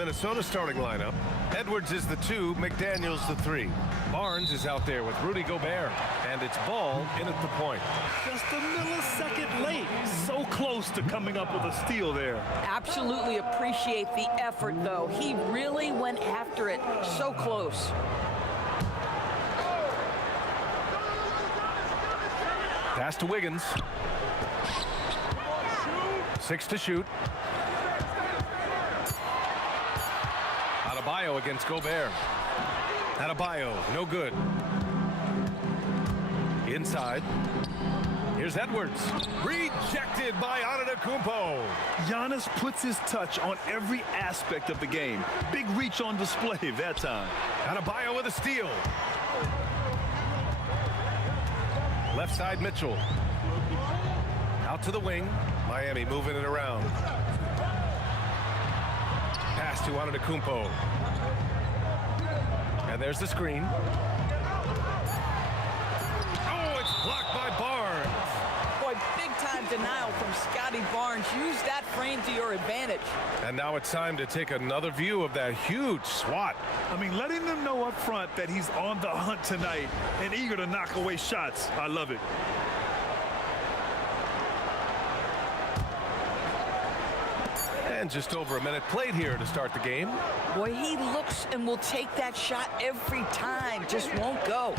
Minnesota starting lineup. Edwards is the 2, McDaniels the 3. Barnes is out there with Rudy Gobert, and it's Ball in at the point. Just a millisecond late. So close to coming up with a steal there. Absolutely appreciate the effort, though. He really went after it. So close. Pass to Wiggins. 6 to shoot. Adebayo against Gobert. Adebayo, no good. Inside. Here's Edwards. Rejected by Antetokounmpo. Giannis puts his touch on every aspect of the game. Big reach on display that time. Adebayo with a steal. Left side, Mitchell. Out to the wing. Miami moving it around. Pass to Antetokounmpo. And there's the screen. Oh, it's blocked by Barnes. Boy, big-time denial from Scotty Barnes. Use that frame to your advantage. And now it's time to take another view of that huge swat. I mean, letting them know up front that he's on the hunt tonight and eager to knock away shots. I love it. And just over a minute played here to start the game. Boy, he looks and will take that shot every time. Just won't go.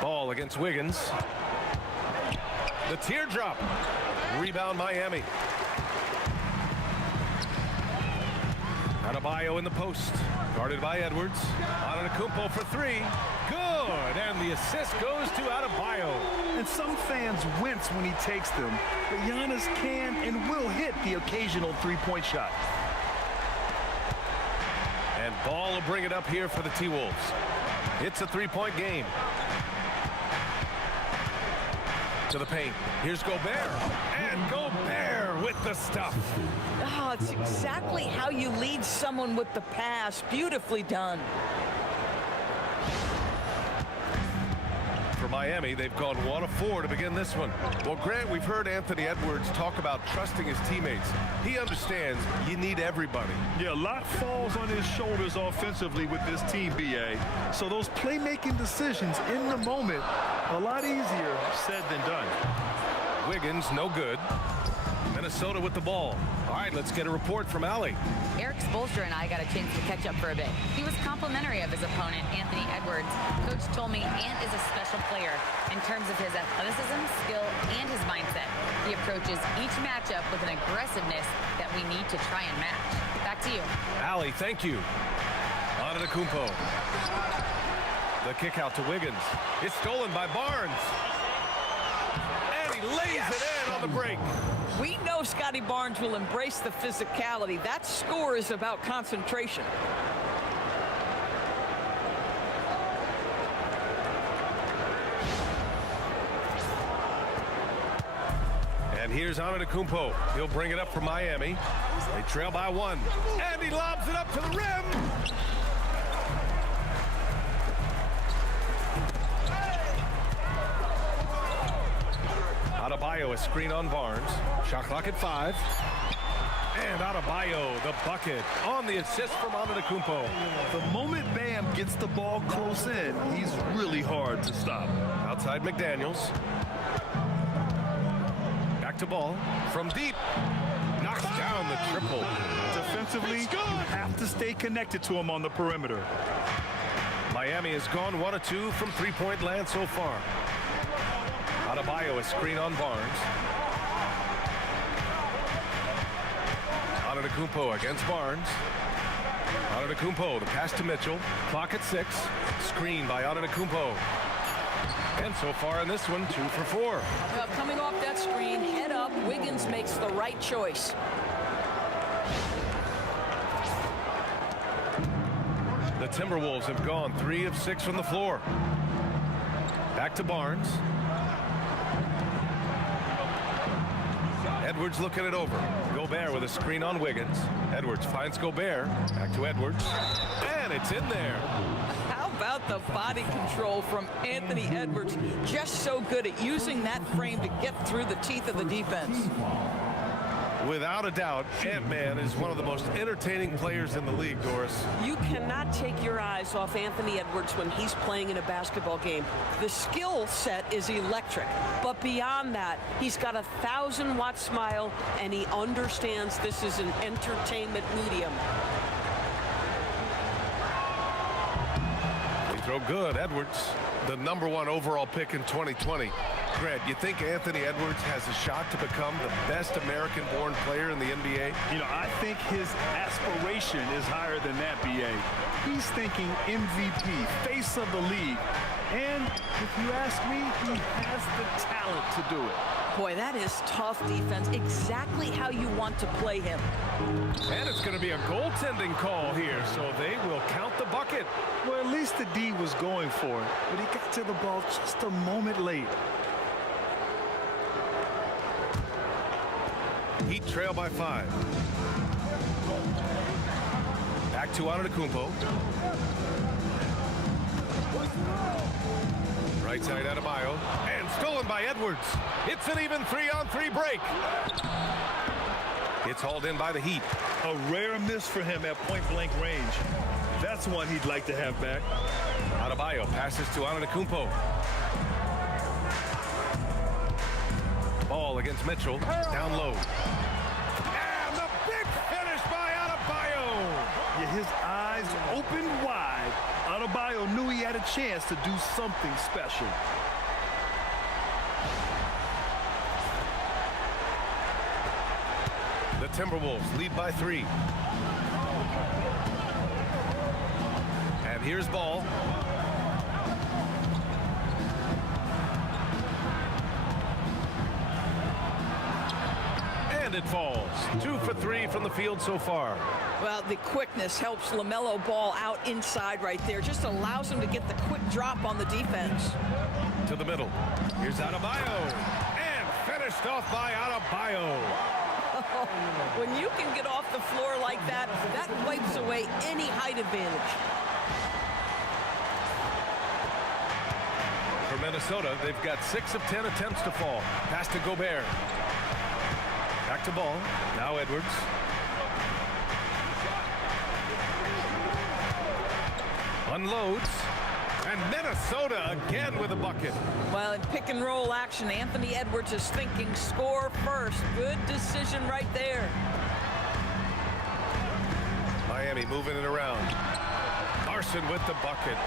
Ball against Wiggins. The teardrop. Rebound Miami. Adebayo in the post. Guarded by Edwards. Antetokounmpo for 3. Good. And the assist goes to Adebayo. And some fans wince when he takes them, but Giannis can and will hit the occasional three-point shot. And Ball will bring it up here for the T-Wolves. It's a 3-point game. To the paint. Here's Gobert. And Gobert with the stuff. Oh, it's exactly how you lead someone with the pass. Beautifully done. For Miami, they've gone 1 of 4 to begin this one. Well, Grant, we've heard Anthony Edwards talk about trusting his teammates. He understands you need everybody. Yeah, a lot falls on his shoulders offensively with this team, B.A. So those playmaking decisions in the moment, a lot easier said than done. Wiggins, no good. Minnesota with the ball. All right, let's get a report from Allie. Eric Spoelstra and I got a chance to catch up for a bit. He was complimentary of his opponent, Anthony Edwards. Coach told me Ant is a special player in terms of his athleticism, skill, and his mindset. He approaches each matchup with an aggressiveness that we need to try and match. Back to you. Allie, thank you. Antetokounmpo. The kick out to Wiggins. It's stolen by Barnes. And he lays it in on the break. We know Scotty Barnes will embrace the physicality. That score is about concentration. And here's Antetokounmpo. He'll bring it up for Miami. They trail by 1. And he lobs it up to the rim. Adebayo, a screen on Barnes. Shot clock at 5. And Adebayo, the bucket on the assist from Antetokounmpo. The moment Bam gets the ball close in, he's really hard to stop. Outside McDaniels. Back to Ball. From deep. Knocks down the triple. Defensively, you have to stay connected to him on the perimeter. Miami has gone 1 of 2 from three-point land so far. Adebayo, a screen on Barnes. Antetokounmpo against Barnes. Antetokounmpo, the pass to Mitchell. Clock at 6. Screen by Antetokounmpo. And so far in this one, 2 for 4. Well, coming off that screen, head up, Wiggins makes the right choice. The Timberwolves have gone 3 of 6 from the floor. Back to Barnes. Edwards looking it over. Gobert with a screen on Wiggins. Edwards finds Gobert. Back to Edwards. And it's in there. How about the body control from Anthony Edwards? Just so good at using that frame to get through the teeth of the defense. Without a doubt, Ant-Man is one of the most entertaining players in the league, Doris. You cannot take your eyes off Anthony Edwards when he's playing in a basketball game. The skill set is electric, but beyond that, he's got a 1,000-watt smile, and he understands this is an entertainment medium. They throw good. Edwards, the #1 overall pick in 2020. Greg, you think Anthony Edwards has a shot to become the best American-born player in the NBA? You know, I think his aspiration is higher than that, B.A. He's thinking MVP, face of the league. And if you ask me, he has the talent to do it. Boy, that is tough defense. Exactly how you want to play him. And it's going to be a goaltending call here, so they will count the bucket. Well, at least the D was going for it, but he got to the ball just a moment late. Heat trail by 5. Back to Antetokounmpo. Right side Adebayo. And stolen by Edwards. It's an even 3-on-3 break. It's hauled in by the Heat. A rare miss for him at point-blank range. That's one he'd like to have back. Adebayo passes to Antetokounmpo. Ball against Mitchell. Down low. And the big finish by Adebayo. Yeah, his eyes opened wide. Adebayo knew he had a chance to do something special. The Timberwolves lead by 3. And here's Ball. And it falls. 2 for 3 from the field so far. Well, the quickness helps LaMelo Ball out inside right there. Just allows him to get the quick drop on the defense. To the middle. Here's Adebayo. And finished off by Adebayo. When you can get off the floor like that, that wipes away any height advantage. For Minnesota, they've got 6 of 10 attempts to fall. Pass to Gobert. Back to Ball. Now Edwards. Unloads. And Minnesota again with a bucket. Well, in pick and roll action, Anthony Edwards is thinking score first. Good decision right there. Miami moving it around. Larson with the bucket.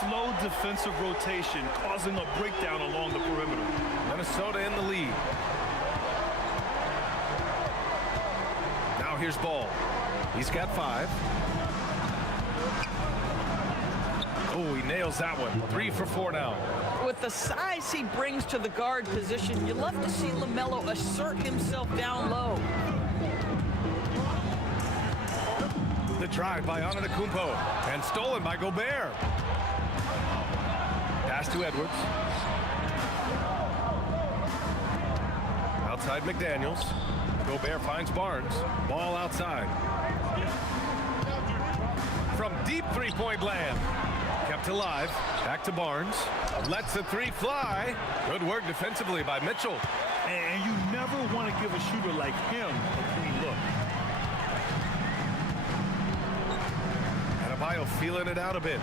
Slow defensive rotation causing a breakdown along the perimeter. Minnesota in the lead. Now here's Ball. He's got 5. Oh, he nails that one. 3 for 4 now. With the size he brings to the guard position, you love to see LaMelo assert himself down low. The drive by Antetokounmpo. And stolen by Gobert. Pass to Edwards. Outside McDaniels. Gobert finds Barnes. Ball outside. From deep three-point land. Kept alive. Back to Barnes. Lets the 3 fly. Good work defensively by Mitchell. And you never want to give a shooter like him a clean look. Adebayo feeling it out a bit.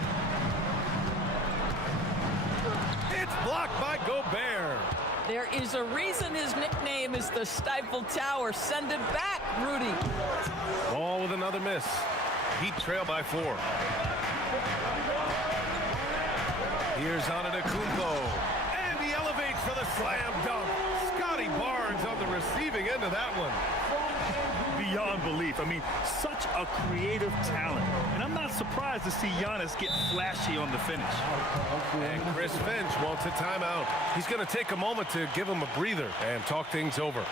It's blocked by Gobert. There is a reason his nickname is the Stifle Tower. Send it back, Rudy. Ball with another miss. Heat trail by 4. Here's Antetokounmpo. And he elevates for the slam dunk. Scotty Barnes on the receiving end of that one. Beyond belief. I mean, such a creative talent. And I'm not surprised to see Giannis get flashy on the finish. And Chris Finch wants a timeout. He's going to take a moment to give him a breather and talk things over.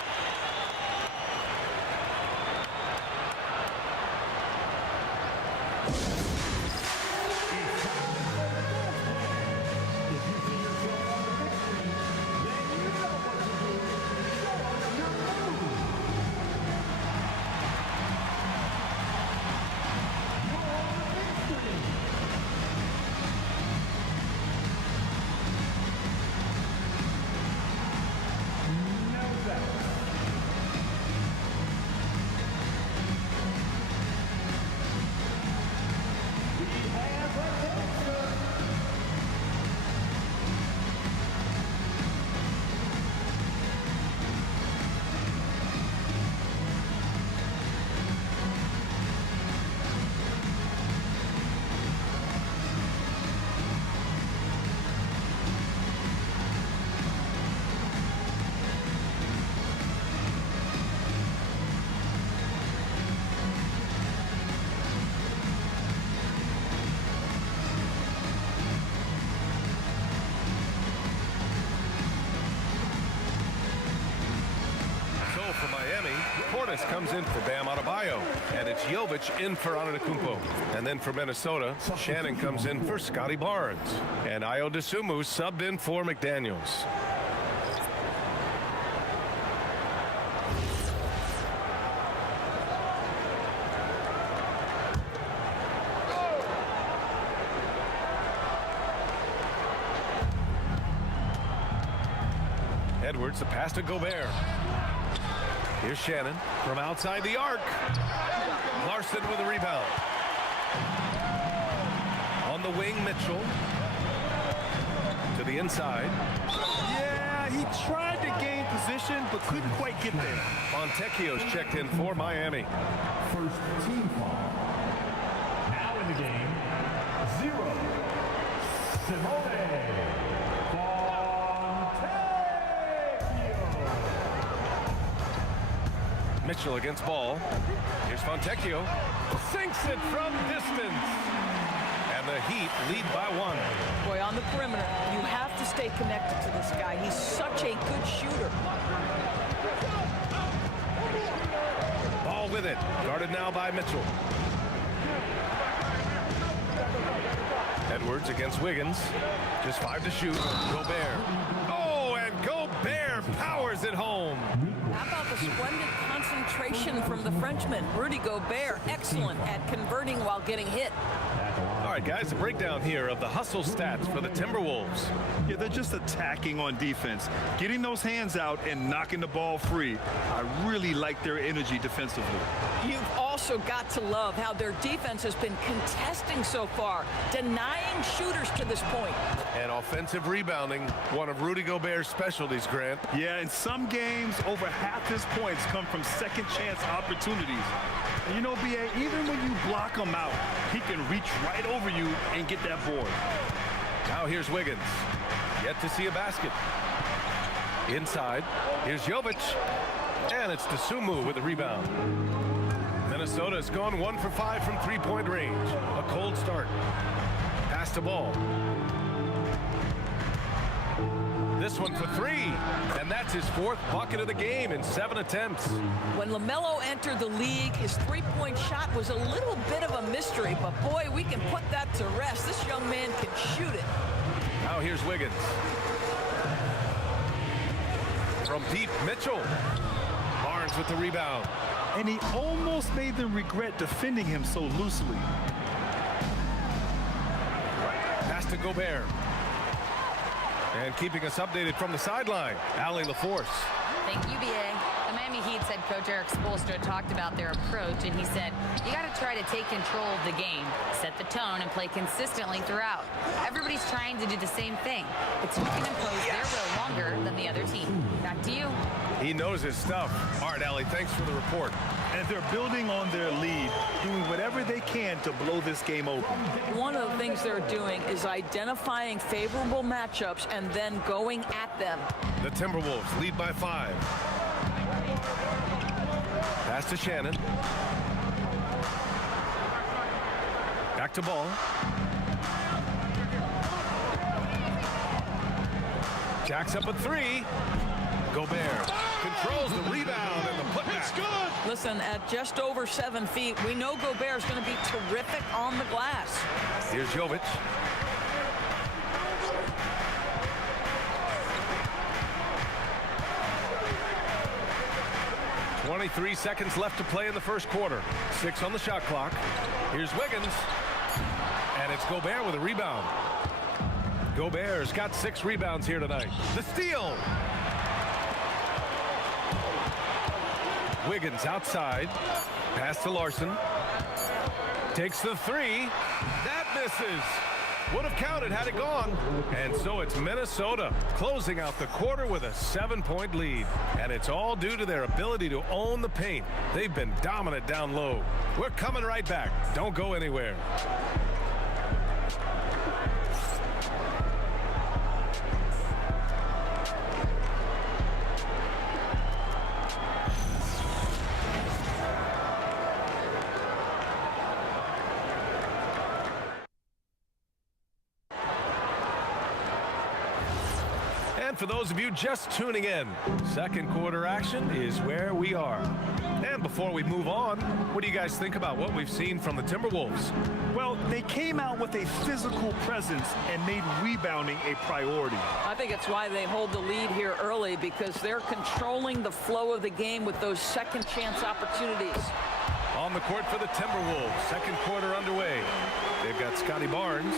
Harris comes in for Bam Adebayo, and it's Jovic in for Antetokounmpo. And then for Minnesota, Shannon comes in for Scotty Barnes, and Ayo Dosunmu subbed in for McDaniels. Edwards, the pass to Gobert. Here's Shannon from outside the arc. Larson with a rebound. On the wing, Mitchell. To the inside. Yeah, he tried to gain position, but couldn't quite get there. Fontecchio's checked in for Miami. First team foul. Now in the game, 0. Simone. Mitchell against ball. Here's Fontecchio. Sinks it from distance. And the Heat lead by 1. Boy, on the perimeter, you have to stay connected to this guy. He's such a good shooter. Ball with it. Guarded now by Mitchell. Edwards against Wiggins. Just 5 to shoot. Gobert. Oh, and Gobert powers it home. How about the splendid concentration from the Frenchman, Rudy Gobert, excellent at converting while getting hit. All right, guys, a breakdown here of the hustle stats for the Timberwolves. Yeah, they're just attacking on defense, getting those hands out and knocking the ball free. I really like their energy defensively. You've also got to love how their defense has been contesting so far, denying shooters to this point. And offensive rebounding, one of Rudy Gobert's specialties, Grant. Yeah, in some games, over half his points come from second chance opportunities. And you know, B.A., even when you block him out, he can reach right over you and get that board. Now here's Wiggins. Yet to see a basket. Inside, here's Jovic. And it's Dosunmu with the rebound. Minnesota's gone 1 for 5 from three-point range. A cold start. Pass to ball. This one for 3, and that's his 4th bucket of the game in 7 attempts. When LaMelo entered the league, his three-point shot was a little bit of a mystery, but boy, we can put that to rest. This young man can shoot it. Now here's Wiggins. From deep, Mitchell. Barnes with the rebound. And he almost made them regret defending him so loosely. Pass to Gobert. And keeping us updated from the sideline, Allie LaForce. Thank you, B.A. The Miami Heat's head coach Eric Spoelstra talked about their approach, and he said, you got to try to take control of the game, set the tone, and play consistently throughout. Everybody's trying to do the same thing. It's who can impose their will longer than the other team. Back to you. He knows his stuff. All right, Allie, thanks for the report. And they're building on their lead, doing whatever they can to blow this game open. One of the things they're doing is identifying favorable matchups and then going at them. The Timberwolves lead by 5. Pass to Shannon. Back to ball. Jacks up a 3. Gobert controls the rebound and the putback. It's good. Listen, at just over 7 feet, we know Gobert is going to be terrific on the glass. Here's Jovic. .23 seconds left to play in the first quarter. 6 on the shot clock. Here's Wiggins. And it's Gobert with a rebound. Gobert's got 6 rebounds here tonight. The steal. Wiggins outside. Pass to Larson. Takes the 3. That misses. Would have counted had it gone. And so it's Minnesota closing out the quarter with a 7-point lead. And it's all due to their ability to own the paint. They've been dominant down low. We're coming right back. Don't go anywhere. For those of you just tuning in, second quarter action is where we are. And And before we move on, what do you guys think about what we've seen from the Timberwolves? Well, they came out with a physical presence and made rebounding a priority. I think it's why they hold the lead here early, because they're controlling the flow of the game with those second chance opportunities. On the court for the Timberwolves, second quarter underway. They've got Scotty Barnes.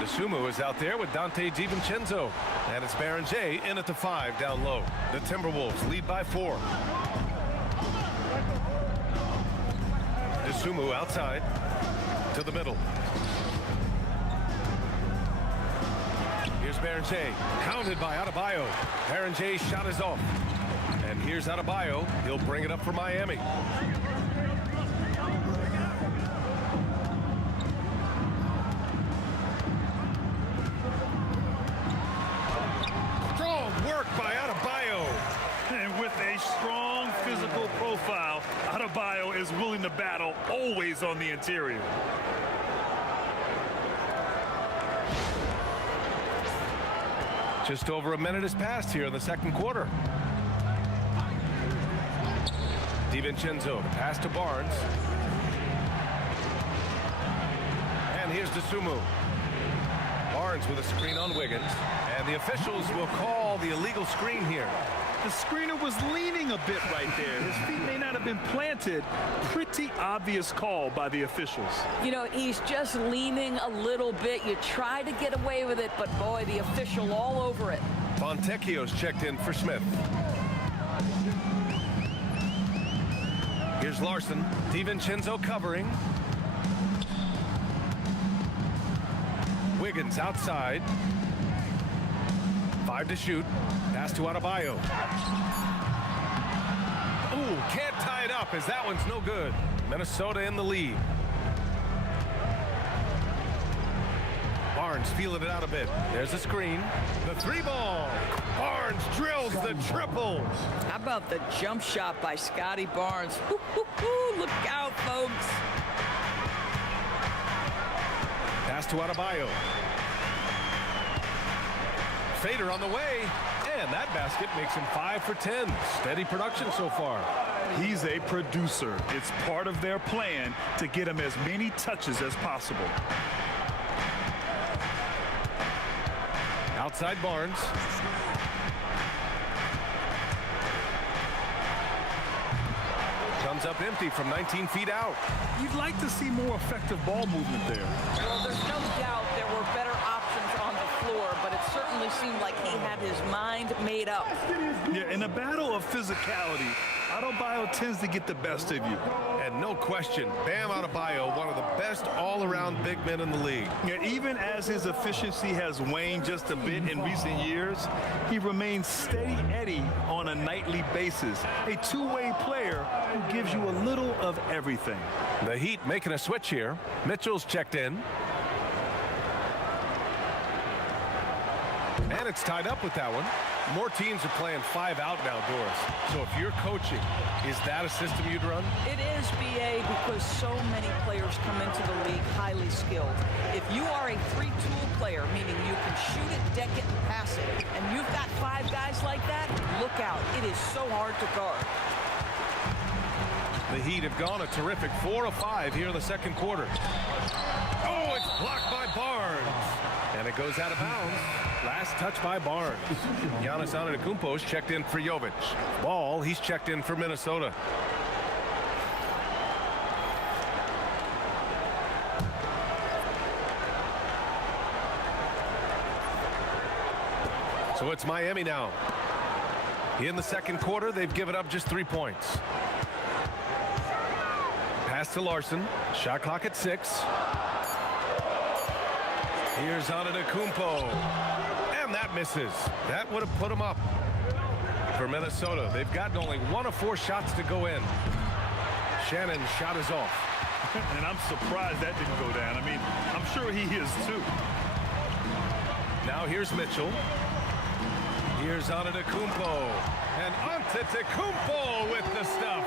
DeSumo is out there with Dante DiVincenzo. And it's Baron J in at the 5 down low. The Timberwolves lead by 4. DeSumo outside to the middle. Here's Baron J, pounded by Adebayo. Baron J's shot is off. And here's Adebayo. He'll bring it up for Miami. Strong work by Adebayo. And with a strong physical profile, Adebayo is willing to battle, always on the interior. Just over a minute has passed here in the second quarter. DiVincenzo, pass to Barnes. And here's DeSumo. Barnes with a screen on Wiggins. And the officials will call the illegal screen here. The screener was leaning a bit right there. His feet may not have been planted. Pretty obvious call by the officials. You know, he's just leaning a little bit. You try to get away with it, but boy, the official all over it. Fontecchio's checked in for Smith. Here's Larson. DiVincenzo covering. Wiggins outside. 5 to shoot. Pass to Adebayo. Ooh, can't tie it up as that one's no good. Minnesota in the lead. Barnes feeling it out a bit. There's a screen. The 3-ball. Barnes drills the triple. How about the jump shot by Scotty Barnes? Look out, folks. Pass to Adebayo. Fader on the way, and that basket makes him 5 for 10. Steady production so far. He's a producer. It's part of their plan to get him as many touches as possible. Outside Barnes. Comes up empty from 19 feet out. You'd like to see more effective ball movement there. Well, there's no doubt there were better options on the floor, but it certainly seemed like he had his mind made up. Yeah, in a battle of physicality, Adebayo tends to get the best of you. And no question, Bam Adebayo, one of the best all-around big men in the league. Yeah, even as his efficiency has waned just a bit in recent years, he remains steady Eddie on a nightly basis. A two-way player who gives you a little of everything. The Heat making a switch here. Mitchell's checked in. And it's tied up with that one. More teams are playing 5 out now, Doris. So if you're coaching, is that a system you'd run? It is, BA, because so many players come into the league highly skilled. If you are a three-tool player, meaning you can shoot it, deck it, and pass it, and you've got 5 guys like that, look out. It is so hard to guard. The Heat have gone a terrific 4 of 5 here in the second quarter. Oh, it's blocked by Barnes. And it goes out of bounds. Last touch by Barnes. Giannis Antetokounmpo's checked in for Jovic. Ball, he's checked in for Minnesota. So it's Miami now. In the second quarter, they've given up just 3 points. Pass to Larson. Shot clock at 6. Here's Antetokounmpo. And that misses. That would have put them up. For Minnesota, they've gotten only 1 of 4 shots to go in. Shannon's shot is off. And I'm surprised that didn't go down. I mean, I'm sure he is too. Now here's Mitchell. Here's Antetokounmpo. And Antetokounmpo with the stuff.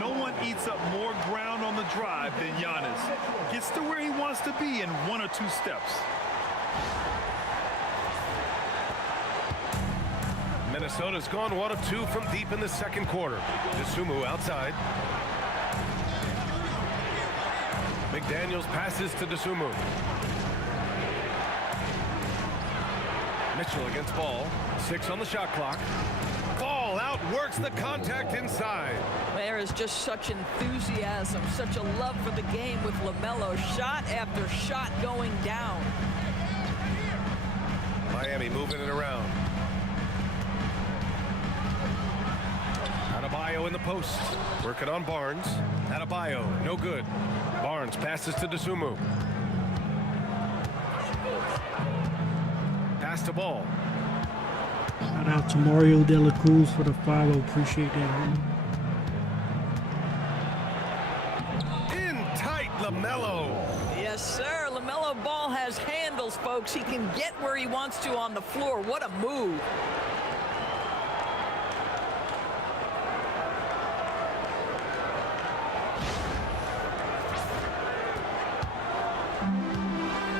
No one eats up more ground on the drive than Giannis. Gets to where he wants to be in 1 or 2 steps. Minnesota's gone 1 of 2 from deep in the second quarter. DeSumo outside. McDaniels passes to DeSumo. Mitchell against Ball. 6 on the shot clock. Ball outworks the contact inside. There is just such enthusiasm, such a love for the game with LaMelo. Shot after shot going down. Miami moving it around. Adebayo in the post. Working on Barnes. Adebayo, no good. Barnes passes to DeSumo. Pass to Ball. Shout out to Mario De La Cruz for the follow. Appreciate that, homie. In tight, LaMelo. Yes, sir. LaMelo Ball has handles, folks. He can get where he wants to on the floor. What a move.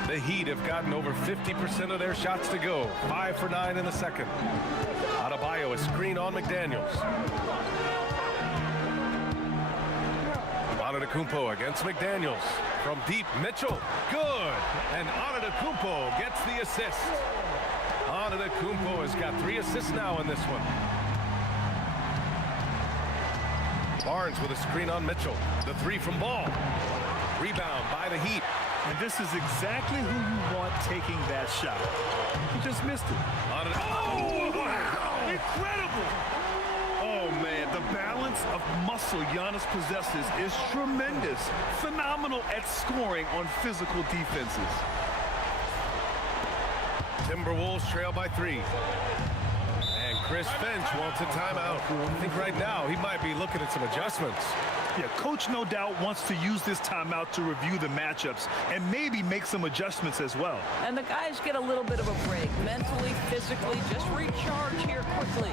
The Heat have gotten over 50% of their shots to go. 5 for 9 in the second. Adebayo a screen on McDaniels. Antetokounmpo against McDaniels. From deep, Mitchell. Good. And Antetokounmpo gets the assist. Antetokounmpo has got 3 assists now in this one. Barnes with a screen on Mitchell. The 3 from Ball. Rebound by the Heat. And this is exactly who you want taking that shot. He just missed it. Oh, wow. Incredible! Oh, man, the balance of muscle Giannis possesses is tremendous. Phenomenal at scoring on physical defenses. Timberwolves trail by 3. And Chris Finch wants a timeout. I think right now he might be looking at some adjustments. Yeah, coach no doubt wants to use this timeout to review the matchups and maybe make some adjustments as well. And the guys get a little bit of a break. Mentally, physically, just recharge here quickly.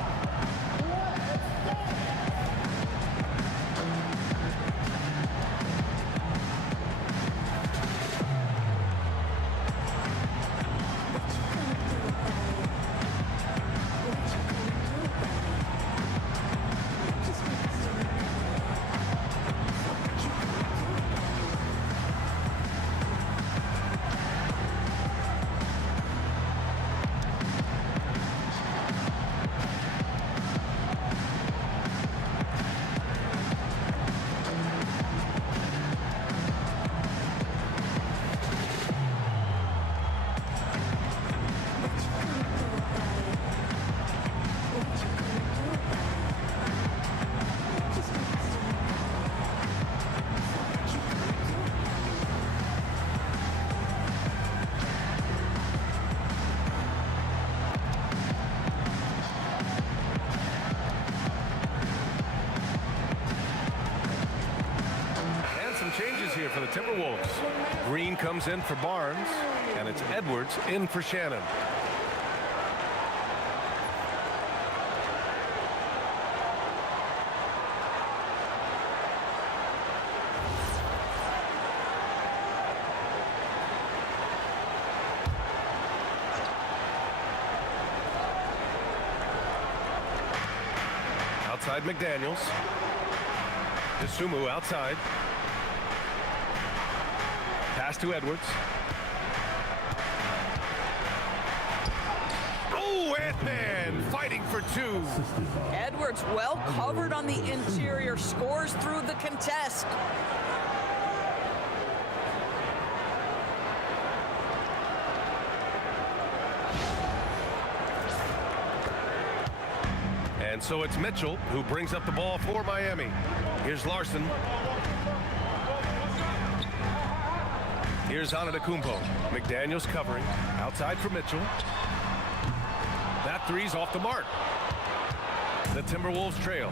Changes here for the Timberwolves. Green comes in for Barnes, and it's Edwards in for Shannon. Outside McDaniels. DeSumo outside. Pass to Edwards. Oh, Ant-Man fighting for 2. Edwards well covered on the interior, scores through the contest. And so it's Mitchell who brings up the ball for Miami. Here's Larson. Here's Antetokounmpo. McDaniels covering. Outside for Mitchell. That 3's off the mark. The Timberwolves trail.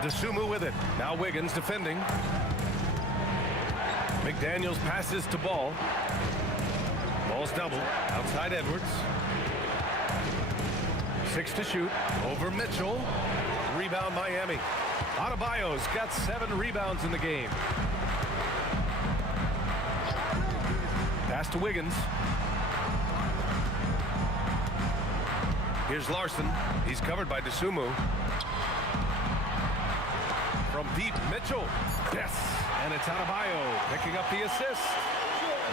DeSumo with it. Now Wiggins defending. McDaniels passes to Ball. Ball's double. Outside Edwards. 6 to shoot. Over Mitchell. Rebound Miami. Adebayo's got 7 rebounds in the game. Pass to Wiggins. Here's Larson. He's covered by Dosunmu. From deep, Mitchell. Yes. And it's Adebayo picking up the assist.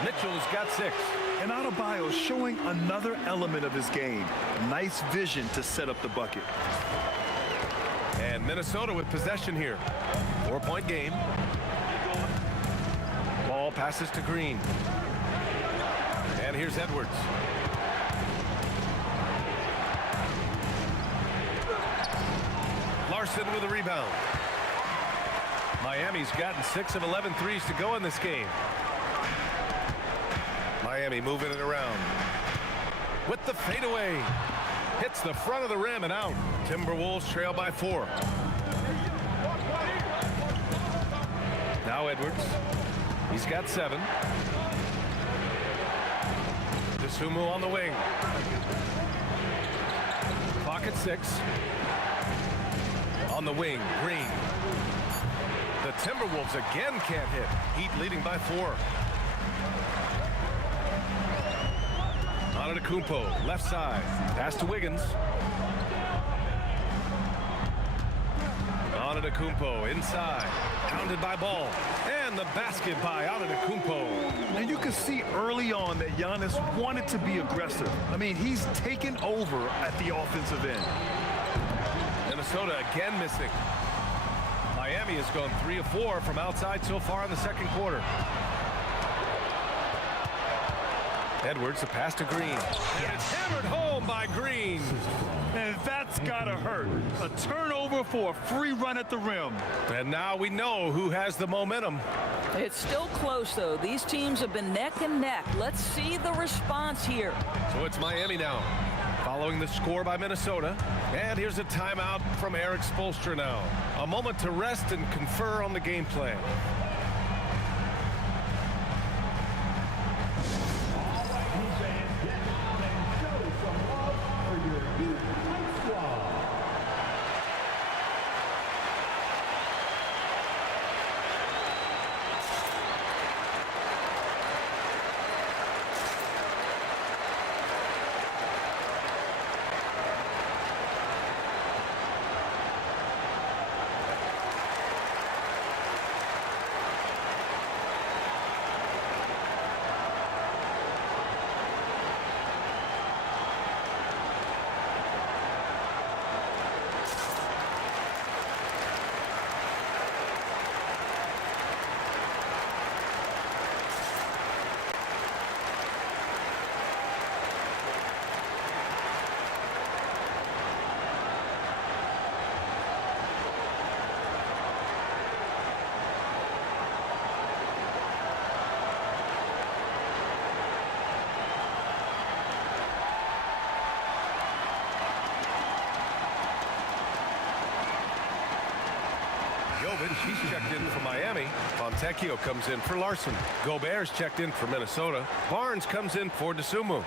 Mitchell's got 6. And Adebayo showing another element of his game. Nice vision to set up the bucket. And Minnesota with possession here. 4-point game. Ball passes to Green. And here's Edwards. Larson with a rebound. Miami's gotten 6 of 11 threes to go in this game. Miami moving it around. With the fadeaway. Hits the front of the rim and out. Timberwolves trail by 4. Now Edwards. He's got 7. Dosunmu on the wing. Clock at 6. On the wing, Green. The Timberwolves again can't hit. Heat leading by 4. Antetokounmpo, left side. Pass to Wiggins. Antetokounmpo inside. Pounded by Ball. And the basket by Antetokounmpo. And you can see early on that Giannis wanted to be aggressive. I mean, he's taken over at the offensive end. Minnesota again missing. Miami has gone 3 of 4 from outside so far in the second quarter. Edwards, a pass to Green. And it's hammered home by Green. And that's gotta hurt. A turnover for a free run at the rim. And now we know who has the momentum. It's still close, though. These teams have been neck and neck. Let's see the response here. So it's Miami now, following the score by Minnesota. And here's a timeout from Eric Spoelstra now. A moment to rest and confer on the game plan. He's checked in for Miami. Fontecchio comes in for Larson. Gobert's checked in for Minnesota. Barnes comes in for Dosunmu.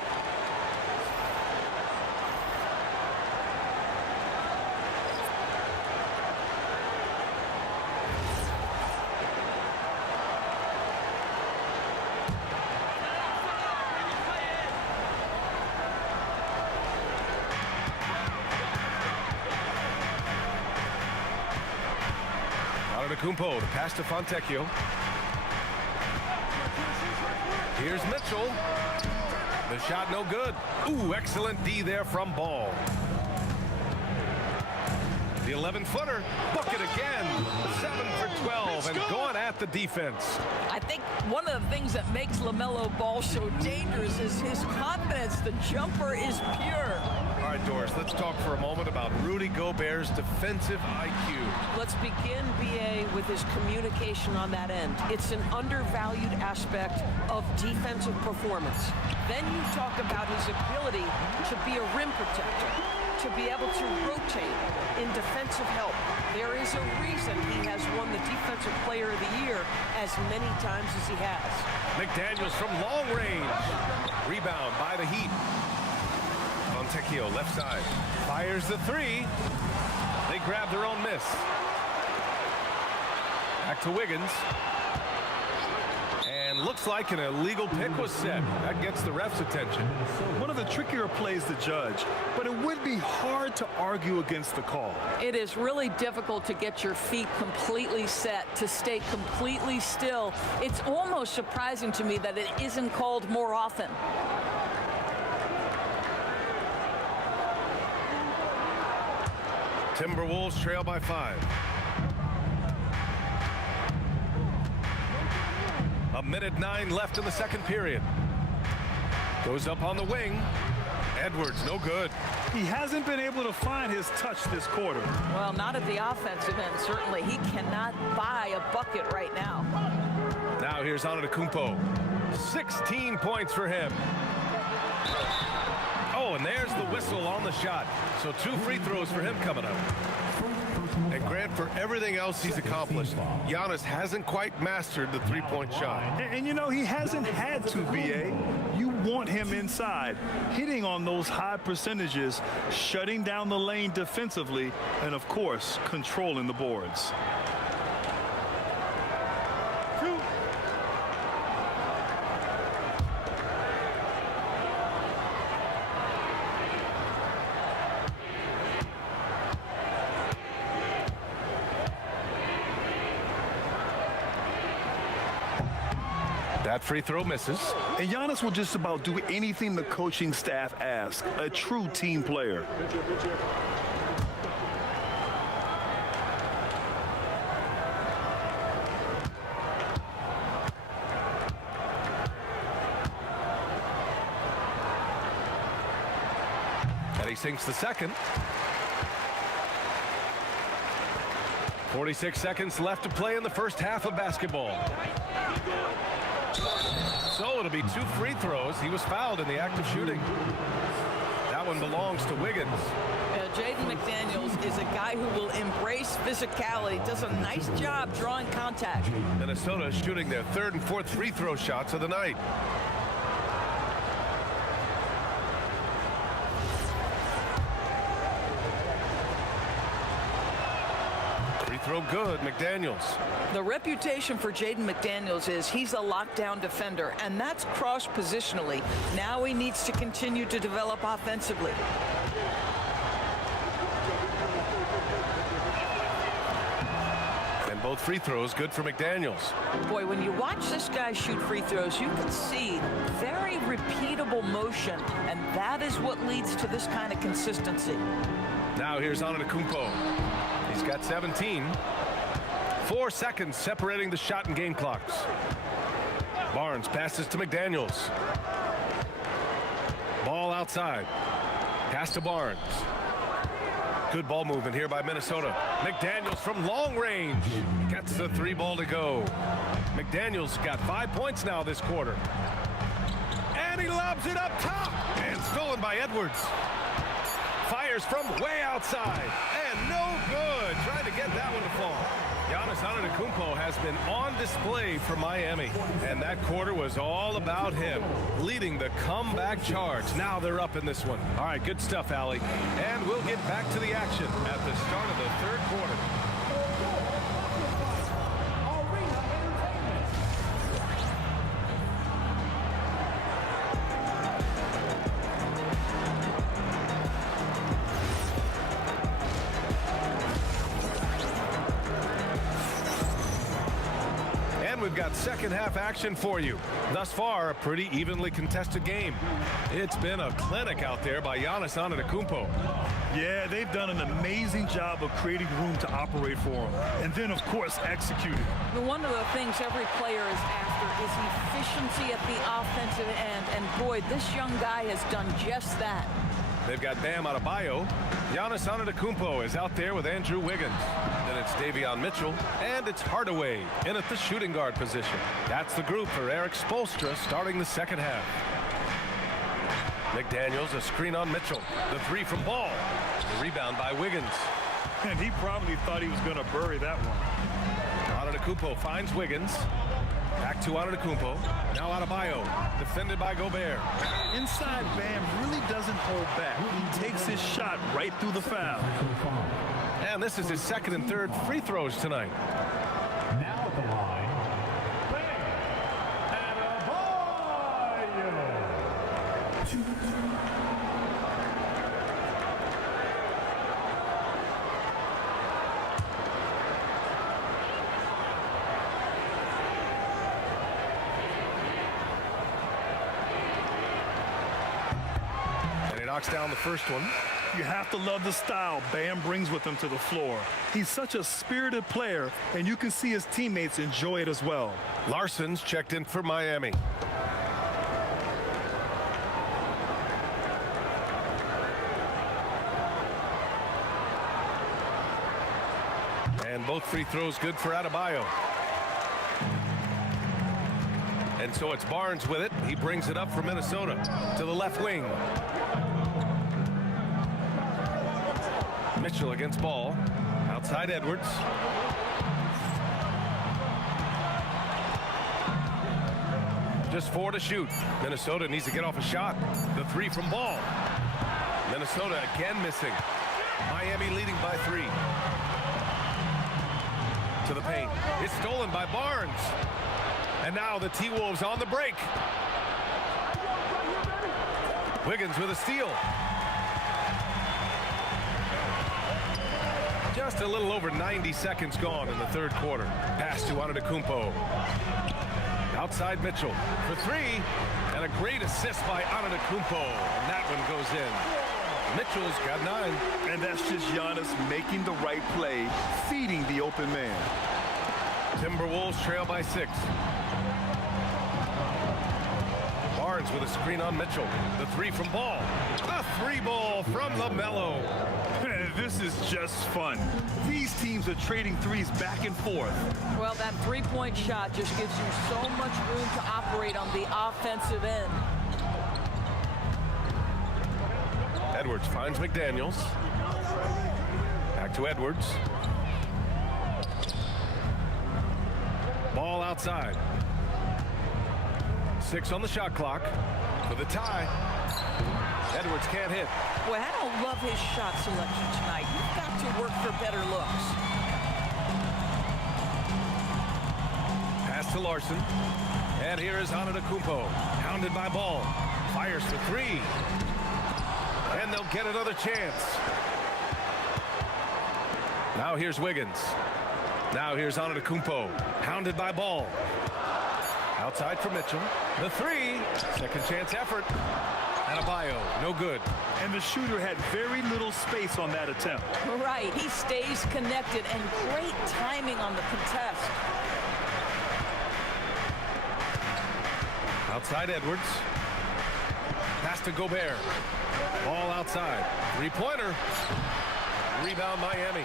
Antetokounmpo, the pass to Fontecchio. Here's Mitchell. The shot no good. Ooh, excellent D there from Ball. The 11-footer, bucket again. 7 for 12 and going at the defense. I think one of the things that makes LaMelo Ball so dangerous is his confidence. The jumper is pure. All right, Doris, let's talk for a moment about Rudy Gobert's defensive IQ. Let's begin, B.A., with his communication on that end. It's an undervalued aspect of defensive performance. Then you talk about his ability to be a rim protector, to be able to rotate in defensive help. There is a reason he has won the Defensive Player of the Year as many times as he has. McDaniels from long range. Rebound by the Heat. Fontecchio, left side. Fires the 3. They grab their own miss. Back to Wiggins. And And looks like an illegal pick was set. That gets the ref's attention. One of the trickier plays to judge, but it would be hard to argue against the call. It is really difficult to get your feet completely set, to stay completely still. It's almost surprising to me that it isn't called more often. Timberwolves trail by 5. A minute 9 left in the second period. Goes up on the wing. Edwards, no good. He hasn't been able to find his touch this quarter. Well, not at the offensive end, certainly. He cannot buy a bucket right now. Now here's Antetokounmpo. 16 points for him. Oh, and there's the whistle on the shot. So 2 free throws for him coming up. And Grant, for everything else he's accomplished, Giannis hasn't quite mastered the three-point shot. And you know, he hasn't had to, BA. You want him inside, hitting on those high percentages, shutting down the lane defensively, and of course, controlling the boards. That free throw misses. And Giannis will just about do anything the coaching staff asks. A true team player. And he sinks the second. 46 seconds left to play in the first half of basketball. So it'll be 2 free throws. He was fouled in the act of shooting. That one belongs to Wiggins. Jaden McDaniels is a guy who will embrace physicality, does a nice job drawing contact. Minnesota is shooting their 3rd and 4th free throw shots of the night. Throw good, McDaniels. The reputation for Jaden McDaniels is he's a lockdown defender, and that's cross positionally. Now he needs to continue to develop offensively. And both free throws good for McDaniels. Boy, when you watch this guy shoot free throws, you can see very repeatable motion, and that is what leads to this kind of consistency. Now here's Antetokounmpo. He's got 17. 4 seconds separating the shot and game clocks. Barnes passes to McDaniels. Ball outside. Pass to Barnes. Good ball movement here by Minnesota. McDaniels from long range. Gets the 3 ball to go. McDaniels got 5 points now this quarter. And he lobs it up top. And stolen by Edwards. Fires from way outside. And no good. Trying to get that one to fall. Giannis Antetokounmpo has been on display for Miami. And that quarter was all about him, leading the comeback charge. Now they're up in this one. All right, good stuff, Allie. And we'll get back to the action at the start of the 3rd quarter. We've got second half action for you. Thus far, a pretty evenly contested game. It's been a clinic out there by Giannis Antetokounmpo. Yeah, they've done an amazing job of creating room to operate for him. And then, of course, executing. One of the things every player is after is efficiency at the offensive end. And boy, this young guy has done just that. They've got Bam Adebayo. Giannis Antetokounmpo is out there with Andrew Wiggins. Then it's Davion Mitchell. And it's Hardaway in at the shooting guard position. That's the group for Eric Spoelstra starting the second half. McDaniels, a screen on Mitchell. The 3 from Ball. The rebound by Wiggins. And he probably thought he was going to bury that one. Antetokounmpo finds Wiggins. Back to Antetokounmpo. Now Adebayo. Defended by Gobert. Inside, Bam really doesn't hold back. He takes his shot right through the foul. And this is his 2nd and 3rd free throws tonight. Now at the line, Bam And he knocks down the first one. You have to love the style Bam brings with him to the floor. He's such a spirited player, and you can see his teammates enjoy it as well. Larson's checked in for Miami. And both free throws good for Adebayo. And so it's Barnes with it. He brings it up for Minnesota to the left wing. Mitchell against Ball. Outside Edwards. Just 4 to shoot. Minnesota needs to get off a shot. The 3 from Ball. Minnesota again missing. Miami leading by 3. To the paint. It's stolen by Barnes. And now the T-Wolves on the break. Wiggins with a steal. Just a little over 90 seconds gone in the third quarter. Pass to Antetokounmpo. Outside Mitchell for 3. And a great assist by Antetokounmpo. And that one goes in. Mitchell's got 9. And that's just Giannis making the right play, feeding the open man. Timberwolves trail by 6. Barnes with a screen on Mitchell. The 3 from Ball. A 3-ball from LaMelo. This is just fun. These teams are trading threes back and forth. Well, that three-point shot just gives you so much room to operate on the offensive end. Edwards finds McDaniels. Back to Edwards. Ball outside. 6 on the shot clock for the tie. Edwards can't hit. Boy, I don't love his shot selection tonight. You've got to work for better looks. Pass to Larson. And here is Antetokounmpo. Hounded by Ball. Fires for 3. And they'll get another chance. Now here's Wiggins. Now here's Antetokounmpo. Hounded by Ball. Outside for Mitchell. The 3. Second chance effort. Adebayo, no good. And the shooter had very little space on that attempt. Right, he stays connected and great timing on the contest. Outside Edwards. Pass to Gobert. Ball outside. 3-pointer. Rebound Miami.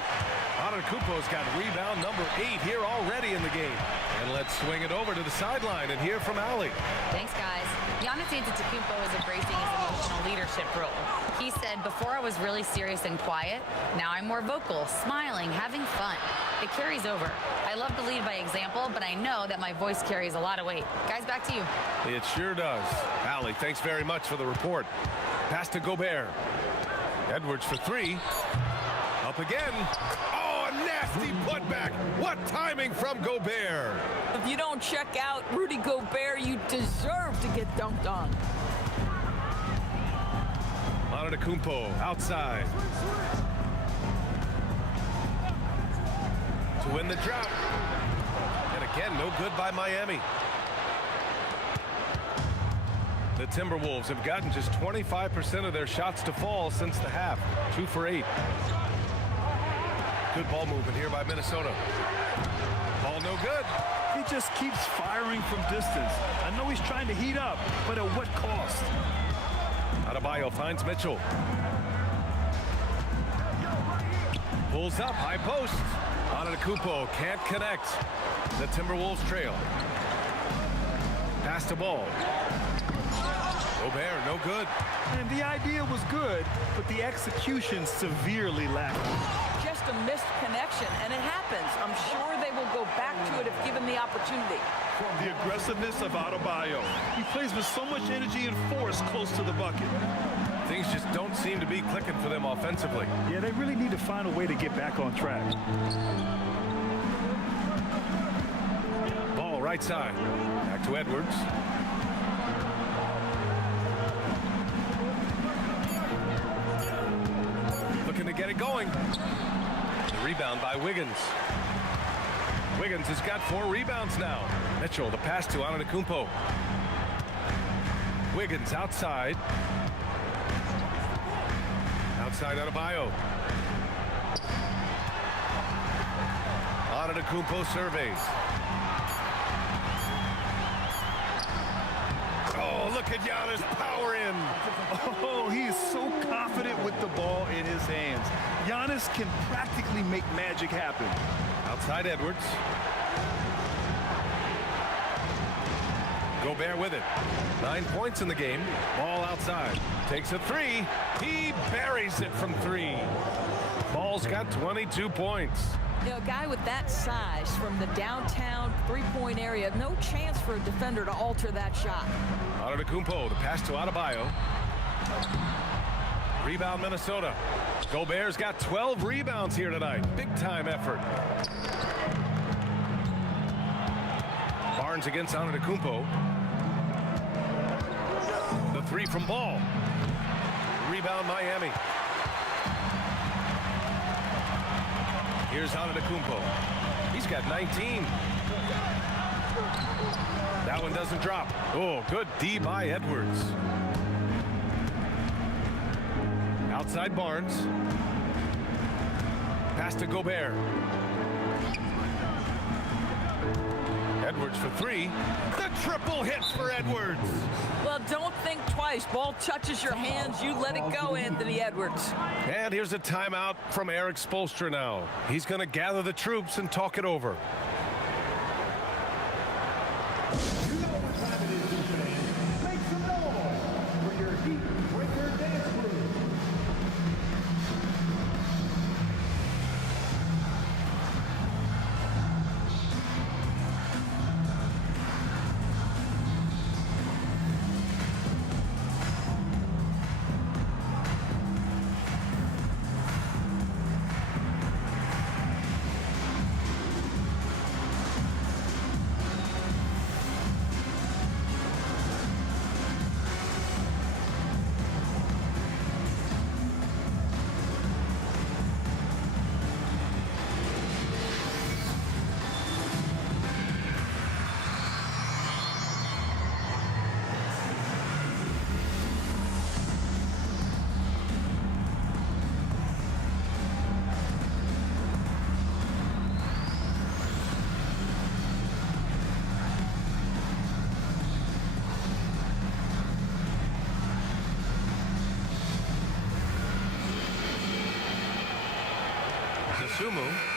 Antetokounmpo's got rebound number 8 here already in the game. And let's swing it over to the sideline and hear from Allie. Thanks, guys. Giannis Antetokounmpo is embracing his emotional leadership role. He said, before I was really serious and quiet. Now I'm more vocal, smiling, having fun. It carries over. I love to lead by example, but I know that my voice carries a lot of weight. Guys, back to you. It sure does. Allie, thanks very much for the report. Pass to Gobert. Edwards for 3. Up again. Oh, a nasty putback. What timing from Gobert. If you don't check out Rudy Gobert, you deserve to get dunked on. Antetokounmpo outside. To win the drought. And again, no good by Miami. The Timberwolves have gotten just 25% of their shots to fall since the half. 2 for 8. Good ball movement here by Minnesota. Ball no good. He just keeps firing from distance. I know he's trying to heat up, but at what cost? Adebayo finds Mitchell. Pulls up, high post. Antetokounmpo can't connect. The Timberwolves trail. Pass to Ball. Gobert, no good. And the idea was good, but the execution severely lacking. Just a missed connection, and it happens. I'm sure they will go back to it if given the opportunity. The aggressiveness of Adebayo. He plays with so much energy and force close to the bucket. Things just don't seem to be clicking for them offensively. Yeah, they really need to find a way to get back on track. Ball right side. Back to Edwards. going. The rebound by Wiggins. Wiggins has got 4 rebounds now. Mitchell, the pass to Antetokounmpo. Wiggins outside. Outside Adebayo. Antetokounmpo surveys. Oh, look at Giannis power in. Oh, he is so confident with the ball in his hands. Giannis can practically make magic happen. Outside Edwards. Gobert with it. 9 points in the game. Ball outside. Takes a 3. He buries it from 3. Ball's got 22 points. You know, a guy with that size from the downtown three-point area, no chance for a defender to alter that shot. Antetokounmpo, the pass to Adebayo. Rebound Minnesota. Gobert's got 12 rebounds here tonight. Big-time effort. Barnes against Antetokounmpo. The 3 from Ball. Rebound Miami. Here's Antetokounmpo. He's got 19. That one doesn't drop. Oh, good D by Edwards. Outside Barnes. Pass to Gobert. Edwards for 3. The triple hits for Edwards. Well, don't think twice. Ball touches your hands, you let it go, Anthony Edwards. And here's a timeout from Eric Spoelstra now. He's going to gather the troops and talk it over. Make some noise for your Heat Breaker Dance Crew.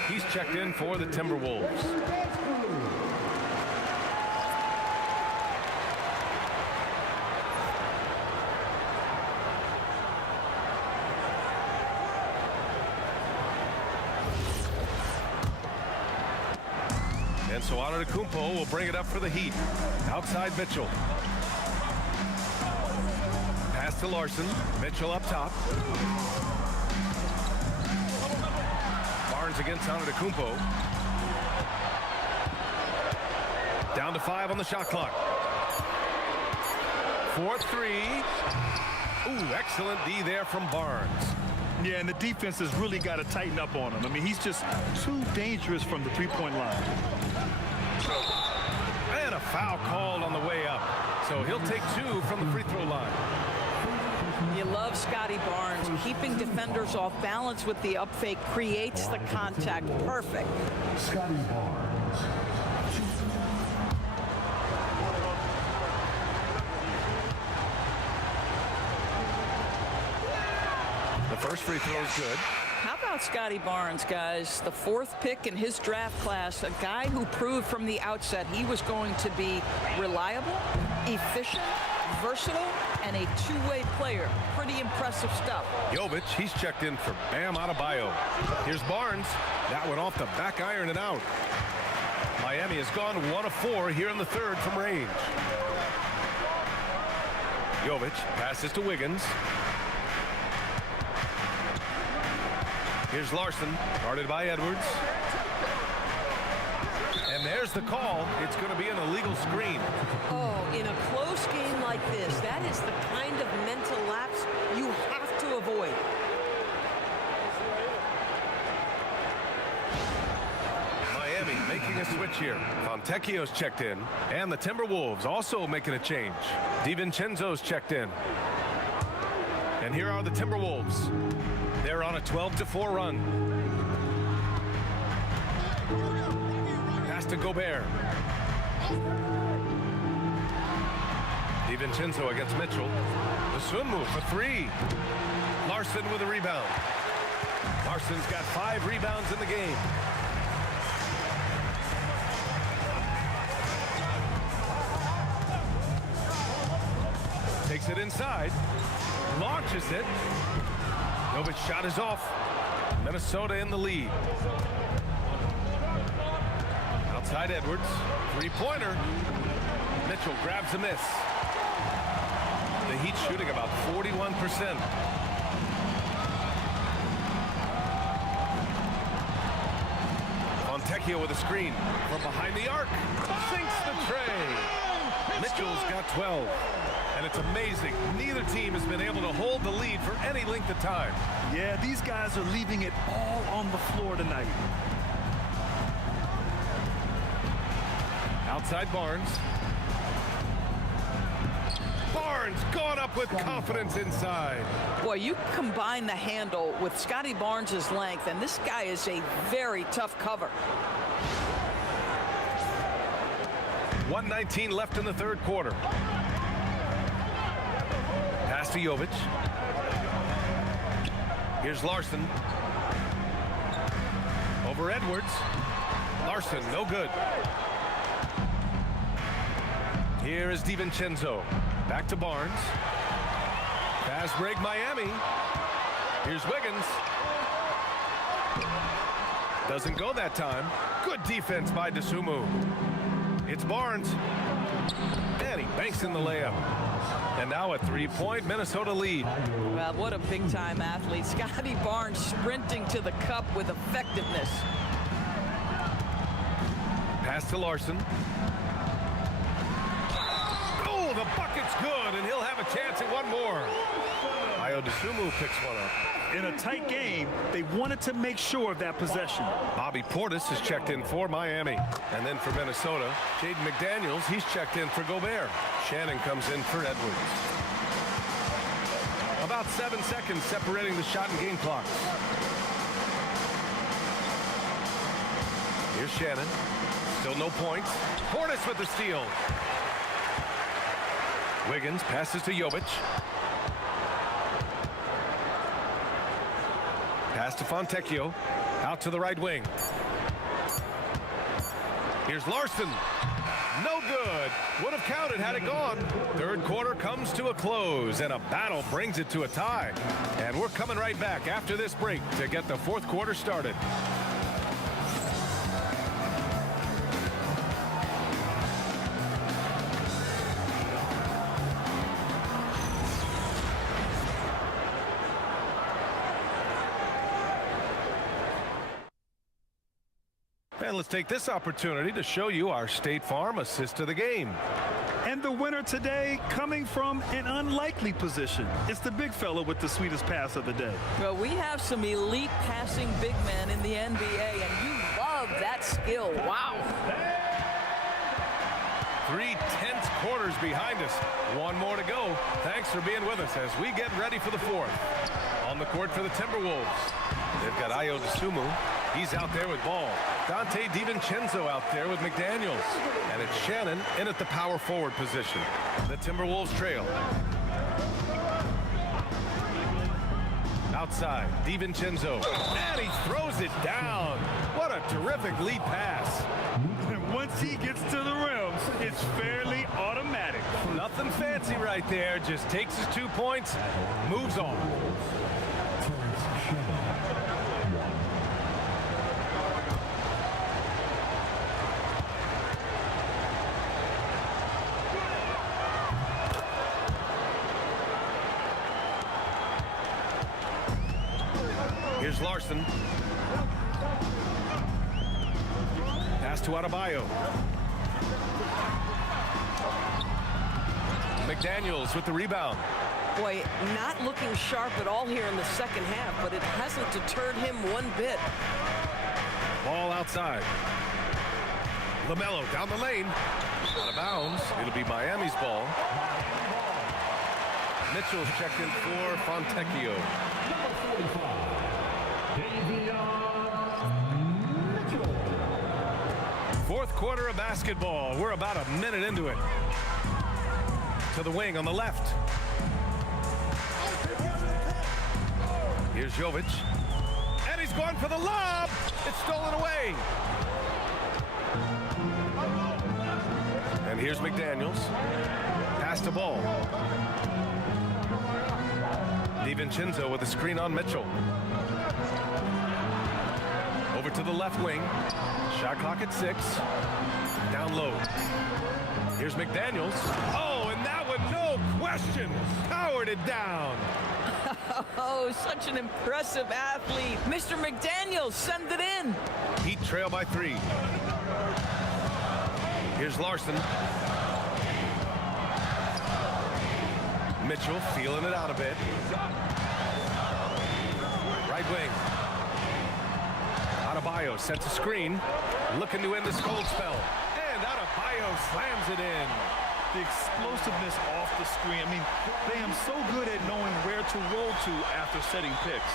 He's checked in for the Timberwolves. And so Antetokounmpo will bring it up for the Heat. Outside Mitchell. Pass to Larson. Mitchell up top. Barnes against Antetokounmpo. Down to 5 on the shot clock. 4-3. Ooh, excellent D there from Barnes. Yeah, and the defense has really got to tighten up on him. I mean, he's just too dangerous from the three-point line. And a foul called on the way up. So he'll take 2 from the free throw line. You love Scotty Barnes. Keeping defenders off balance with the up fake creates the contact. Perfect. Scotty Barnes. The first free throw is good. How about Scotty Barnes, guys? The 4th pick in his draft class, a guy who proved from the outset he was going to be reliable, efficient, versatile, and a two-way player. Pretty impressive stuff. Jovic, he's checked in for Bam Adebayo. Here's Barnes. That one off the back iron and out. Miami has gone 1 of 4 here in the third from range. Jovic passes to Wiggins. Here's Larson, guarded by Edwards. And there's the call. It's going to be an illegal screen. Oh, in a close game like this, that is the kind of mental lapse you have to avoid. making a switch here. Fontecchio's checked in, and the Timberwolves also making a change. DiVincenzo's checked in. And here are the Timberwolves. They're on a 12-4 run. Pass to Gobert. DiVincenzo against Mitchell. The swim move for three. Larson with a rebound. Larson's got 5 rebounds in the game. Takes it inside. Launches it. Novic's shot is off. Minnesota in the lead. Outside Edwards. Three-pointer. Mitchell grabs a miss. The Heat shooting about 41%. Fontecchio with a screen from behind the arc. Sinks the tray. Mitchell's got 12. And it's amazing. Neither team has been able to hold the lead for any length of time. Yeah, these guys are leaving it all on the floor tonight. Outside Barnes. Barnes going up with confidence inside. Boy, you combine the handle with Scotty Barnes' length, and this guy is a very tough cover. 1:19 left in the third quarter. Pass to Jovic. Here's Larson. Over Edwards. Larson, no good. Here is DiVincenzo. Back to Barnes. Fast break Miami. Here's Wiggins. Doesn't go that time. Good defense by Dosunmu. It's Barnes. And he banks in the layup. And now a 3-point Minnesota lead. Well, what a big-time athlete. Scotty Barnes sprinting to the cup with effectiveness. Pass to Larson. Oh, the bucket's good, and he'll have a chance at one more. Dosunmu picks one up. In a tight game, they wanted to make sure of that possession. Bobby Portis is checked in for Miami. And then for Minnesota, Jaden McDaniels, he's checked in for Gobert. Shannon comes in for Edwards. About 7 seconds separating the shot and game clocks. Here's Shannon. Still no points. Portis with the steal. Wiggins passes to Jovic. Pass to Fontecchio. Out to the right wing. Here's Larson. No good. Would have counted had it gone. Third quarter comes to a close, and a battle brings it to a tie. And we're coming right back after this break to get the fourth quarter started. And let's take this opportunity to show you our State Farm assist of the game. And the winner today coming from an unlikely position. It's the big fella with the sweetest pass of the day. Well, we have some elite passing big men in the NBA, and you love that skill. Wow. 3 tense quarters behind us. One more to go. Thanks for being with us as we get ready for the fourth. On the court for the Timberwolves. They've got Dosunmu. He's out there with ball. Dante DiVincenzo out there with McDaniels. And it's Shannon in at the power forward position. The Timberwolves trail. Outside, DiVincenzo. And he throws it down. What a terrific lead pass. And once he gets to the rim, it's fairly automatic. Nothing fancy right there. Just takes his 2 points, moves on. Here's Larson. Pass to Adebayo. McDaniels with the rebound. Boy, not looking sharp at all here in the second half, but it hasn't deterred him one bit. Ball outside. LaMelo down the lane. Out of bounds. It'll be Miami's ball. Mitchell's checked in for Fontecchio. Number 45, Mitchell. Fourth quarter of basketball. We're about a minute into it. To the wing on the left. Here's Jovic. And he's going for the lob. It's stolen away. And here's McDaniels. Pass the ball. DiVincenzo with a screen on Mitchell. Over to the left wing. Shot clock at 6. Down low. Here's McDaniels. Oh, and that one, no question, powered it down. Oh, such an impressive athlete. Mr. McDaniels, send it in. Heat trail by 3. Here's Larson. Mitchell feeling it out a bit. Right wing. Adebayo sets a screen. Looking to end this cold spell. And Adebayo slams it in. The explosiveness off the screen. I mean, they are so good at knowing where to roll to after setting picks.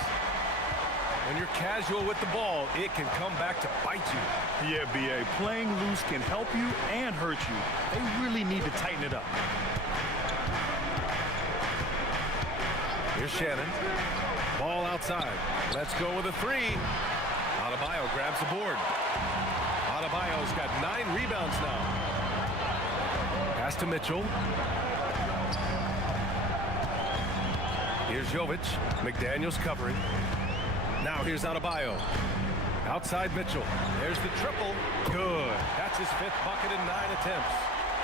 When you're casual with the ball, it can come back to bite you. Yeah, B.A. Playing loose can help you and hurt you. They really need to tighten it up. Here's Shannon. Ball outside. Let's go with a 3. Adebayo grabs the board. Adebayo's got 9 rebounds now. Pass to Mitchell. Here's Jovic. McDaniels covering. Now here's Adebayo. Outside Mitchell. There's the triple. Good. That's his 5th bucket in 9 attempts.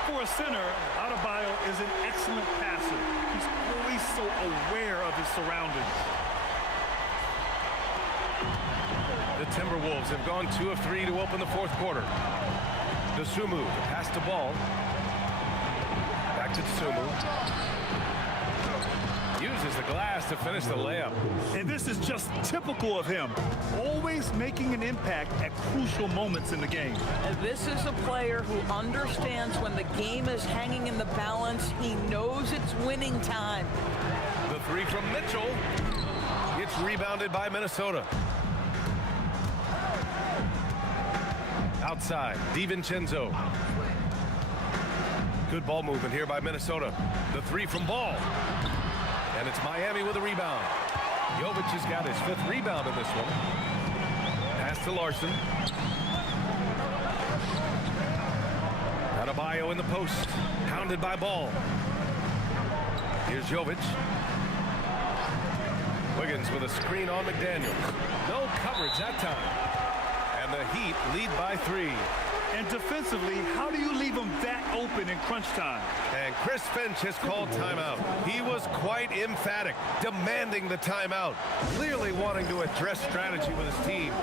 For a center, Adebayo is an excellent passer. He's always so aware of his surroundings. The Timberwolves have gone 2 of 3 to open the 4th quarter. Dosunmu pass the ball. Back to Dosunmu. Uses the glass to finish the layup. And this is just typical of him. Always making an impact at crucial moments in the game. And this is a player who understands when the game is hanging in the balance. He knows it's winning time. The 3 from Mitchell. It's rebounded by Minnesota. Outside, DiVincenzo. Good ball movement here by Minnesota. The 3 from Ball. And it's Miami with a rebound. Jovic has got his 5th rebound in this one. Pass to Larson. Adebayo in the post. Pounded by Ball. Here's Jovic. Wiggins with a screen on McDaniels. No coverage that time. And the Heat lead by 3. And defensively, how do you leave them that open in crunch time? And Chris Finch has called timeout. He was quite emphatic, demanding the timeout, clearly wanting to address strategy with his team.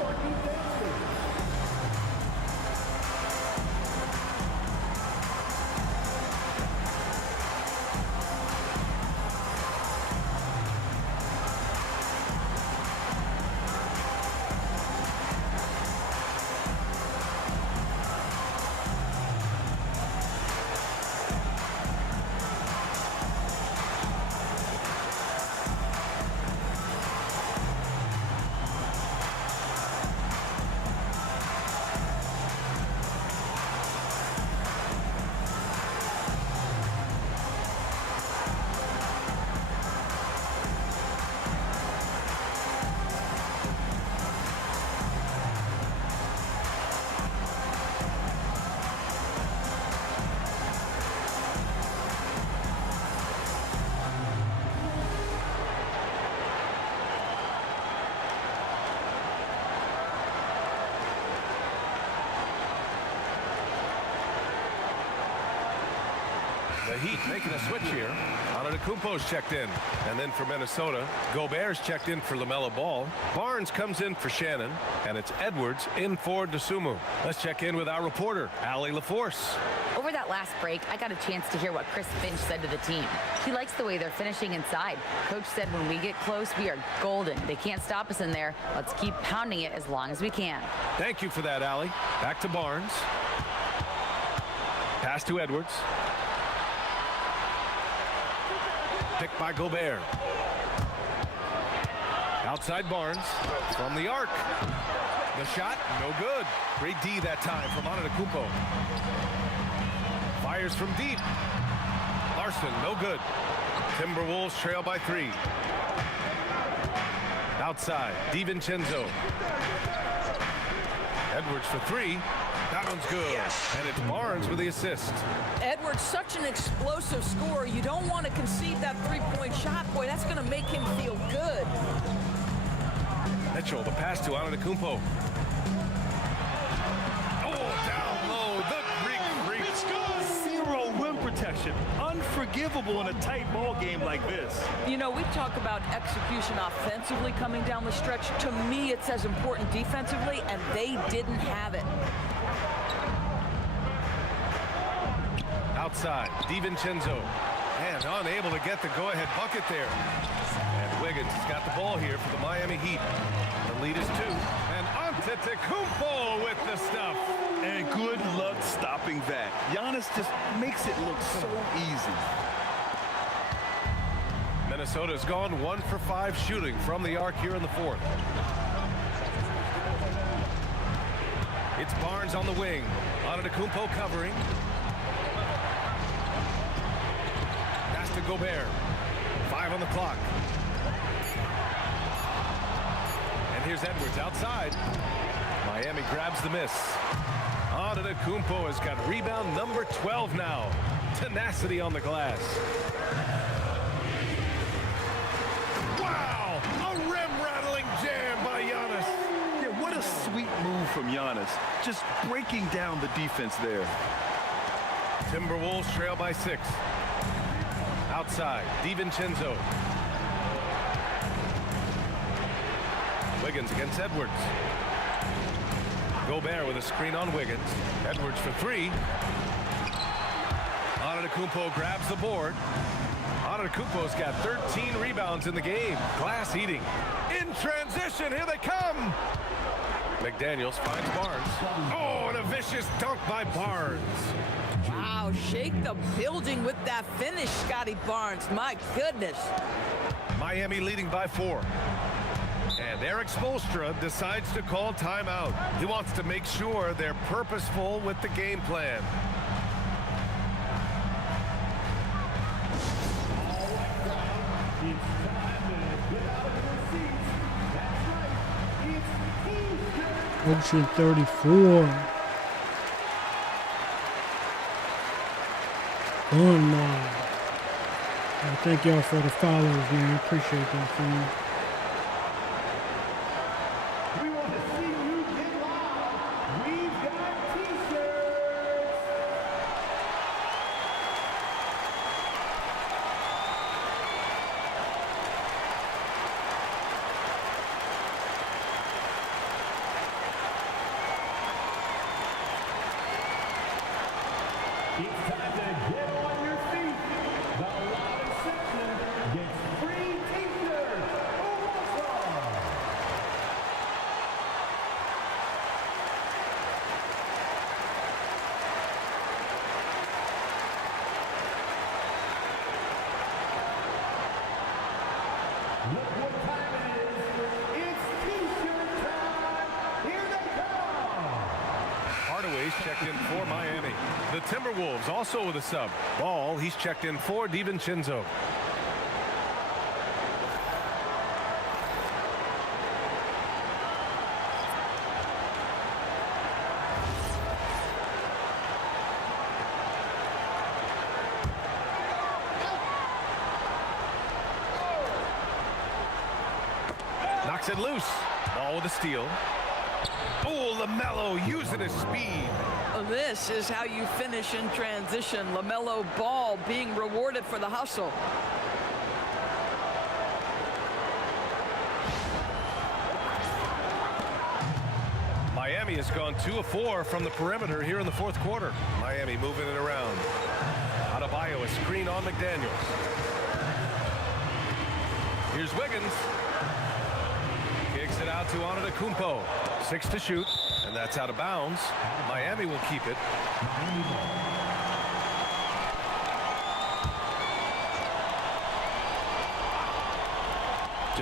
The Heat making a switch here. Antetokounmpo's checked in. And then for Minnesota, Gobert's checked in for LaMelo Ball. Barnes comes in for Shannon. And it's Edwards in for Dosunmu. Let's check in with our reporter, Allie LaForce. Over that last break, I got a chance to hear what Chris Finch said to the team. He likes the way they're finishing inside. Coach said when we get close, we are golden. They can't stop us in there. Let's keep pounding it as long as we can. Thank you for that, Allie. Back to Barnes. Pass to Edwards. Picked by Gobert. Outside Barnes from the arc. The shot, no good. Great D that time from Antetokounmpo. Fires from deep. Larson, no good. Timberwolves trail by 3. Outside, DiVincenzo. Edwards for 3. That one's good. And it's Barnes with the assist. Edwards, such an explosive scorer. You don't want to concede that three-point shot. Boy, that's going to make him feel good. Mitchell, the pass to Antetokounmpo. Oh, down low. The Greek freak. Zero rim protection. Unforgivable in a tight ball game like this. You know, we talk about execution offensively coming down the stretch. To me, it's as important defensively, and they didn't have it. Outside, DiVincenzo. And unable to get the go-ahead bucket there. And Wiggins has got the ball here for the Miami Heat. The lead is 2. And Antetokounmpo with the stuff. And good luck stopping that. Giannis just makes it look so easy. Minnesota's gone 1 for 5 shooting from the arc here in the 4th. It's Barnes on the wing. Antetokounmpo covering. Pass to Gobert. 5 on the clock. And here's Edwards outside. Miami grabs the miss. Antetokounmpo has got rebound number 12 now. Tenacity on the glass. Wow! A rim-rattling jam by Giannis. Yeah, what a sweet move from Giannis. Just breaking down the defense there. Timberwolves trail by 6. Outside, DiVincenzo. Wiggins against Edwards. Gobert with a screen on Wiggins. Edwards for 3. Antetokounmpo grabs the board. Antetokounmpo's got 13 rebounds in the game. Glass eating. In transition, here they come. McDaniels finds Barnes. Oh, and a vicious dunk by Barnes. Wow, shake the building with that finish, Scotty Barnes. My goodness. Miami leading by 4. And Eric Spoelstra decides to call timeout. He wants to make sure they're purposeful with the game plan. It's time to get out of your seats. That's right. It's team Ocean 34. Thank y'all for the follows, man. Appreciate that, fam. We want to see you get loud. We've got t-shirts. It's time to get on your feet. The loudest section gets free t-shirts. WARZONE. Look what time it is. It's t-shirt time. Here they come. Hardaway's checked in for Miami. The Timberwolves also with a sub. Ball, he's checked in for DiVincenzo. Knocks it loose. Ball with a steal. Oh, LaMelo using his speed. This is how you finish in transition. LaMelo Ball being rewarded for the hustle. Miami has gone 2 of 4 from the perimeter here in the 4th quarter. Miami moving it around. Adebayo, a screen on McDaniels. Here's Wiggins. Kicks it out to Antetokounmpo. 6 to shoot, and that's out of bounds. Miami will keep it.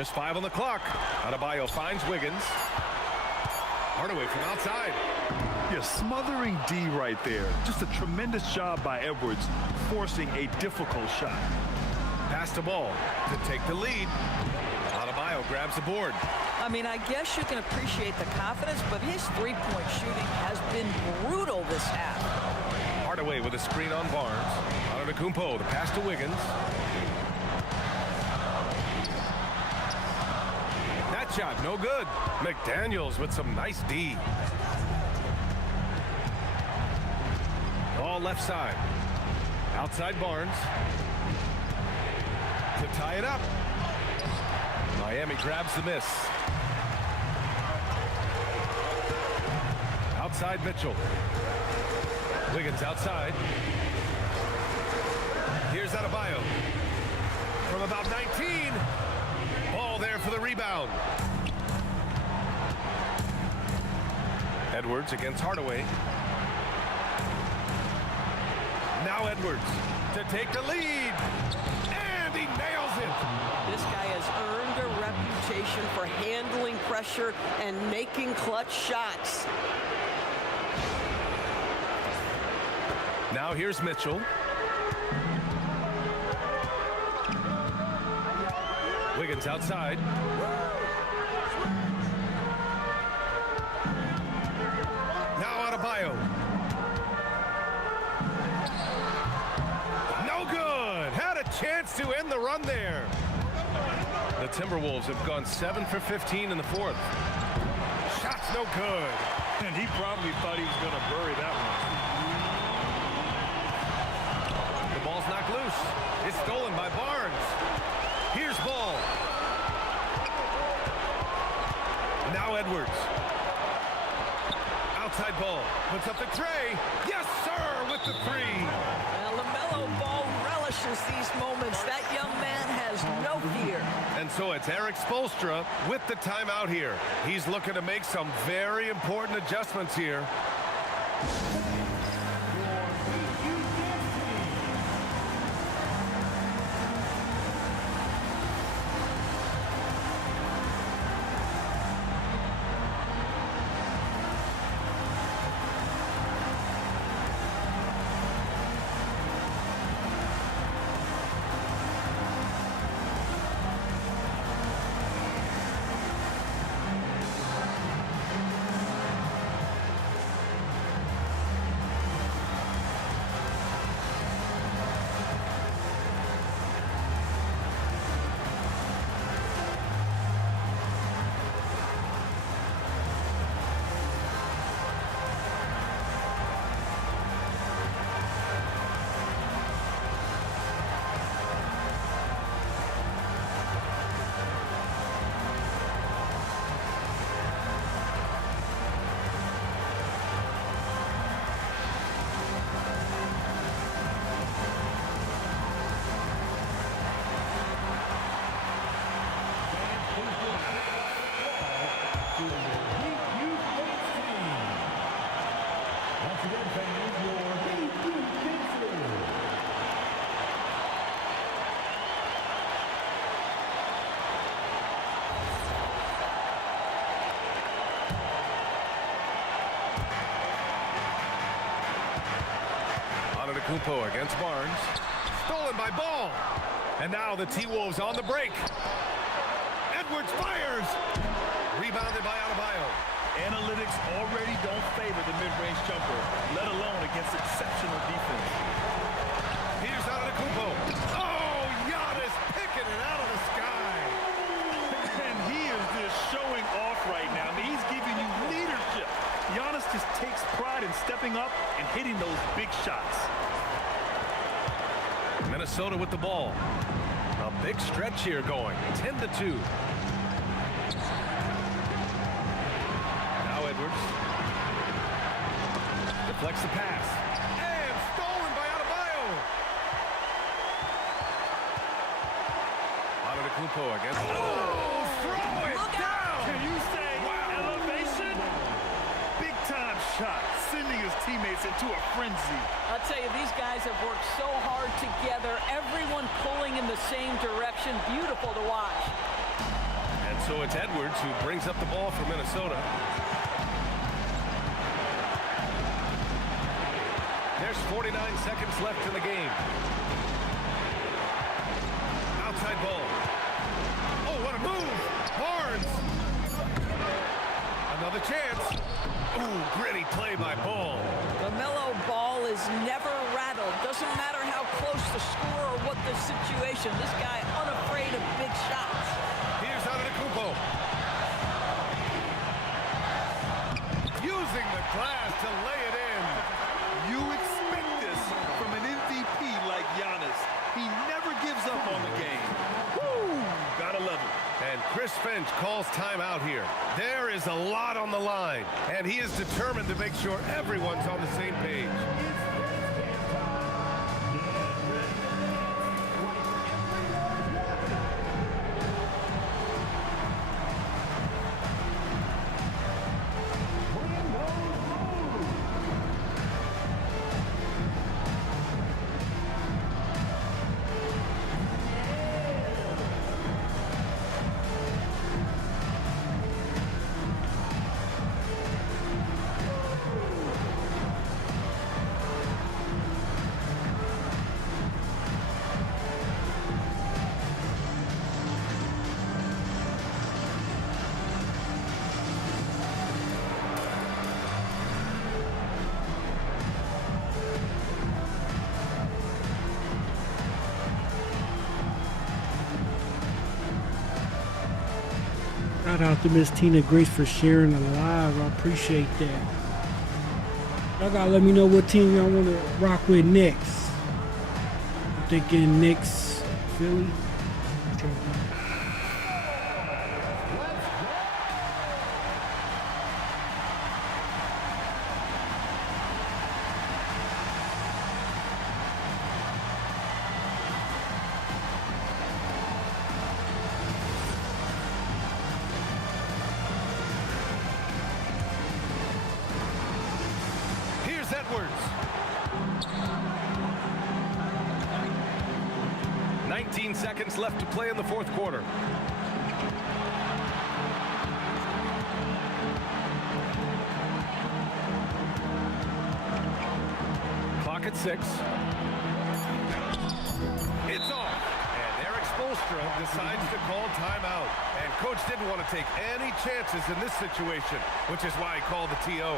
Just 5 on the clock. Adebayo finds Wiggins. Hardaway from outside. Yeah, smothering D right there. Just a tremendous job by Edwards, forcing a difficult shot. Pass the ball to take the lead. Adebayo grabs the board. I mean, I guess you can appreciate the confidence, but his three-point shooting has been brutal this half. Hardaway with a screen on Barnes. Antetokounmpo, the pass to Wiggins. That shot, no good. McDaniels with some nice D. Ball left side. Outside Barnes. To tie it up. Miami grabs the miss. Outside Mitchell. Wiggins outside. Here's Adebayo. From about 19. Ball there for the rebound. Edwards against Hardaway. Now Edwards to take the lead. And he nails it. This guy has earned a reputation for handling pressure and making clutch shots. Now here's Mitchell. Wiggins outside. Now Adebayo. No good. Had a chance to end the run there. The Timberwolves have gone 7 for 15 in the fourth. Shot's no good. And he probably thought he was going to bury that one. The ball's knocked loose. It's stolen by Barnes. Here's Ball. Now Edwards. Outside Ball. Puts up the tray. Yes, sir, with the three. Now, LaMelo Ball relishes these moments. That young man has no fear. And so it's Eric Spoelstra with the timeout here. He's looking to make some very important adjustments here. Antetokounmpo against Barnes. Stolen by Ball. And now the T-Wolves on the break. Edwards fires. Rebounded by Adebayo. Analytics already don't favor the mid-range jumper, let alone against exceptional defense. Here's Antetokounmpo. Oh, Giannis picking it out of the sky. And he is just showing off right now. I mean, he's giving you leadership. Giannis just takes pride in stepping up and hitting those big shots. Minnesota with the ball. A big stretch here going. 10-2. Now Edwards. Deflects the pass. And stolen by Adebayo. Antetokounmpo against. Oh, throw it down. Can you say elevation? Big-time shot, sending his teammates into a frenzy. I'll tell you, these guys have worked so hard together. Everyone pulling in the same direction. Beautiful to watch. So it's Edwards who brings up the ball for Minnesota. There's 49 seconds left in the game. Outside ball. Oh, what a move! Barnes! Another chance. Ooh, gritty play by Ball. The mellow ball is never rattled. Doesn't matter how close the score or what the situation. This guy unafraid of big shots. Here's Antetokounmpo. Using the glass to lay it in. You expect this from an MVP like Giannis. He never gives up on the game. Woo! Gotta love it. And Chris Finch calls timeout here. There is a lot on the line, and he is determined to make sure everyone's on the same page. Shout out to Miss Tina Grace for sharing the live. I appreciate that. Y'all gotta let me know what team y'all want to rock with next. I'm thinking Knicks, Philly. Here's Edwards. 19 seconds left to play in the fourth quarter. Clock at 6. It's off. And Eric Spoelstra decides to call timeout. And coach didn't want to take any chances in this situation, which is why he called the TO.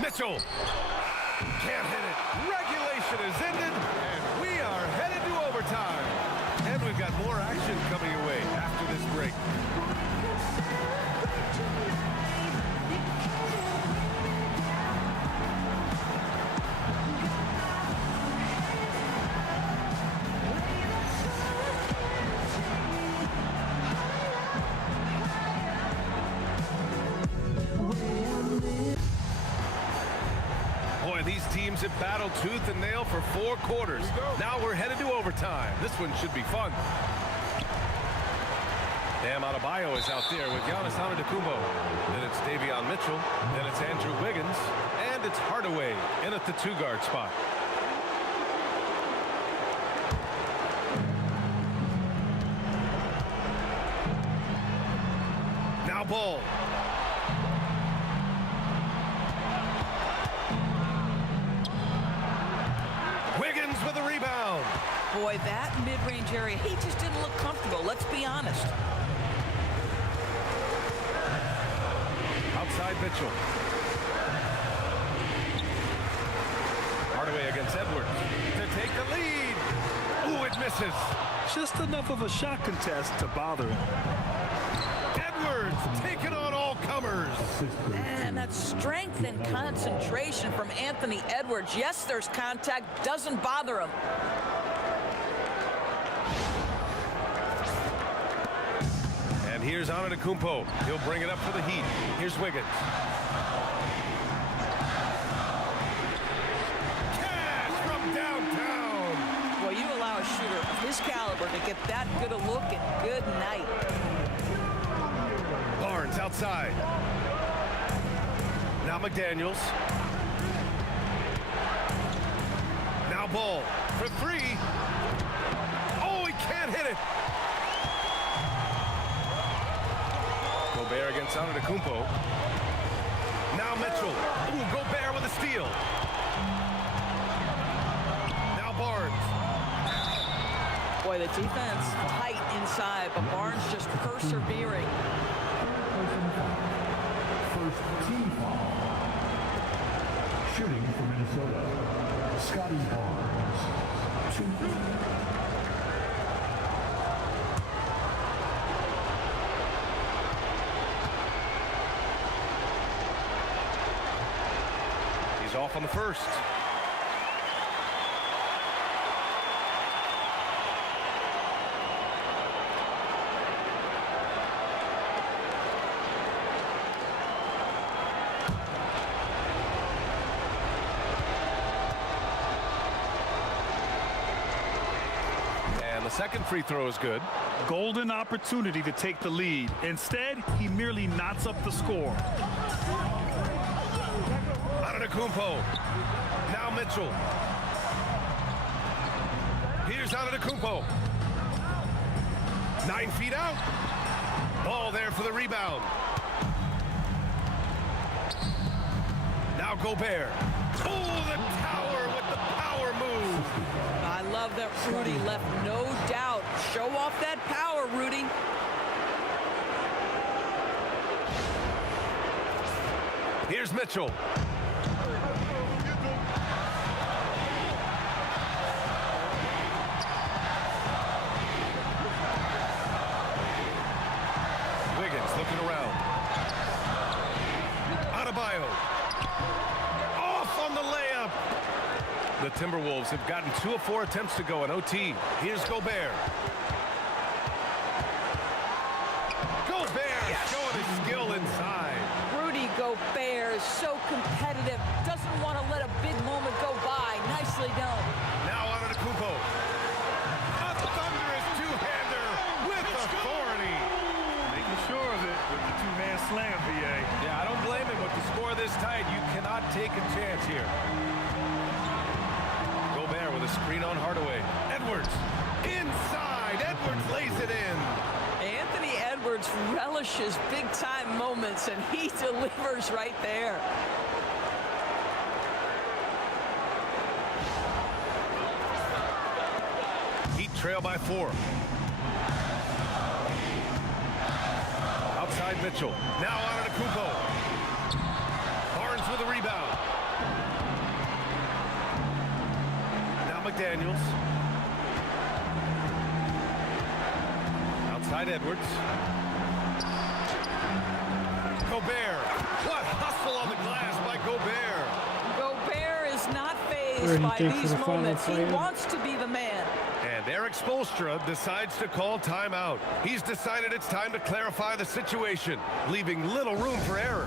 Mitchell can't hit it. Regulation is ended, and we are headed to overtime. And we've got more action coming your way after this break. Boy, these teams it battle tooth and nail for 4 quarters. Now we're headed to overtime. This one should be fun. Bam Adebayo is out there with Giannis Antetokounmpo. Then it's Davion Mitchell. Then it's Andrew Wiggins. And it's Hardaway in at the 2-guard spot. Now Ball. Wiggins with a rebound. Boy, that mid-range area, he just didn't look comfortable. Let's be honest. Outside Mitchell. Hardaway against Edwards to take the lead. Ooh, it misses. Just enough of a shot contest to bother him. Edwards taking on all comers. And that strength and concentration from Anthony Edwards. Yes, there's contact, doesn't bother him. And here's Antetokounmpo. He'll bring it up for the Heat. Here's Wiggins. Cash from downtown. Well, you allow a shooter of his caliber to get that good a look, and good night. Barnes outside. Now McDaniels. Now Ball for 3. Oh, he can't hit it. Gobert against Antetokounmpo. Now Mitchell. Ooh, Gobert with a steal. Now Barnes. Boy, the defense tight inside, but Barnes just persevering. First team foul. Shooting for Minnesota, Scotty Barnes. 2. He's off on the first. Second free throw is good. Golden opportunity to take the lead. Instead, he merely knots up the score. Antetokounmpo. Now Mitchell. Here's Antetokounmpo. 9 feet out. Ball there for the rebound. Now Gobert. Oh, the tower with the power move. I love that Rudy left no doubt. Show off that power, Rudy. Here's Mitchell. Wiggins looking around. Adebayo. Off on the layup. The Timberwolves have gotten 2 of 4 attempts to go in OT. Here's Gobert. Gobert showing his skill inside. Rudy Gobert is so competitive. Doesn't want to let a big moment go by. Nicely done. Now Antetokounmpo. A thunderous two-hander with authority. Making sure of it with the 2-man slam, VA. Yeah, I don't blame him. With the score this tight, you cannot take a chance here. Gobert with a screen on Hardaway. Edwards inside. Edwards lays it in. Anthony Edwards relishes big-time moments, and he delivers right there. Heat trail by 4. Outside Mitchell. Now Antetokounmpo. Barnes with a rebound. Now McDaniels. Outside Edwards. Gobert. What hustle on the glass by Gobert. Gobert is not Where fazed do you by think for these the final moments. He player? wants to be the man. And Eric Spoelstra decides to call timeout. He's decided it's time to clarify the situation, leaving little room for error.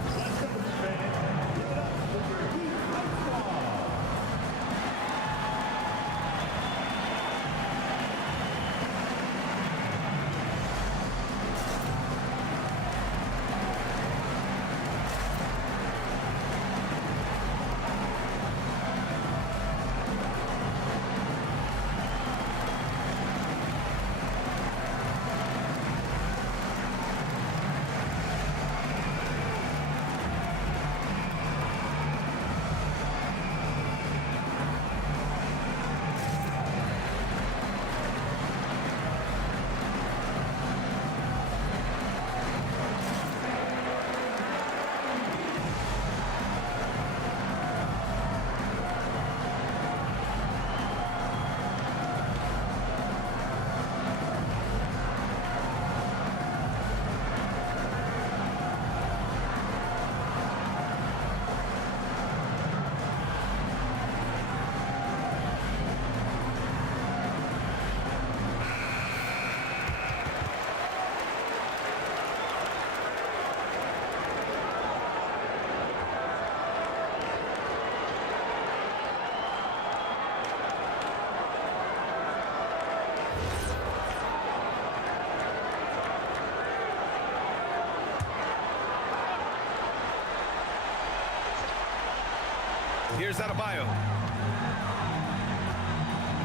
Here's Adebayo.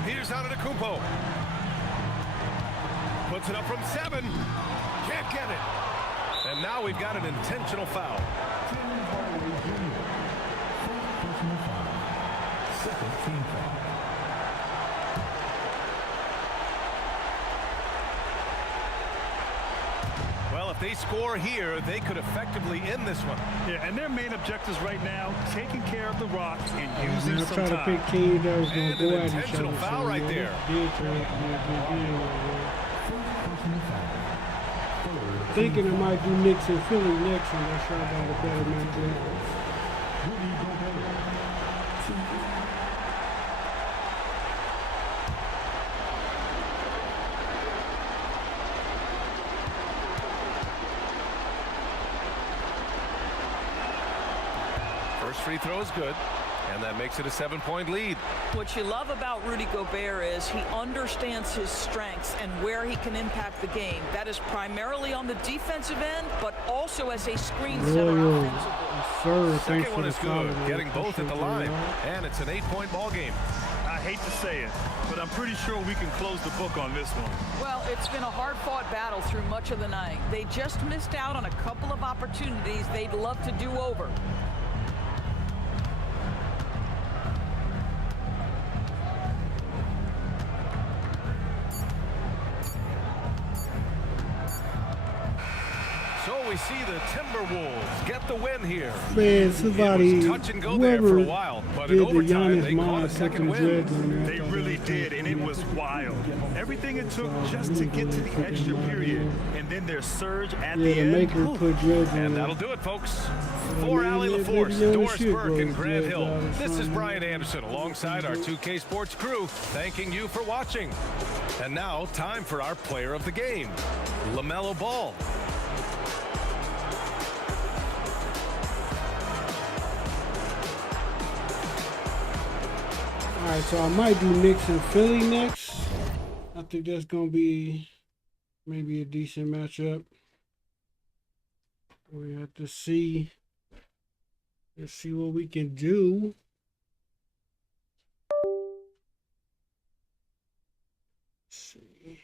Here's Antetokounmpo. Puts it up from 7. Can't get it. And now we've got an intentional foul. Tim Hardaway Jr. First personal foul. Second team foul. Well, if they score here, they could effectively end this one. Yeah, and their main objectives right now, taking care of the rock and using I some try to time. pick teams that was gonna And go an at each intentional other. foul right there. Did try to make a deal right there. First personal foul. Third Thinking I might do Knicks and Philly next one. I'm sure I got a better matchup. Rudy Gobert. First free throw is good, and that makes it a 7-point lead. What you love about Rudy Gobert is he understands his strengths and where he can impact the game. That is primarily on the defensive end, but also as a screen setter Royal, offensively. sir, thanks Second for one the is follow. good, man. getting both at the Appreciate line, that. and it's an 8-point ball game. I hate to say it, but I'm pretty sure we can close the book on this one. Well, it's been a hard-fought battle through much of the night. They just missed out on a couple of opportunities they'd love to do over. So we see the Timberwolves get the win here. Man, somebody, It was touch and go there for a whoever while, but in did the overtime Giannis they caught a mod put second them win. dreads on there. I They thought really that did, and it cool. was wild. Everything it took just to get to the extra period, and then their surge at Yeah, the the end. maker Ooh. put dreads on And there. that'll do it, folks. Yeah, For man, Allie yeah, LaForce, baby, Doris shit, Burke, bro. and Grant Dreads Hill, out of this is something. Brian Anderson alongside our 2K Sports crew, thanking you for watching. And now, time for our player of the game, LaMelo Ball. All right, so I might do Knicks and Philly next. I think that's gonna be maybe a decent matchup. We have to see. Let's see what we can do. Let's see.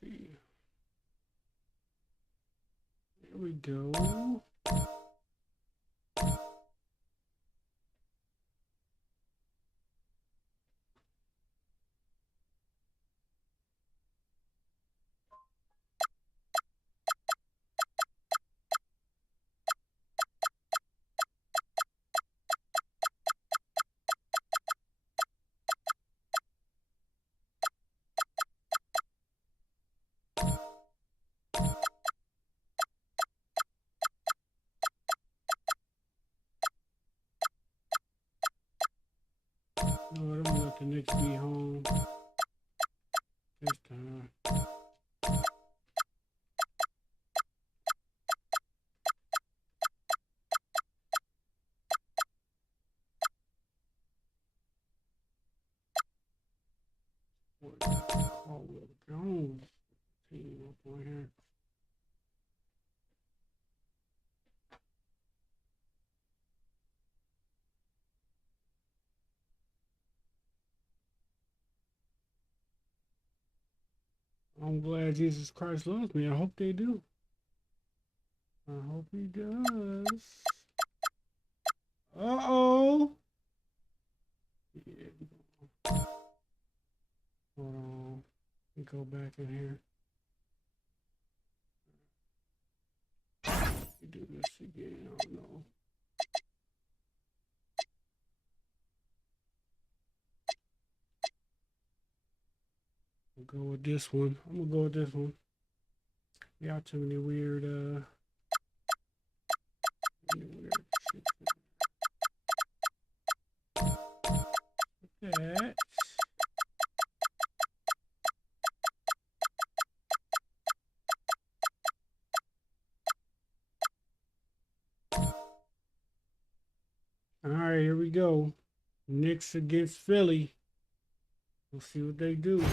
See. Here we go. No, I'm gonna let the Knicks be home this time. What Caldwell Jones team up on here? I'm glad Jesus Christ loves me. I hope they do. I hope he does. Uh-oh. Yeah. Hold on. Let me go back in here. Let me do this again. I don't know. I'll go with this one. I'm gonna go with this one. Y'all too many weird shit. That. All right, here we go. Knicks against Philly. We'll see what they do.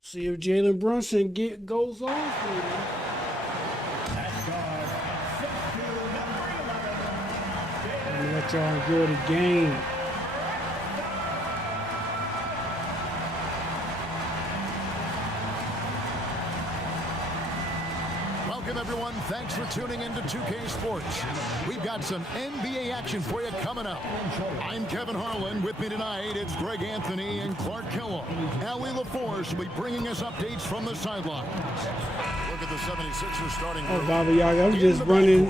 See if Jalen Brunson goes off with him. I'm gonna let y'all enjoy the game. Welcome, everyone. Thanks for tuning in to 2K Sports. We've got some NBA action for you coming up. I'm Kevin Harlan. With me tonight, it's Greg Anthony and Clark Kellogg. Allie LaForce will be bringing us updates from the sidelines. Look at the 76ers starting. Oh, Baba Yaga, I'm just running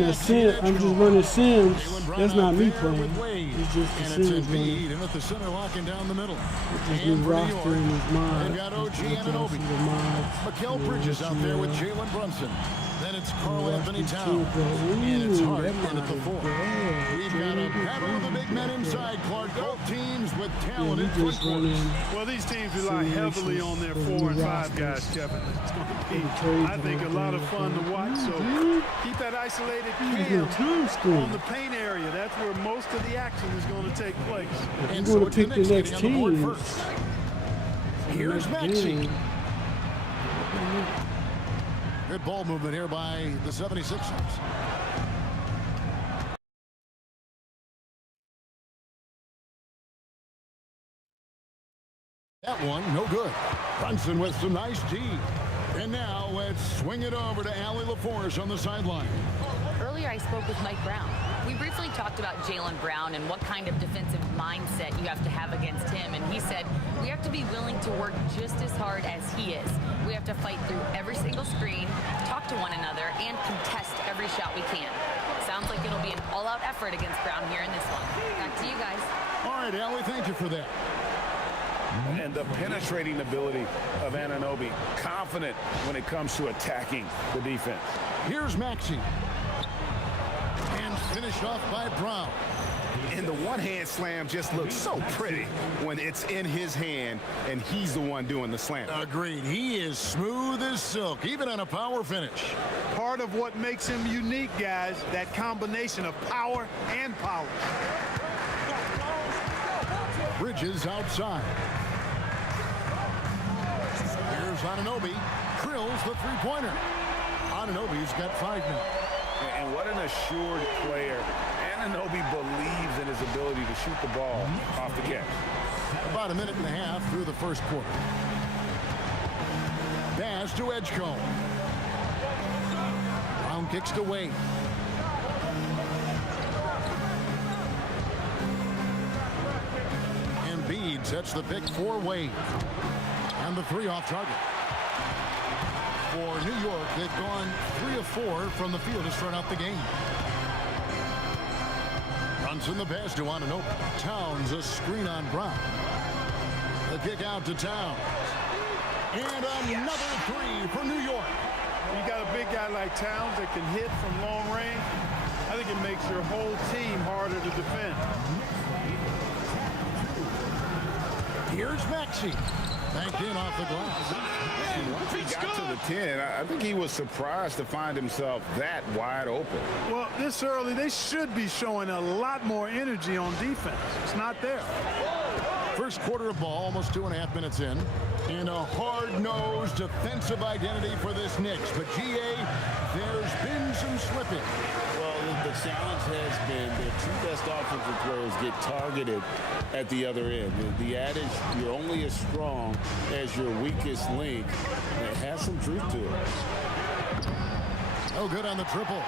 a sim. I'm just running Sims. That's not me playing. It's just the Sims running. And at the center, locking down the middle. Just new roster in his mind. They've got OG Anunoby. Mikal Bridges out there with Jalen Brunson. Then it's Karl Anthony Towns. And it's Hart in at the 4. We've got a battle of the big men inside, Clark. Both teams with talented front courts. Well, these teams rely heavily on their 4 and 5 guys, Kevin. It's going to be, I think, a lot of fun to watch. So keep that isolated cam on the paint area. That's where most of the action is going to take place. I'm going to pick the next team. Here's Maxey. Good ball movement here by the 76ers. That one, no good. Brunson with some nice D. And now let's swing it over to Allie LaForce on the sideline. Earlier, I spoke with Mike Brown. We briefly talked about Jaylen Brown and what kind of defensive mindset you have to have against him. And he said, we have to be willing to work just as hard as he is. We have to fight through every single screen, talk to one another, and contest every shot we can. Sounds like it'll be an all-out effort against Brown here in this one. Back to you guys. All right, Allie, thank you for that. And the penetrating ability of Anunoby, confident when it comes to attacking the defense. Here's Maxey. And finished off by Brown. And the one-hand slam just looks so pretty when it's in his hand and he's the one doing the slam. Agreed. He is smooth as silk, even on a power finish. Part of what makes him unique, guys, that combination of power and polish. Bridges outside. Here's Anunoby. Drills the three-pointer. Anunoby's got 5 minutes. And what an assured player. Anunoby believes in his ability to shoot the ball off the catch. About a minute and a half through the first quarter. Pass to Edgecombe. Brown kicks to Wade. Embiid sets the pick for Wade. And the 3 off target. For New York, they've gone 3 of 4 from the field to start out the game. Brunson the pass to Anunoby. Towns a screen on Brown. The kick out to Towns. And another 3 for New York. You got a big guy like Towns that can hit from long range. I think it makes your whole team harder to defend. Here's Maxey. Banked in off the glass. And once he got to the 10, I think he was surprised to find himself that wide open. Well, this early, they should be showing a lot more energy on defense. It's not there. First quarter of ball, almost 2.5 minutes in. And a hard-nosed defensive identity for this Knicks. But, GA, there's been some slipping. Well, the challenge has been their 2 best offensive players get targeted at the other end. The adage, you're only as strong as your weakest link, it has some truth to it. No good on the triple.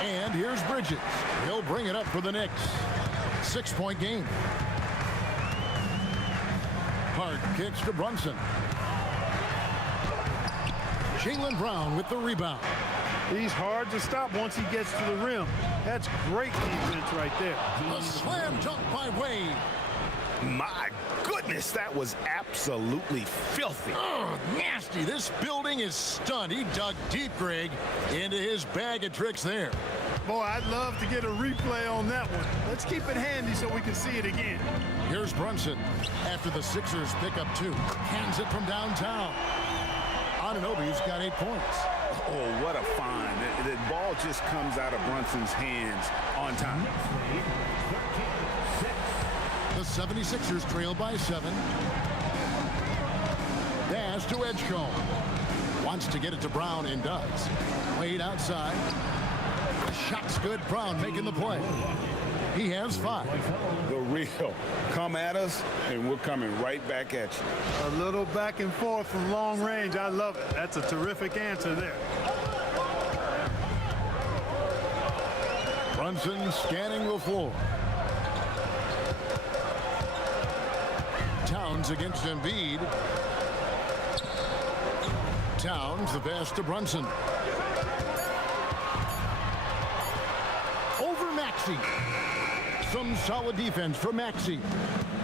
And here's Bridges. He'll bring it up for the Knicks. 6-point game. Hart kicks to Brunson. Jaylen Brown with the rebound. He's hard to stop once he gets to the rim. That's great defense right there. A slam dunk by Wade. My goodness. goodness, that was absolutely filthy. Oh, nasty. This building is stunned. He dug deep, Greg, into his bag of tricks there. Boy, I'd love to get a replay on that one. Let's keep it handy so we can see it again. Here's Brunson after the Sixers pick up 2. Hands it from downtown. Anunoby's got 8 points. Oh, what a find. The ball just comes out of Brunson's hands on time. The 76ers trail by 7. Dash to Edgecombe. Wants to get it to Brown and does. Wade outside. Shot's good. Brown making the play. He has 5. The real. Come at us, and we're coming right back at you. A little back and forth from long range. I love it. That's a terrific answer there. Brunson scanning the floor. Towns against Embiid. Towns the pass to Brunson. Over Maxey. Some solid defense from Maxey.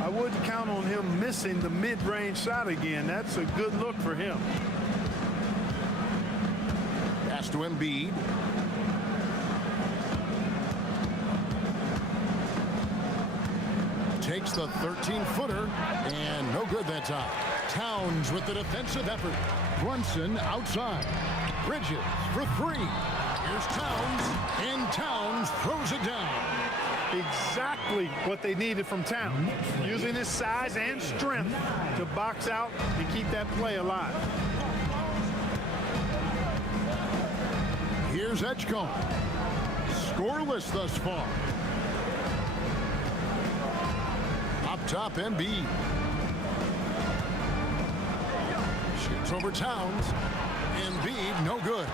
I wouldn't count on him missing the mid-range shot again. That's a good look for him. Pass to Embiid. Takes the 13-footer, and no good that time. Towns with the defensive effort. Brunson outside. Bridges for 3. Here's Towns, and Towns throws it down. Exactly what they needed from Towns. Using his size and strength to box out and keep that play alive. Here's Edgecombe. Scoreless thus far. Up top, Embiid. Shoots over Towns. Embiid, no good.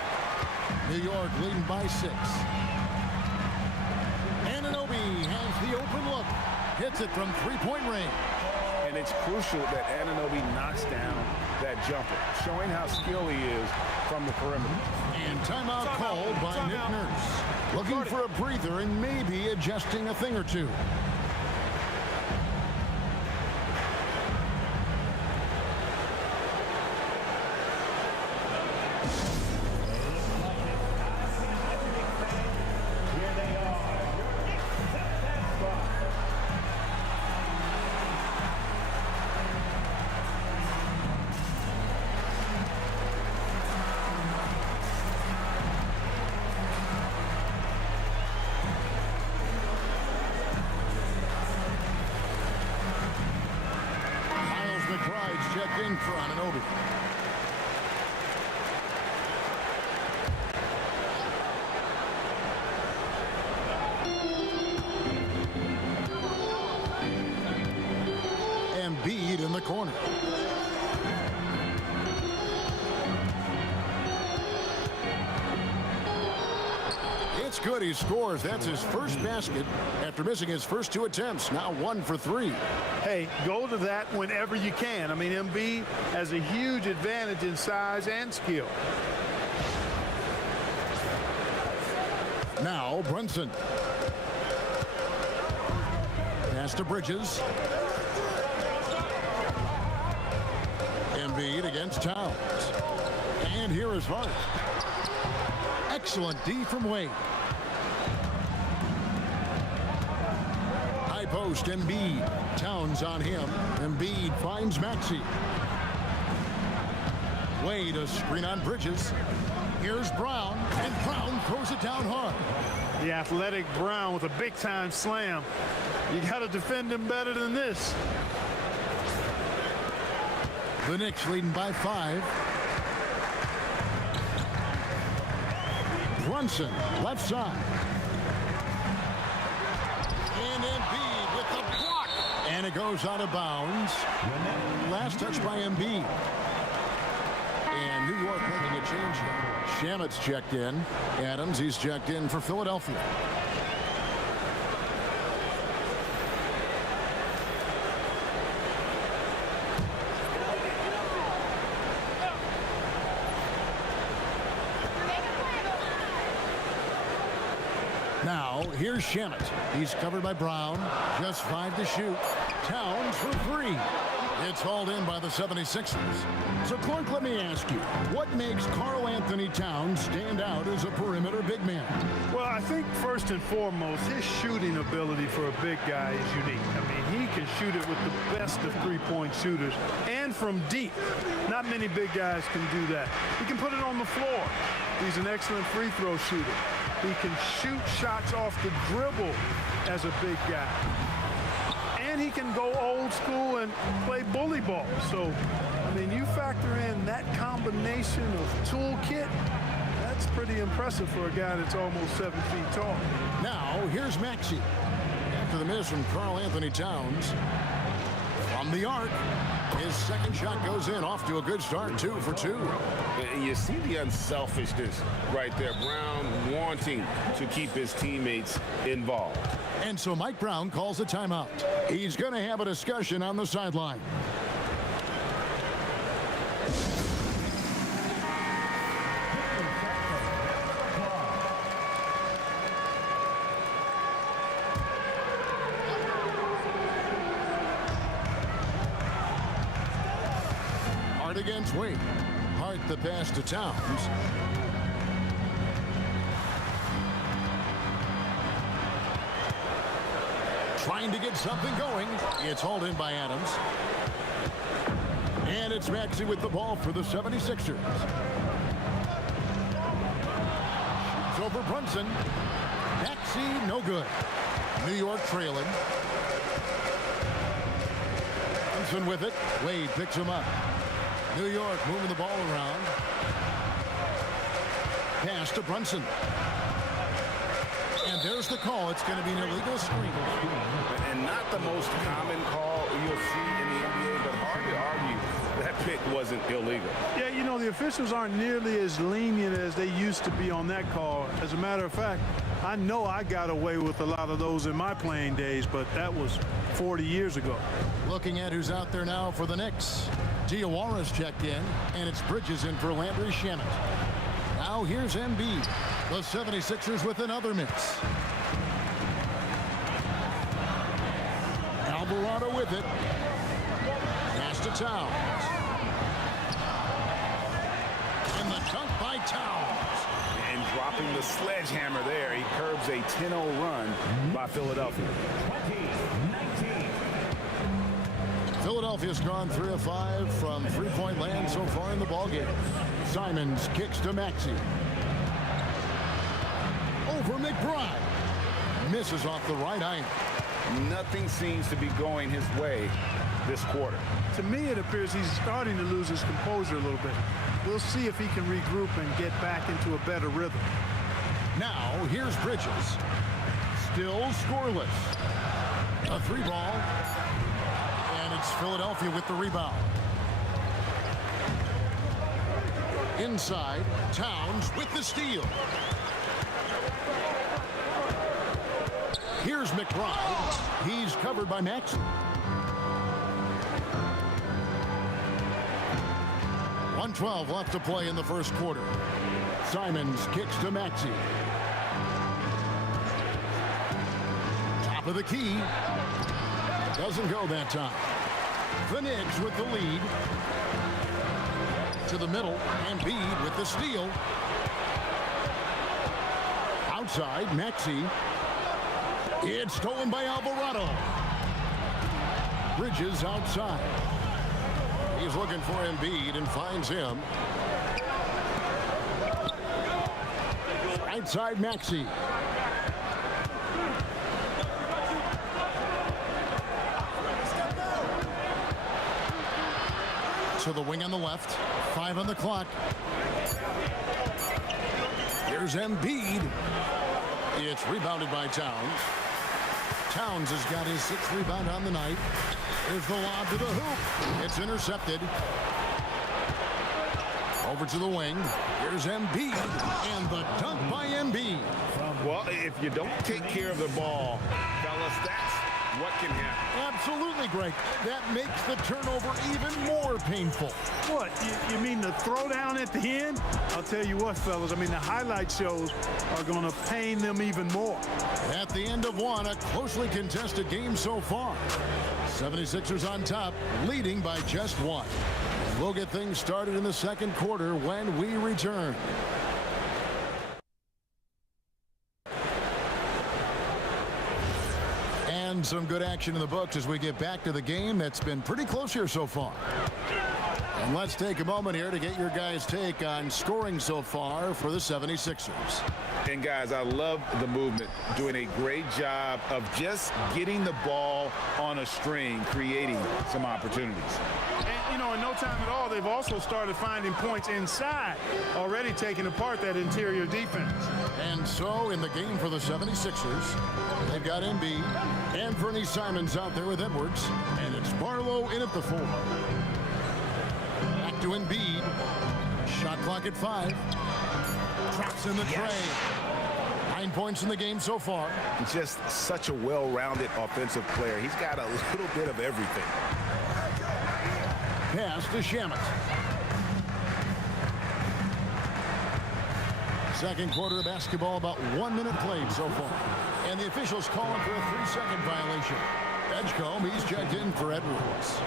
New York leading by 6. Anunoby has the open look. Hits it from 3-point range. And it's crucial that Anunoby knocks down that jumper, showing how skilled he is from the perimeter. And timeout called by Nick Nurse. Looking for a breather and maybe adjusting a thing or two. Checked in for Anunoby. Embiid in the corner. It's good. He scores. That's his first basket after missing his first 2 attempts. Now 1 for 3. Hey, go to that whenever you can. I mean, Embiid has a huge advantage in size and skill. Now Brunson. Pass to Bridges. Embiid against Towns. And here is Hart. Excellent D from Wade. High post, Embiid. Towns on him. Embiid finds Maxey. Wade, a screen on Bridges. Here's Brown, and Brown throws it down hard. The athletic Brown with a big-time slam. You got to defend him better than this. The Knicks leading by 5. Brunson, left side. And Embiid with the block. And it goes out of bounds. Last touch by Embiid. And New York making a change here. Shamet's checked in. Adams, he's checked in for Philadelphia. Now, here's Shamet. He's covered by Brown. Just 5 to shoot. Towns for 3. It's hauled in by the 76ers. So, Clark, let me ask you, what makes Karl Anthony Towns stand out as a perimeter big man? Well, I think first and foremost, his shooting ability for a big guy is unique. I mean, he can shoot it with the best of three-point shooters and from deep. Not many big guys can do that. He can put it on the floor. He's an excellent free throw shooter. He can shoot shots off the dribble as a big guy. And he can go old school and play bully ball. So, I mean, you factor in that combination of toolkit, that's pretty impressive for a guy that's almost 7 feet tall. Now, here's Maxey. After the miss from Karl Anthony Towns. From the arc, his second shot goes in, off to a good start, 2 for 2. And you see the unselfishness right there. Brown wanting to keep his teammates involved. And so Mike Brown calls a timeout. He's going to have a discussion on the sideline. Hart against Wade. Hart the pass to Towns. Trying to get something going. It's hauled in by Adams. And it's Maxey with the ball for the 76ers. It's over Brunson. Maxey, no good. New York trailing. Brunson with it. Wade picks him up. New York moving the ball around. Pass to Brunson. And there's the call. It's going to be an illegal screen. And not the most common call you'll see in the NBA, but hard to argue that pick wasn't illegal. Yeah, you know, the officials aren't nearly as lenient as they used to be on that call. As a matter of fact, I know I got away with a lot of those in my playing days, but that was 40 years ago. Looking at who's out there now for the Knicks. Diawara's checked in, and it's Bridges in for Landry Shamet. Now here's Embiid. The 76ers with another miss. Alvarado with it. Pass to Towns. And the dunk by Towns. And dropping the sledgehammer there, he curbs a 10-0 run by Philadelphia. 20-19. Philadelphia's gone 3 of 5 from three-point land so far in the ballgame. Simons kicks to Maxey. Over McBride. Misses off the right eye. Nothing seems to be going his way this quarter. To me, it appears he's starting to lose his composure a little bit. We'll see if he can regroup and get back into a better rhythm. Now, here's Bridges. Still scoreless. A 3-ball. And it's Philadelphia with the rebound. Inside, Towns with the steal. Here's McBride. He's covered by Maxey. 1:12 left to play in the first quarter. Simons kicks to Maxey. Top of the key. Doesn't go that time. The Knicks with the lead. To the middle. Embiid with the steal. Outside, Maxey. It's stolen by Alvarado. Bridges outside. He's looking for Embiid and finds him. Right side, Maxey. To the wing on the left. 5 on the clock. Here's Embiid. It's rebounded by Towns. Towns has got his 6th rebound on the night. There's the lob to the hoop. It's intercepted. Over to the wing. Here's Embiid. And the dunk by Embiid. Well, if you don't take care of the ball, fellas, that's what can happen. Absolutely. Really, Greg, that makes the turnover even more painful. What? You mean the throwdown at the end? I'll tell you what, fellas. I mean, the highlight shows are going to pain them even more. At the end of one, a closely contested game so far. 76ers on top, leading by just one. We'll get things started in the second quarter when we return. And some good action in the books as we get back to the game that's been pretty close here so far. And let's take a moment here to get your guys' take on scoring so far for the 76ers. And guys, I love the movement, doing a great job of just getting the ball on a string, creating some opportunities. And, you know, in no time at all, they've also started finding points inside, already taking apart that interior defense. And so in the game for the 76ers, they've got Embiid and Anthony Simons out there with Edwards, and it's Barlow in at the 4. Back to Embiid. Shot clock at 5. Traps in the tray. 9 points in the game so far. Just such a well-rounded offensive player. He's got a little bit of everything. Pass to Shamet. Second quarter of basketball, about 1 minute played so far. And the officials calling for a 3-second violation. Edgecombe, he's checked in for Edwards.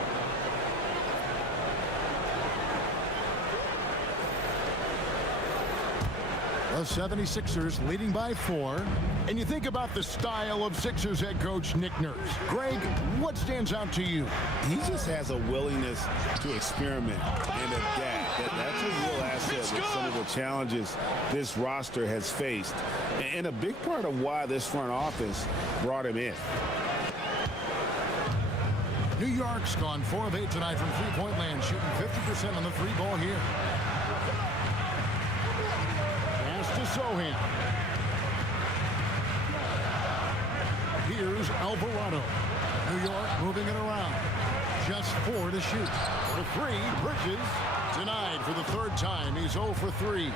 The 76ers leading by 4. And you think about the style of Sixers head coach Nick Nurse. Greg, what stands out to you? He just has a willingness to experiment and adapt. That's a real asset with some of the challenges this roster has faced. And a big part of why this front office brought him in. New York's gone 4 of 8 tonight from three-point land, shooting 50% on the 3-ball here. Pass to Sohan. Here's Alvarado. New York moving it around. Just 4 to shoot. For 3, Bridges denied for the 3rd time. He's 0 for 3.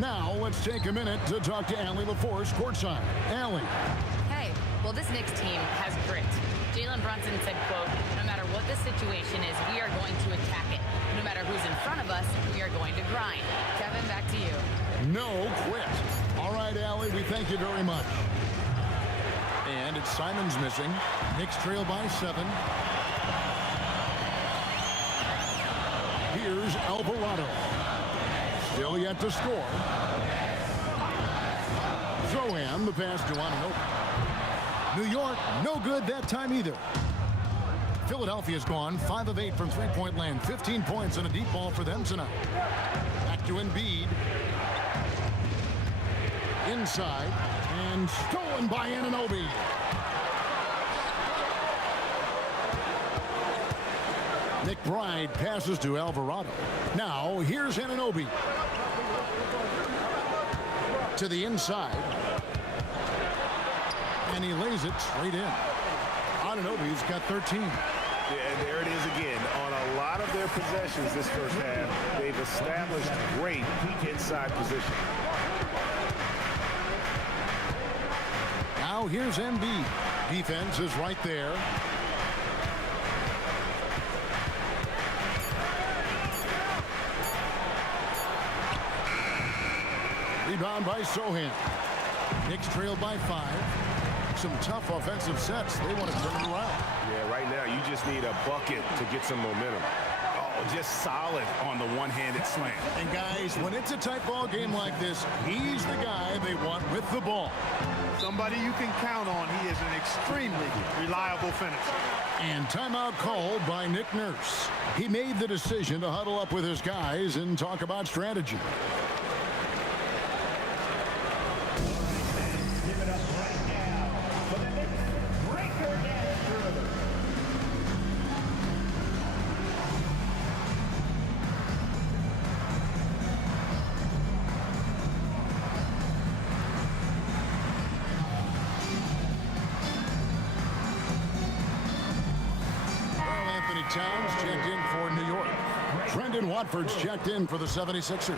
Now let's take a minute to talk to Allie LaForce courtside. Allie. Hey, well, this Knicks team has grit. Jalen Brunson said, quote, no matter what the situation is, we are going to attack it. No matter who's in front of us, we are going to grind. Kevin, back to you. No quit. All right, Allie, we thank you very much. And it's Simons missing. Knicks trail by 7. Here's Alvarado. Still yet to score. Zohan, the pass to Anunoby. New York, no good that time either. Philadelphia's gone 5 of 8 from three-point land. 15 points and a deep ball for them tonight. Back to Embiid. Inside. And stolen by Anunoby. McBride passes to Alvarado. Now, here's Anunoby. To the inside. And he lays it straight in. Anunoby's got 13. Yeah, and there it is again. On a lot of their possessions this first half, they've established great inside position. Now here's Embiid. Defense is right there. Rebound by Sohan. Knicks trailed by 5. Some tough offensive sets. They want to turn it around. Yeah, right now you just need a bucket to get some momentum. Oh, just solid on the one-handed slam. And guys, when it's a tight ball game like this, he's the guy they want with the ball. Somebody you can count on. He is an extremely reliable finisher. And timeout called by Nick Nurse. He made the decision to huddle up with his guys and talk about strategy. Towns checked in for New York. Trendon Watford's checked in for the 76ers.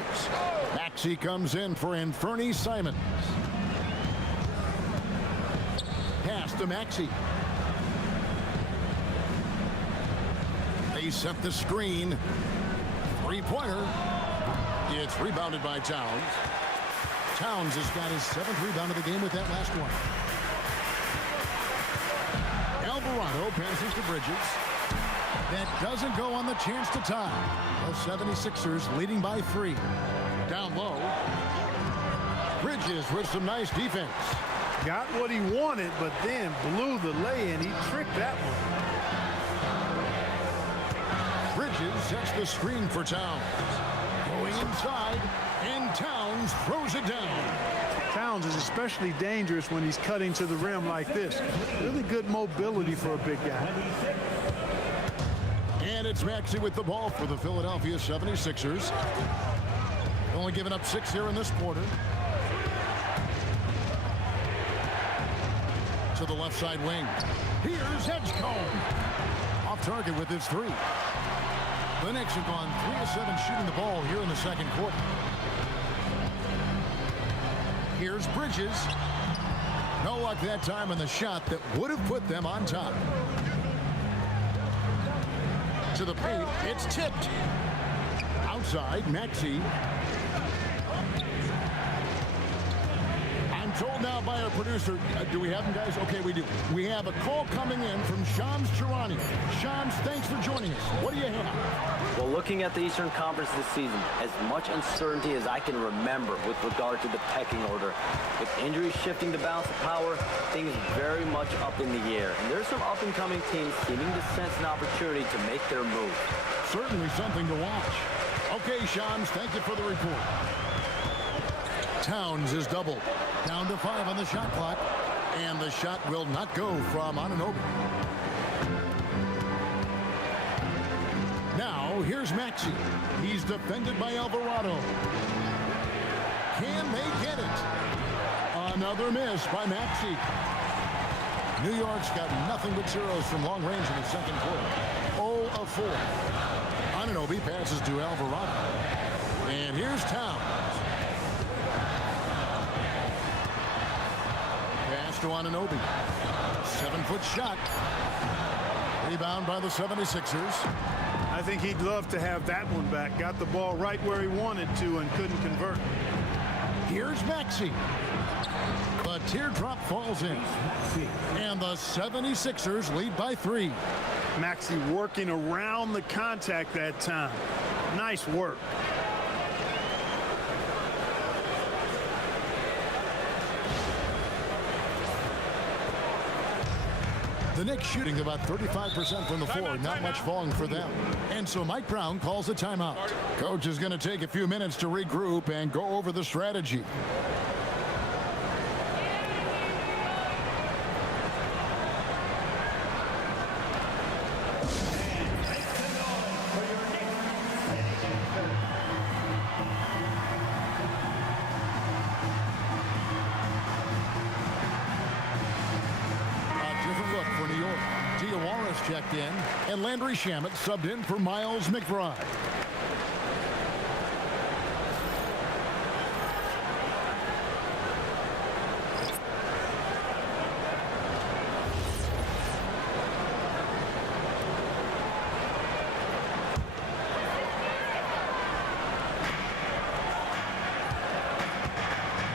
Maxey comes in for Anthony Simons. Pass to Maxey. They set the screen. Three-pointer. It's rebounded by Towns. Towns has got his 7th rebound of the game with that last one. Alvarado passes to Bridges. That doesn't go on the chance to tie. The 76ers leading by 3. Down low. Bridges with some nice defense. Got what he wanted, but then blew the lay-in. He tricked that one. Bridges sets the screen for Towns. Going inside, and Towns throws it down. Towns is especially dangerous when he's cutting to the rim like this. Really good mobility for a big guy. And it's Maxey with the ball for the Philadelphia 76ers. Only giving up 6 here in this quarter. To the left side wing. Here's Edgecombe. Off target with his 3. The Knicks have gone 3 of 7 shooting the ball here in the second quarter. Here's Bridges. No luck that time on the shot that would have put them on top. To the paint, it's tipped. Outside, Maxey. I'm told now by our producer, do we have him, guys? Okay, we do. We have a call coming in from Shams Charania. Shams, thanks for joining us. What do you have? Well, looking at the Eastern Conference this season, as much uncertainty as I can remember with regard to the pecking order. With injuries shifting the balance of power, things very much up in the air. And there's some up-and-coming teams seeming to sense an opportunity to make their move. Certainly something to watch. Okay, Shams, thank you for the report. Towns is doubled. Down to 5 on the shot clock. And the shot will not go from Anunoby. Now, here's Maxey. He's defended by Alvarado. Can they get it? Another miss by Maxey. New York's got nothing but zeros from long range in the second quarter. 0 of 4. Anunoby passes to Alvarado. And here's Towns. Pass to Anunoby. 7-foot shot. Rebound by the 76ers. I think he'd love to have that one back. Got the ball right where he wanted to and couldn't convert. Here's Maxey. The teardrop falls in. And the 76ers lead by 3. Maxey working around the contact that time. Nice work. The Knicks shooting about 35% from the floor. Not much falling for them. And so Mike Brown calls a timeout. Coach is going to take a few minutes to regroup and go over the strategy. Checked in, and Landry Shamet subbed in for Miles McBride.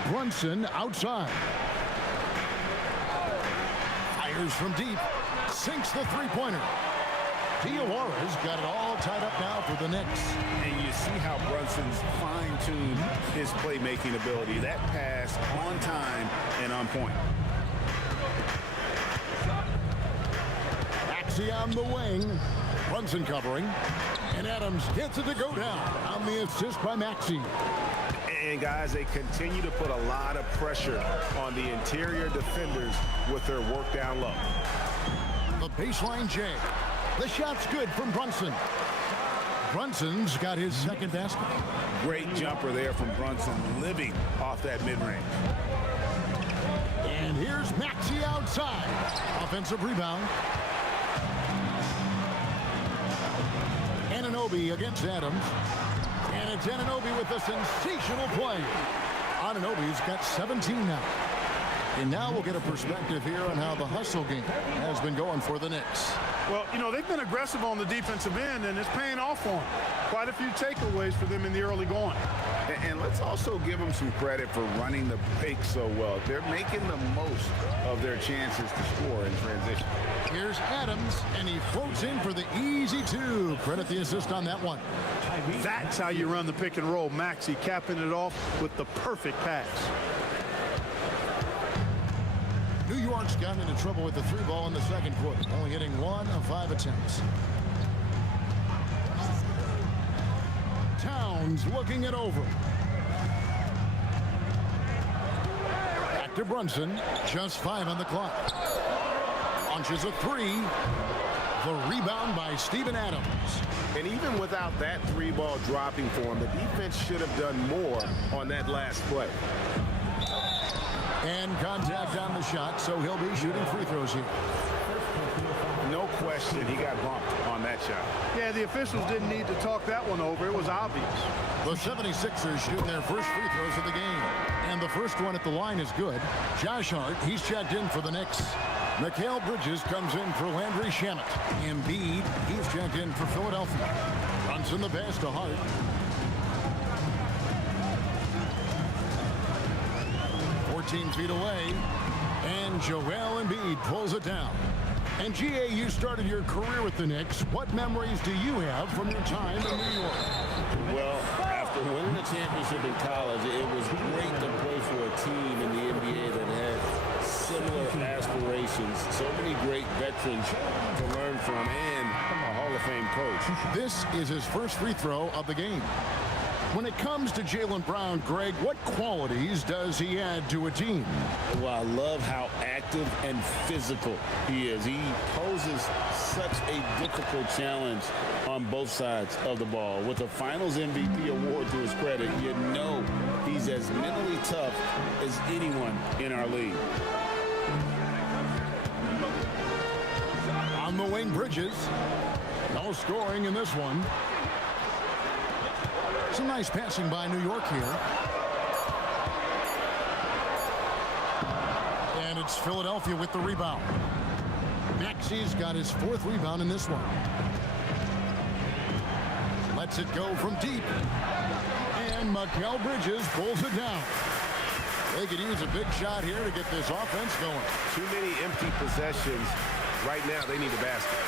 Brunson outside. Fires from deep. Sinks the three-pointer. Diawara's got it all tied up now for the Knicks. And you see how Brunson's fine-tuned his playmaking ability. That pass on time and on point. Maxey on the wing. Brunson covering. And Adams gets it to go down on the assist by Maxey. And guys, they continue to put a lot of pressure on the interior defenders with their work down low. The baseline J. The shot's good from Brunson. Brunson's got his second basket. Great jumper there from Brunson, living off that mid-range. And here's Maxey outside. Offensive rebound. Anunoby against Adams. And it's Anunoby with a sensational play. Anunoby's got 17 now. And now we'll get a perspective here on how the hustle game has been going for the Knicks. Well, you know, they've been aggressive on the defensive end, and it's paying off for them. Quite a few takeaways for them in the early going. And let's also give them some credit for running the break so well. They're making the most of their chances to score in transition. Here's Adams, and he floats in for the easy two. Credit the assist on that one. That's how you run the pick and roll. Maxey capping it off with the perfect pass. New York's gotten into trouble with the three ball in the second quarter, only hitting 1 of 5 attempts. Towns looking it over. Back to Brunson, just 5 on the clock. Launches a three. The rebound by Steven Adams. And even without that three ball dropping for him, the defense should have done more on that last play. And contact on the shot, so he'll be shooting free throws here. No question, he got bumped on that shot. Yeah, the officials didn't need to talk that one over. It was obvious. The 76ers shooting their first free throws of the game. And the first one at the line is good. Josh Hart, he's checked in for the Knicks. Mikal Bridges comes in for Landry Shamet. Embiid, he's checked in for Philadelphia. Brunson the pass to Hart. Feet away, and Joel Embiid pulls it down. And GA, you started your career with the Knicks. What memories do you have from your time in New York? Well, after winning the championship in college, it was great to play for a team in the NBA that had similar aspirations. So many great veterans to learn from, and a Hall of Fame coach. This is his first free throw of the game. When it comes to Jaylen Brown, Greg, what qualities does he add to a team? Well, I love how active and physical he is. He poses such a difficult challenge on both sides of the ball. With the Finals MVP award to his credit, you know he's as mentally tough as anyone in our league. On the wing, Bridges. No scoring in this one. Some nice passing by New York here. And it's Philadelphia with the rebound. Maxey's got his 4th rebound in this one. Lets it go from deep. And Mikal Bridges pulls it down. They could use a big shot here to get this offense going. Too many empty possessions. Right now, they need a basket.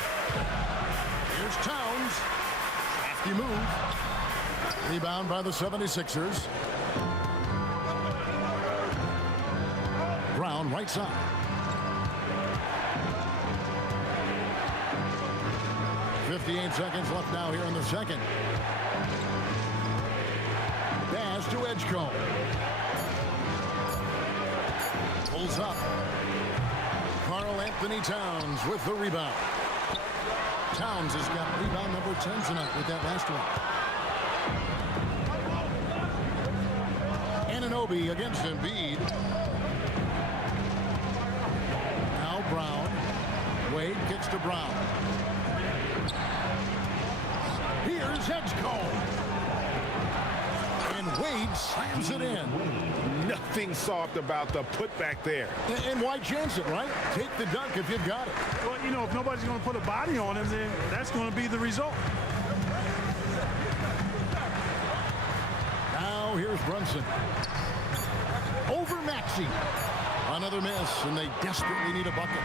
Here's Towns. Crafty move. Rebound by the 76ers. Brown right side. .58 seconds left now here in the second. Pass to Edgecombe. Pulls up. Karl Anthony Towns with the rebound. Towns has got rebound number 10 tonight with that last one. Anunoby against Embiid. Now Brown. Wade kicks to Brown. Here's Edgecombe. And Wade slams it in. Nothing soft about the putback there. And why chance it, right? Take the dunk if you've got it. Well, you know, if nobody's going to put a body on him, then that's going to be the result. Now here's Brunson. Over Maxey. Another miss, and they desperately need a bucket.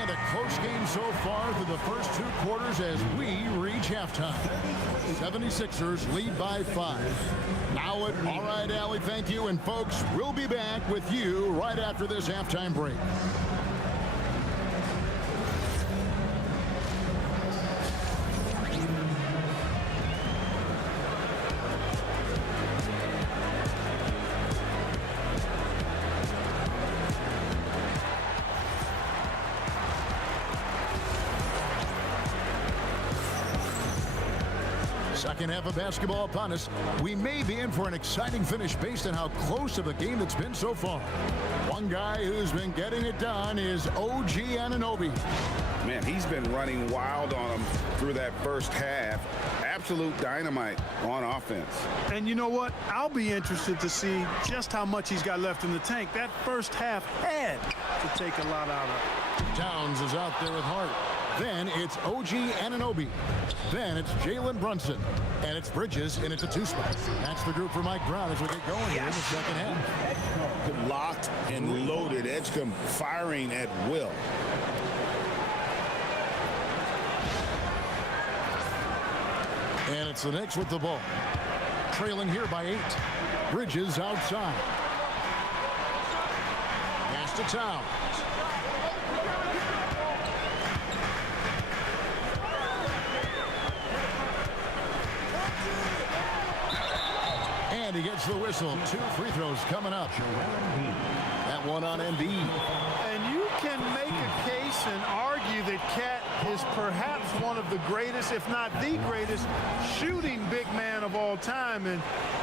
And a close game so far through the first 2 quarters as we reach halftime. 76ers lead by 5. Now at All Right, Allie, thank you. And folks, we'll be back with you right after this halftime break. Second half of basketball upon us. We may be in for an exciting finish based on how close of a game it's been so far. One guy who's been getting it done is OG Anunoby. Man, he's been running wild on them through that first half. Absolute dynamite on offense. And you know what? I'll be interested to see just how much he's got left in the tank. That first half had to take a lot out of it. Towns is out there with Hart. Then it's OG Anunoby. Then it's Jalen Brunson. And it's Bridges, and it's a two-spot. That's the group for Mike Brown as we get going here in the second half. Locked and loaded. Edgecombe firing at will. And it's the Knicks with the ball. Trailing here by 8. Bridges outside. Pass to Towns. And he gets the whistle. 2 free throws coming up. That one on Embiid. And you can make a case and argue that Cat is perhaps one of the greatest, if not the greatest, shooting big man of all time, and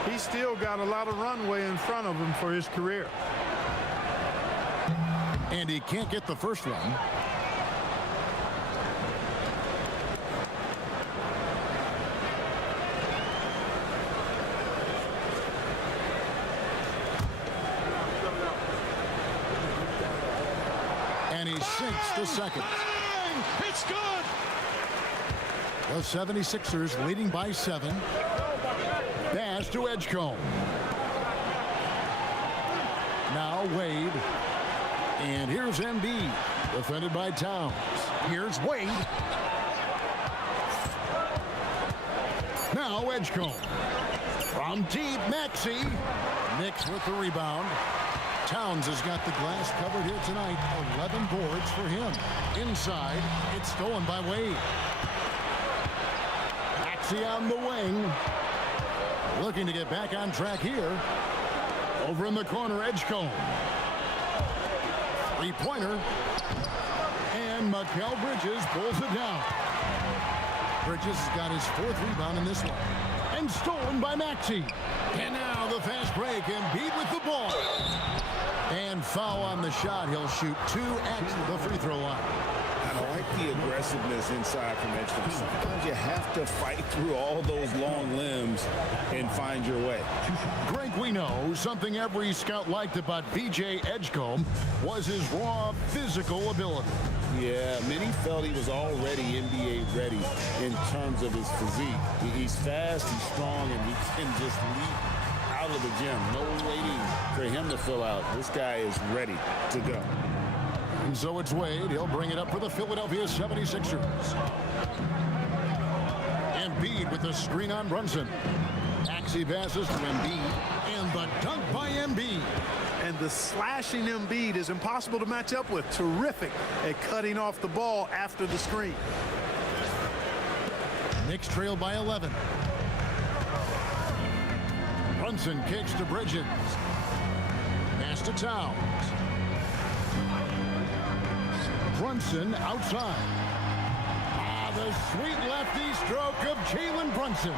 he's still got a lot of runway in front of him for his career. And he can't get the first one. And he sinks the second. It's good. The 76ers leading by 7. Pass to Edgecombe. Now Wade. And here's Embiid. Defended by Towns. Here's Wade. Now Edgecombe. From deep, Maxey. Knicks with the rebound. Towns has got the glass covered here tonight. 11 boards for him. Inside, it's stolen by Wade. Maxey on the wing. Looking to get back on track here. Over in the corner, Edgecombe. Three-pointer. And Mikal Bridges pulls it down. Bridges has got his 4th rebound in this one. And stolen by Maxey. And now the fast break. Embiid with the ball. And foul on the shot. He'll shoot 2 at the free throw line. I like the aggressiveness inside from Edgecombe. Sometimes you have to fight through all those long limbs and find your way. Greg, we know something every scout liked about B.J. Edgecombe was his raw physical ability. Yeah, many felt he was already NBA ready in terms of his physique. He's fast, he's strong, and he can just leap out of the gym. No waiting for him to fill out. This guy is ready to go. And so it's Wade. He'll bring it up for the Philadelphia 76ers. Embiid with the screen on Brunson. Maxey passes to Embiid. And the dunk by Embiid. And the slashing Embiid is impossible to match up with. Terrific at cutting off the ball after the screen. Knicks trail by 11. Brunson kicks to Bridges. Pass to Towns. Brunson outside. The sweet lefty stroke of Jalen Brunson.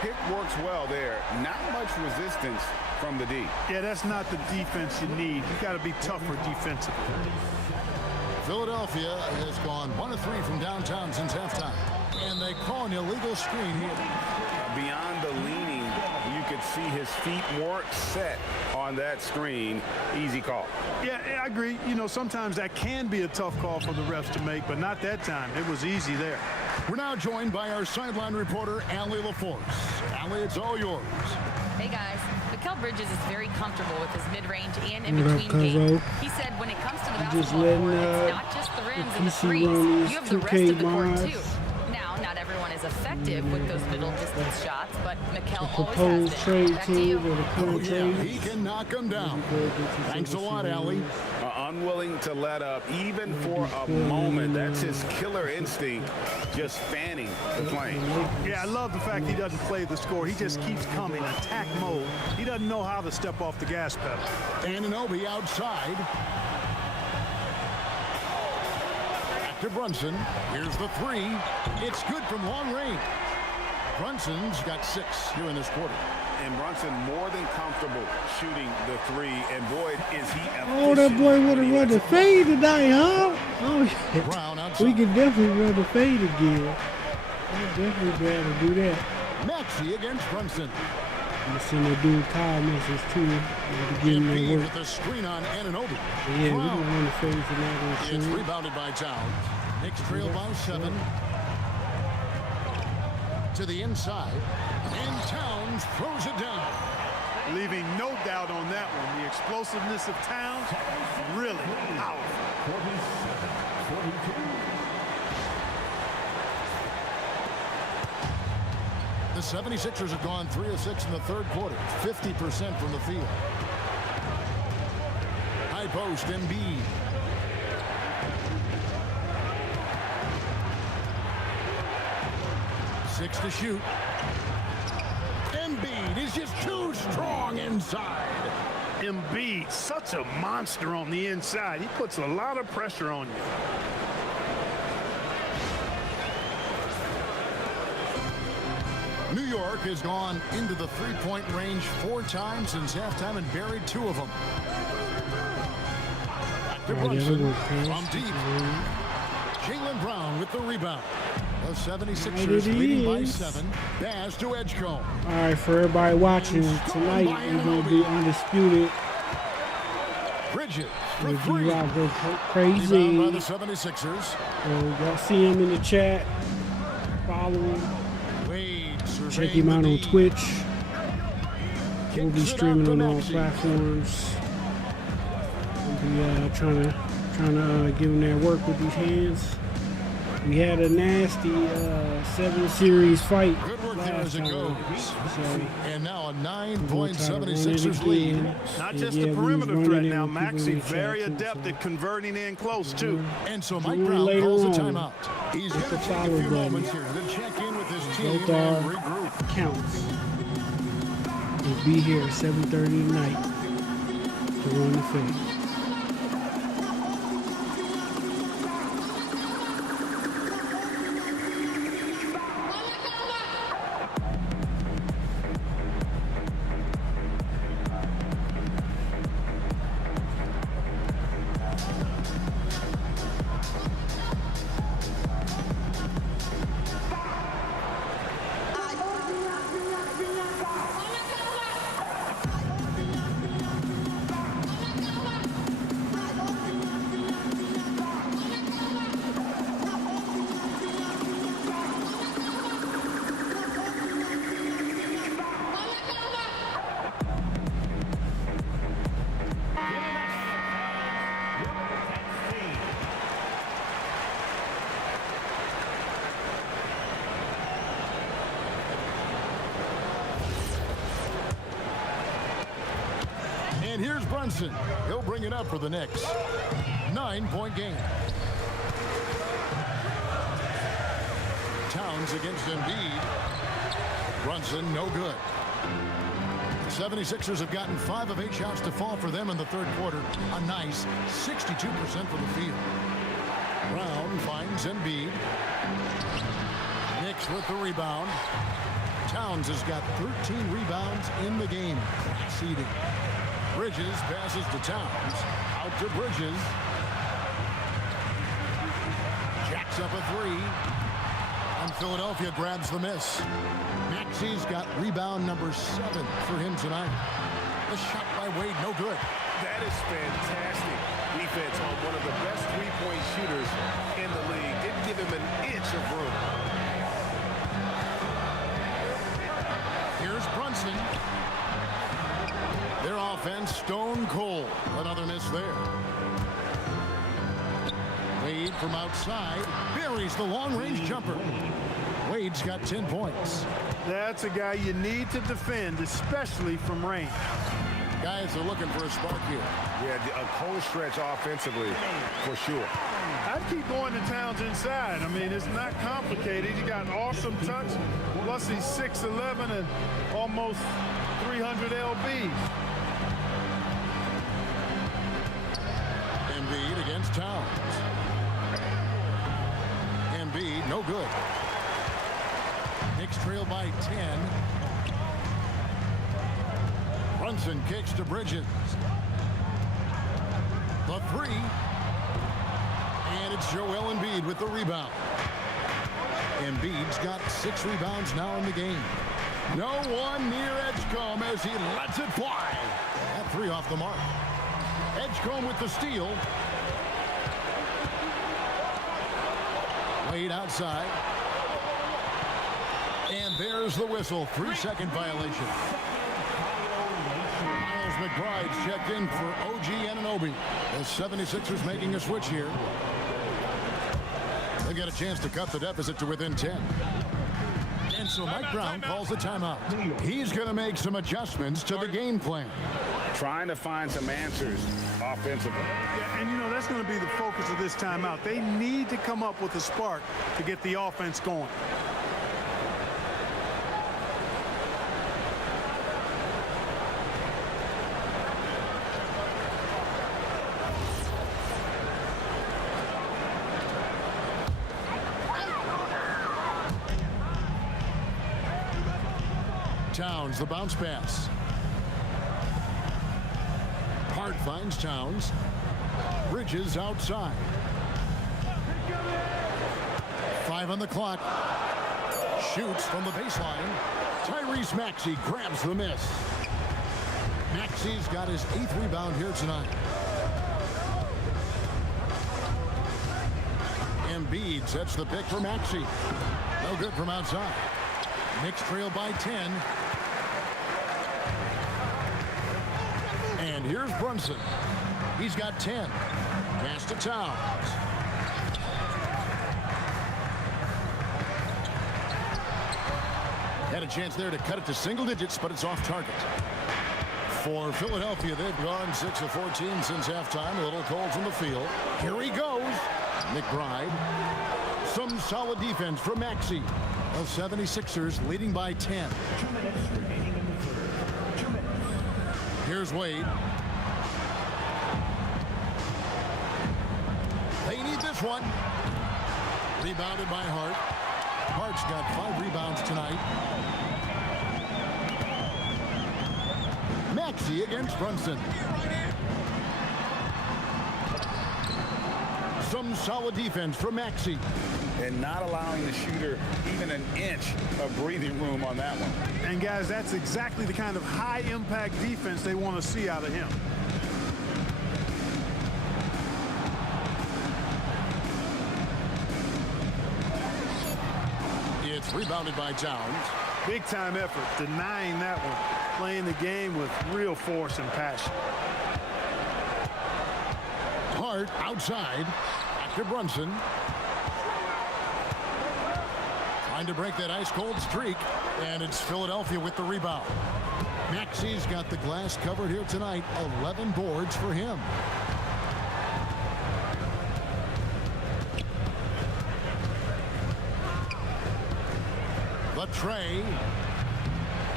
Pick works well there. Not much resistance from the D. Yeah, that's not the defense you need. You got to be tougher defensively. Philadelphia has gone 1 of 3 from downtown since halftime. And they call an illegal screen here. Beyond the leaning, you could see his feet weren't set on that screen. Easy call. Yeah, I agree. You know, sometimes that can be a tough call for the refs to make, but not that time. It was easy there. We're now joined by our sideline reporter, Allie LaForce. Allie, it's all yours. Hey guys, Mikal Bridges is very comfortable with his mid-range and in-between game. He said when it comes to the basketball court, it's not just the rims and the threes. You have the rest of the court too. Now, not everyone is effective with those middle distance shots, but Mikal always has been. Back to you. He can knock them down. Thanks a lot, Allie. Unwilling to let up even for a moment. That's his killer instinct, just fanning the flame. Yeah, I love the fact he doesn't play the score. He just keeps coming, attack mode. He doesn't know how to step off the gas pedal. Anunoby outside. Back to Brunson. Here's the 3. It's good from long range. Brunson's got 6 here in this quarter. And Brunson more than comfortable shooting the 3. And boy, is he efficient. Oh, that boy would have run the fade tonight, huh? Oh, yeah. Brown outside. We can definitely run the fade again. I'm definitely glad to do that. Maxey against Brunson. I'm going to send that dude Kyle message to him to get him to work. With the screen on Anunoby. Yeah, we don't run the fade tonight. It's rebounded by Towns. Knicks trail by 7. To the inside. And Towns throws it down. Leaving no doubt on that one. The explosiveness of Towns, really powerful. 47-42. The 76ers have gone 3 of 6 in the third quarter, 50% from the field. High post, Embiid. Six to shoot. Embiid is just too strong inside. Embiid, such a monster on the inside. He puts a lot of pressure on you. New York has gone into the three-point range 4 times since halftime and buried 2 of them. Back to Brunson from deep. Jaylen Brown with the rebound. The 76ers leading by 7. Pass to Edgecombe. All right, for everybody watching tonight, we're going to be undisputed. Bridges for We'll 3. be out go crazy. Rebound by the 76ers. Y'all see him in the chat. Follow him. Wade Check him out on Twitch. We'll be streaming on all platforms. We'll be trying to give him that work with these hands. We had a nasty 7-series fight Good work there last as it time. goes. So, And now a we'll try to run it 9-76ers lead. again. Not And just yeah, the we was perimeter running threat it now. with people Maxey in the chat very too, adept so. at converting in close, too. And so Do Mike it Brown later calls a on. timeout. He's going to the take a follow few button. moments here to check in with his team Both and are regroup. counts. We'll be here at 7:30 tonight to run the fade. And here's Brunson. He'll bring it up for the Knicks. 9-point game. Towns against Embiid. Brunson, no good. The 76ers have gotten 5 of 8 shots to fall for them in the third quarter. A nice 62% from the field. Brown finds Embiid. Knicks with the rebound. Towns has got 13 rebounds in the game. Class eating. Bridges passes to Towns. Out to Bridges. Jacks up a 3. And Philadelphia grabs the miss. Maxey's got rebound number 7 for him tonight. The shot by Wade, no good. That is fantastic defense on one of the best three-point shooters in the league. Didn't give him an inch of room. Here's Brunson. Their offense stone cold. Another miss there. Wade from outside buries the long-range jumper. Wade's got 10 points. That's a guy you need to defend, especially from range. Guys are looking for a spark here. Yeah, a cold stretch offensively for sure. I'd keep going to Towns inside. I mean, it's not complicated. He got awesome touch. Plus, he's 6'11" and almost 300 lbs. Embiid against Towns. Embiid, no good. Knicks trail by 10. Brunson kicks to Bridges. The 3. And it's Joel Embiid with the rebound. Embiid's got 6 rebounds now in the game. No one near Edgecombe as he lets it fly. That 3 off the mark. Edgecombe with the steal. Wade outside. And there's the whistle. 3-second violation. Miles McBride's checked in for OG Anunoby. The 76ers making a switch here. They've got a chance to cut the deficit to within 10. And so Mike Brown calls the timeout. He's going to make some adjustments to the game plan. Trying to find some answers offensively. Yeah, and you know, that's going to be the focus of this timeout. They need to come up with a spark to get the offense going. Towns, the bounce pass. Hart finds Towns. Bridges outside. 5 on the clock. Shoots from the baseline. Tyrese Maxey grabs the miss. Maxey's got his 8th rebound here tonight. Embiid sets the pick for Maxey. No good from outside. Knicks trail by 10. And here's Brunson. He's got 10. Pass to Towns. Had a chance there to cut it to single digits, but it's off target. For Philadelphia, they've gone 6 of 14 since halftime. A little cold from the field. Here he goes. McBride. Some solid defense from Maxey. The 76ers leading by 10. Here's Wade. They need this one. Rebounded by Hart. Hart's got 5 rebounds tonight. Maxey against Brunson. Some solid defense from Maxey. And not allowing the shooter even an inch of breathing room on that one. And guys, that's exactly the kind of high impact defense they want to see out of him. It's rebounded by Towns. Big time effort, denying that one. Playing the game with real force and passion. Hart outside. Back to Brunson. Trying to break that ice-cold streak, and it's Philadelphia with the rebound. Maxey's got the glass covered here tonight. 11 boards for him. The tray.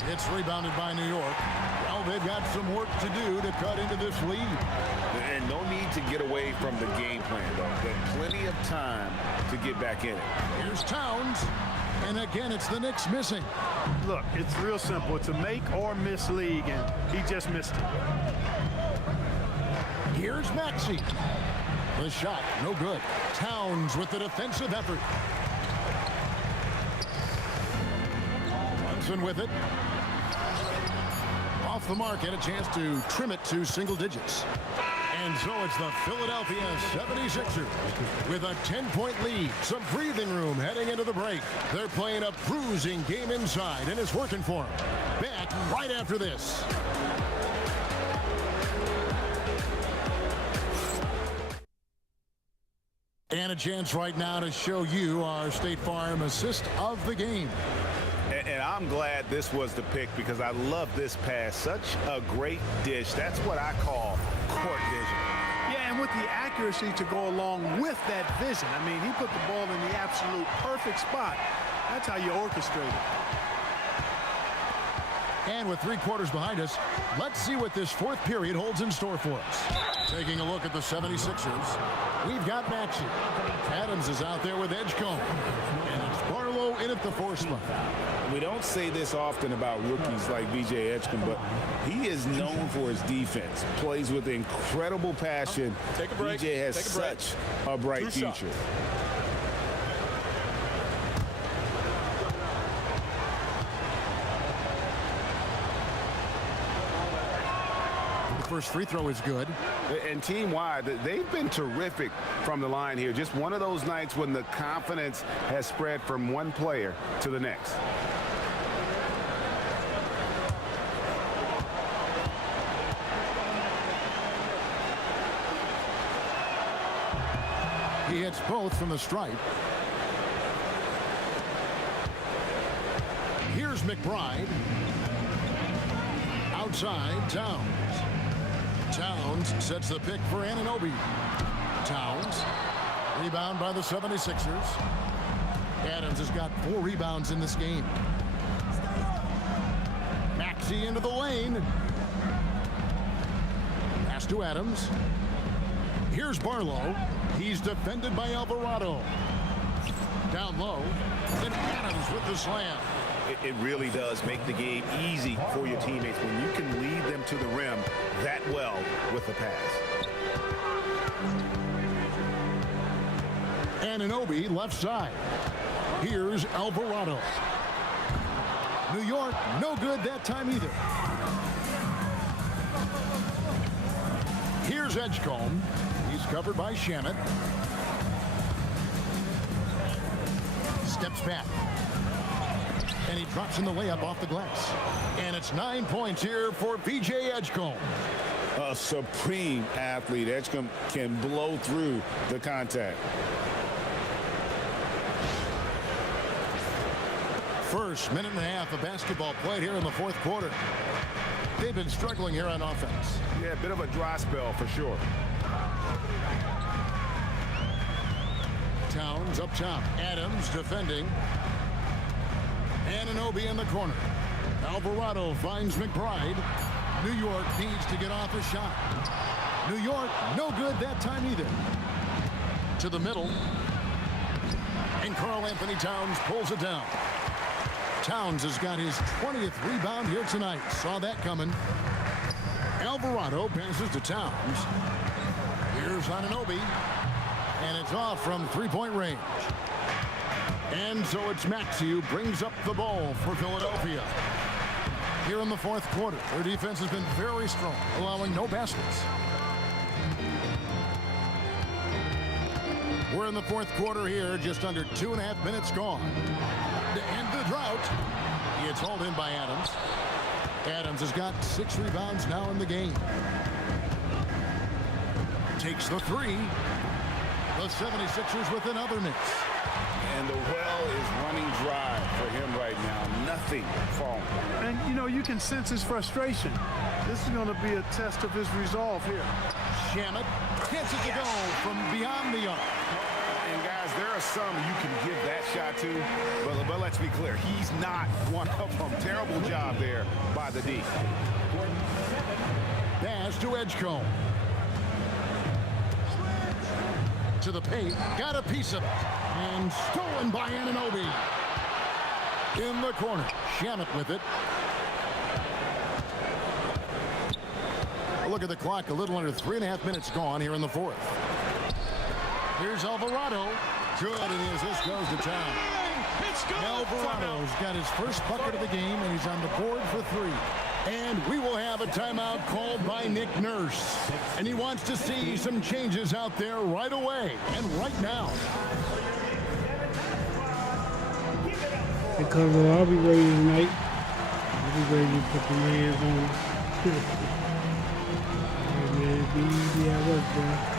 It's rebounded by New York. Well, they've got some work to do to cut into this lead. And no need to get away from the game plan, though. Got plenty of time to get back in it. Here's Towns. And again, it's the Knicks missing. Look, it's real simple. It's a make or miss league, and he just missed it. Here's Maxey. The shot, no good. Towns with the defensive effort. Brunson with it. Off the mark, had a chance to trim it to single digits. And so it's the Philadelphia 76ers with a 10-point lead. Some breathing room heading into the break. They're playing a bruising game inside, and it's working for them. Back right after this. And a chance right now to show you our State Farm assist of the game. And I'm glad this was the pick because I love this pass. Such a great dish. That's what I call court vision. Yeah, and with the accuracy to go along with that vision. I mean, he put the ball in the absolute perfect spot. That's how you orchestrate it. And with 3 quarters behind us, let's see what this 4th period holds in store for us. Taking a look at the 76ers, we've got Maxey. Adams is out there with Edgecombe. And it's Barlow in at the 4 spot. We don't say this often about rookies like VJ Edgecombe, but he is known for his defense. Plays with incredible passion. Take a break. VJ has such a bright future. First free throw is good. And team-wide, they've been terrific from the line here. Just one of those nights when the confidence has spread from one player to the next. He hits both from the stripe. Here's McBride. Outside, Towns. Towns sets the pick for Anunoby. Towns. Rebound by the 76ers. Adams has got 4 rebounds in this game. Maxey into the lane. Pass to Adams. Here's Barlow. He's defended by Alvarado. Down low. And Adams with the slam. It really does make the game easy for your teammates when you can lead them to the rim that well with the pass. Anunoby left side. Here's Alvarado. New York, no good that time either. Here's Edgecombe. He's covered by Shamet. Steps back. And he drops in the layup off the glass. And it's 9 points here for VJ Edgecombe. A supreme athlete. Edgecombe can blow through the contact. First minute and a half of basketball played here in the fourth quarter. They've been struggling here on offense. Yeah, a bit of a dry spell for sure. Towns up top. Adams defending. Anunoby in the corner. Alvarado finds McBride. New York needs to get off a shot. New York, no good that time either. To the middle. And Karl Anthony Towns pulls it down. Towns has got his 20th rebound here tonight. Saw that coming. Alvarado passes to Towns. Here's Anunoby. And it's off from three-point range. And so it's Maxey who brings up the ball for Philadelphia. Here in the fourth quarter, their defense has been very strong, allowing no baskets. We're in the fourth quarter here, just under 2.5 minutes gone. To end the drought, it's hauled in by Adams. Adams has got 6 rebounds now in the game. Takes the 3. The 76ers with another miss. And the well is running dry for him right now. Nothing falling. And, you know, you can sense his frustration. This is going to be a test of his resolve here. Shamet gets it to go from beyond the arc. And guys, there are some you can give that shot to, but let's be clear, he's not one of them. Terrible job there by the D. Pass to Edgecombe. To the paint, got a piece of it. And stolen by Anunoby. In the corner, Shamet with it. Look at the clock, a little under 3.5 minutes gone here in the fourth. Here's Alvarado. Good, and his assist goes to Town. Alvarado's got his first bucket of the game, and he's on the board for 3. And we will have a timeout called by Nick Nurse. And he wants to see some changes out there right away and right now. Because I'll be ready tonight. I'll be ready to put the hands on. Hey man, be easy at work, bro.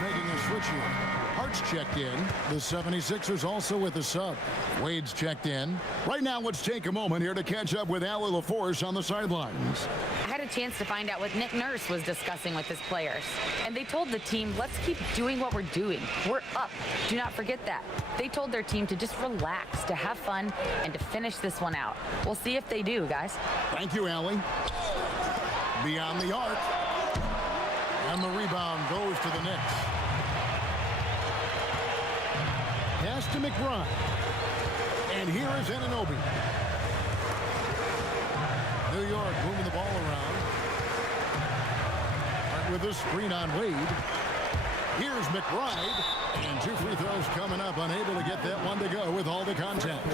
making a switch here. Hart's checked in. The 76ers also with a sub. Wade's checked in. Right now, let's take a moment here to catch up with Allie LaForce on the sidelines. I had a chance to find out what Nick Nurse was discussing with his players. And they told the team, let's keep doing what we're doing. We're up. Do not forget that. They told their team to just relax, to have fun, and to finish this one out. We'll see if they do, guys. Thank you, Allie. Beyond the arc. And the rebound goes to the Knicks. Pass to McBride. And here is Anunoby. New York moving the ball around. Right with a screen on Wade. Here's McBride. And 2 free throws coming up. Unable to get that one to go with all the contact.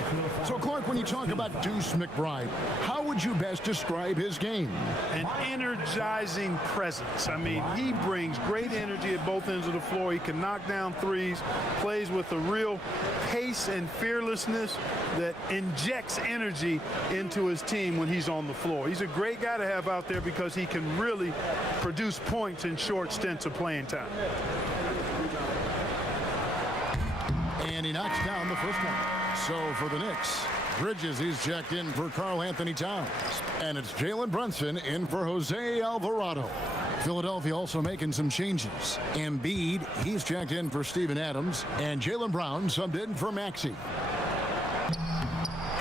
So, Clark, when you talk about Deuce McBride, how would you best describe his game? An energizing presence. I mean, he brings great energy at both ends of the floor. He can knock down threes, plays with a real pace and fearlessness that injects energy into his team when he's on the floor. He's a great guy to have out there because he can really produce points in short stints of playing time. And he knocks down the first one. So for the Knicks, Bridges, he's checked in for Karl Anthony Towns. And it's Jalen Brunson in for Jose Alvarado. Philadelphia also making some changes. Embiid, he's checked in for Steven Adams. And Jaylen Brown subbed in for Maxey.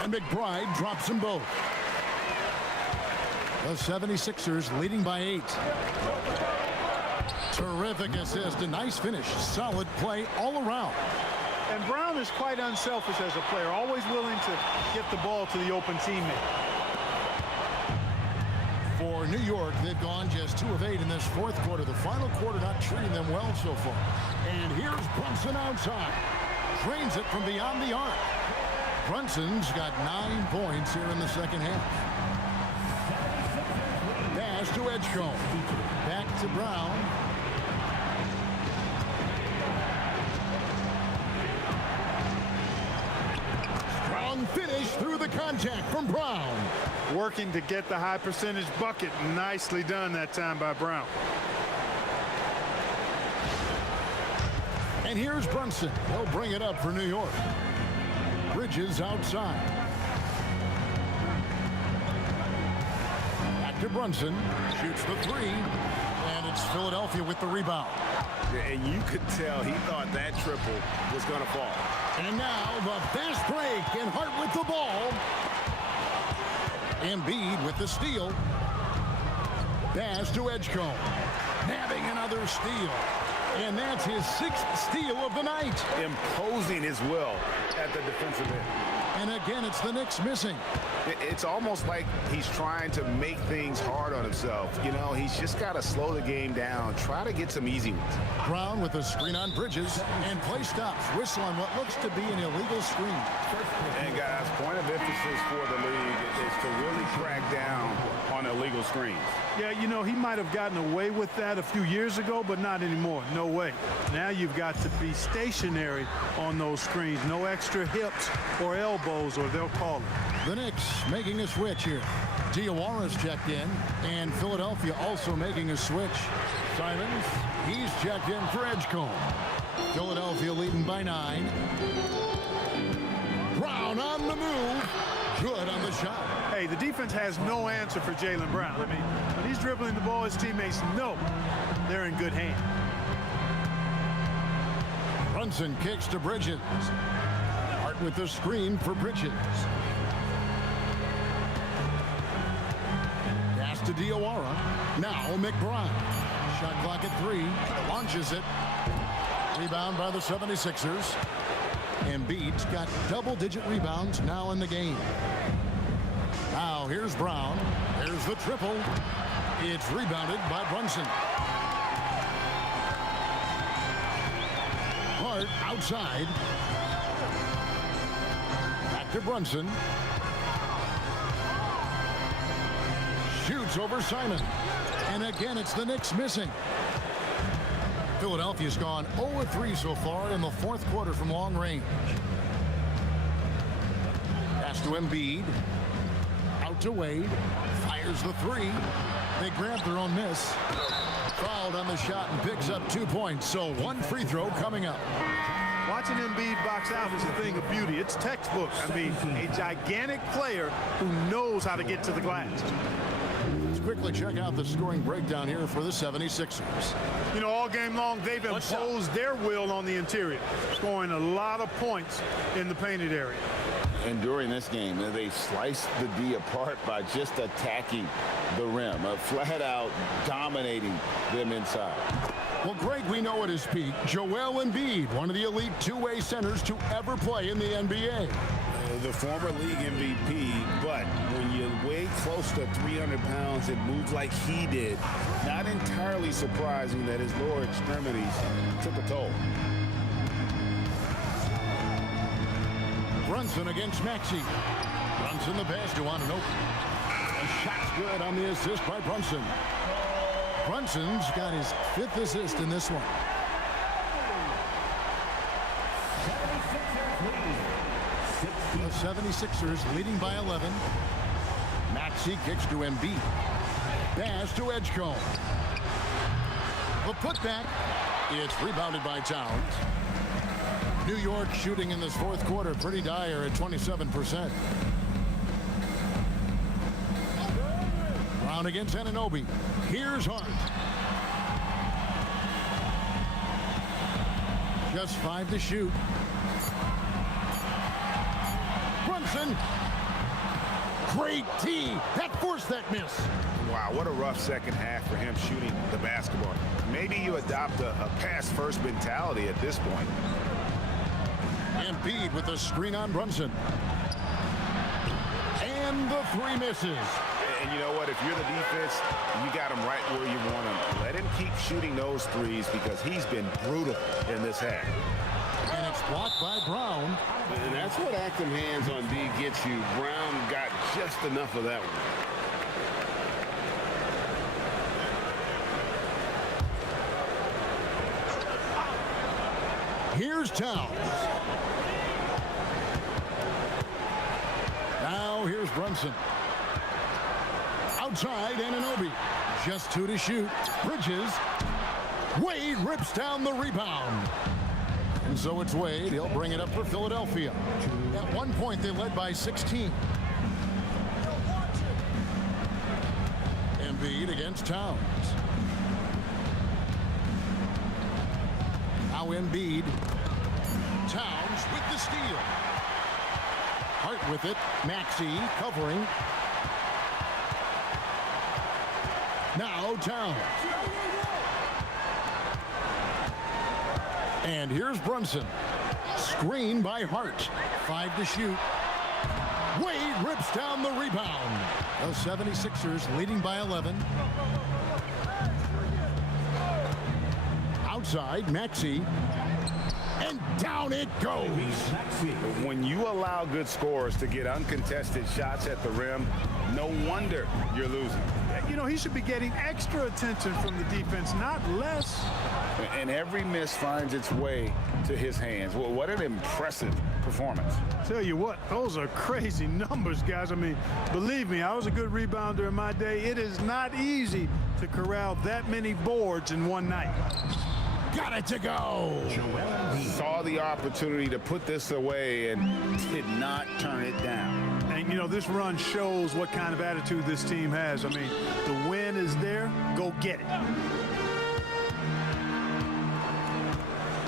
And McBride drops them both. The 76ers leading by 8. Terrific assist, a nice finish. Solid play all around. And Brown is quite unselfish as a player, always willing to get the ball to the open teammate. For New York, they've gone just 2 of 8 in this fourth quarter. The final quarter not treating them well so far. And here's Brunson outside. Drains it from beyond the arc. Brunson's got 9 points here in the second half. Pass to Edgecombe. Back to Brown. Strong finish through the contact from Brown. Working to get the high percentage bucket. Nicely done that time by Brown. And here's Brunson. He'll bring it up for New York. Bridges outside. Back to Brunson. Shoots the 3. And it's Philadelphia with the rebound. And you could tell he thought that triple was going to fall. And now the fast break, and Hart with the ball. Embiid with the steal. Pass to Edgecombe. Nabbing another steal. And that's his 6th steal of the night. Imposing his will at the defensive end. And again, it's the Knicks missing. It's almost like he's trying to make things hard on himself. You know, he's just got to slow the game down, try to get some easy ones. Brown with a screen on Bridges, and play stops. Whistle on what looks to be an illegal screen. And guys, point of emphasis for the league is to really crack down on illegal screens. Yeah, you know, he might have gotten away with that a few years ago, but not anymore. No way. Now you've got to be stationary on those screens. No extra hips or elbows, or they'll call it. The Knicks making a switch here. Diawara's checked in, and Philadelphia also making a switch. Simons, he's checked in for Edgecombe. Philadelphia leading by 9. Brown on the move. Good on the shot. Hey, the defense has no answer for Jaylen Brown. I mean, when he's dribbling the ball, his teammates know they're in good hands. Brunson kicks to Bridges. Hart with the screen for Bridges. Pass to Diawara. Now McBride. Shot clock at 3. Launches it. Rebound by the 76ers. Embiid's got double-digit rebounds now in the game. Now here's Brown. There's the triple. It's rebounded by Brunson. Hart outside. Back to Brunson. Shoots over Simon. And again, it's the Knicks missing. Philadelphia's gone 0-3 so far in the fourth quarter from long range. Pass to Embiid. Out to Wade. Fires Fires the three. They grab their own miss. Fouled on the shot and picks up 2 points. So one free throw coming up. Watching Embiid box out is a thing of beauty. It's textbook. I mean, a gigantic player who knows how to get to the glass. Let's quickly check out the scoring breakdown here for the 76ers. You know, all game long, they've imposed their will on the interior, scoring a lot of points in the painted area. And during this game, they sliced the D apart by just attacking the rim, flat out dominating them inside. Well, Greg, we know at his peak, Joel Embiid, one of the elite two-way centers to ever play in the NBA. The former league MVP, but when you weigh close to 300 pounds and move like he did, not entirely surprising that his lower extremities took a toll. Brunson against Maxey. Brunson the pass to Anunoby. A shot's good on the assist by Brunson. Brunson's got his 5th assist in this one. The 76ers leading by 11. Maxey kicks to Embiid. Pass to Edgecombe. The putback. It's rebounded by Towns. New York shooting in this 4th quarter pretty dire at 27%. Brown against Anunoby. Here's Hart. Just 5 to shoot. Brunson. Great tee. That forced that miss. Wow, what a rough second half for him shooting the basketball. Maybe you adopt a pass-first mentality at this point. Embiid with the screen on Brunson. And the 3 misses. And you know what? If you're the defense, you got him right where you want him. Let him keep shooting those threes because he's been brutal in this half. And it's blocked by Brown. And that's what active hands on D gets you. Brown got just enough of that one. Here's Towns. Now here's Brunson. Outside Anunoby. Just 2 to shoot. Bridges. Wade rips down the rebound. And so it's Wade. He'll bring it up for Philadelphia. At one point, they led by 16. Embiid against Towns. Now Embiid. Towns with the steal. Hart with it. Maxey covering. Now Towns. And here's Brunson. Screen by Hart. 5 to shoot. Wade rips down the rebound. The 76ers leading by 11. Outside, Maxey. And down it goes. When you allow good scorers to get uncontested shots at the rim, no wonder you're losing. You know, he should be getting extra attention from the defense, not less. And every miss finds its way to his hands. Well, what an impressive performance. Tell you what, those are crazy numbers, guys. I mean, believe me, I was a good rebounder in my day. It is not easy to corral that many boards in one night. Got it to go. Saw the opportunity to put this away and did not turn it down. And, you know, this run shows what kind of attitude this team has. I mean, the win is there. Go get it.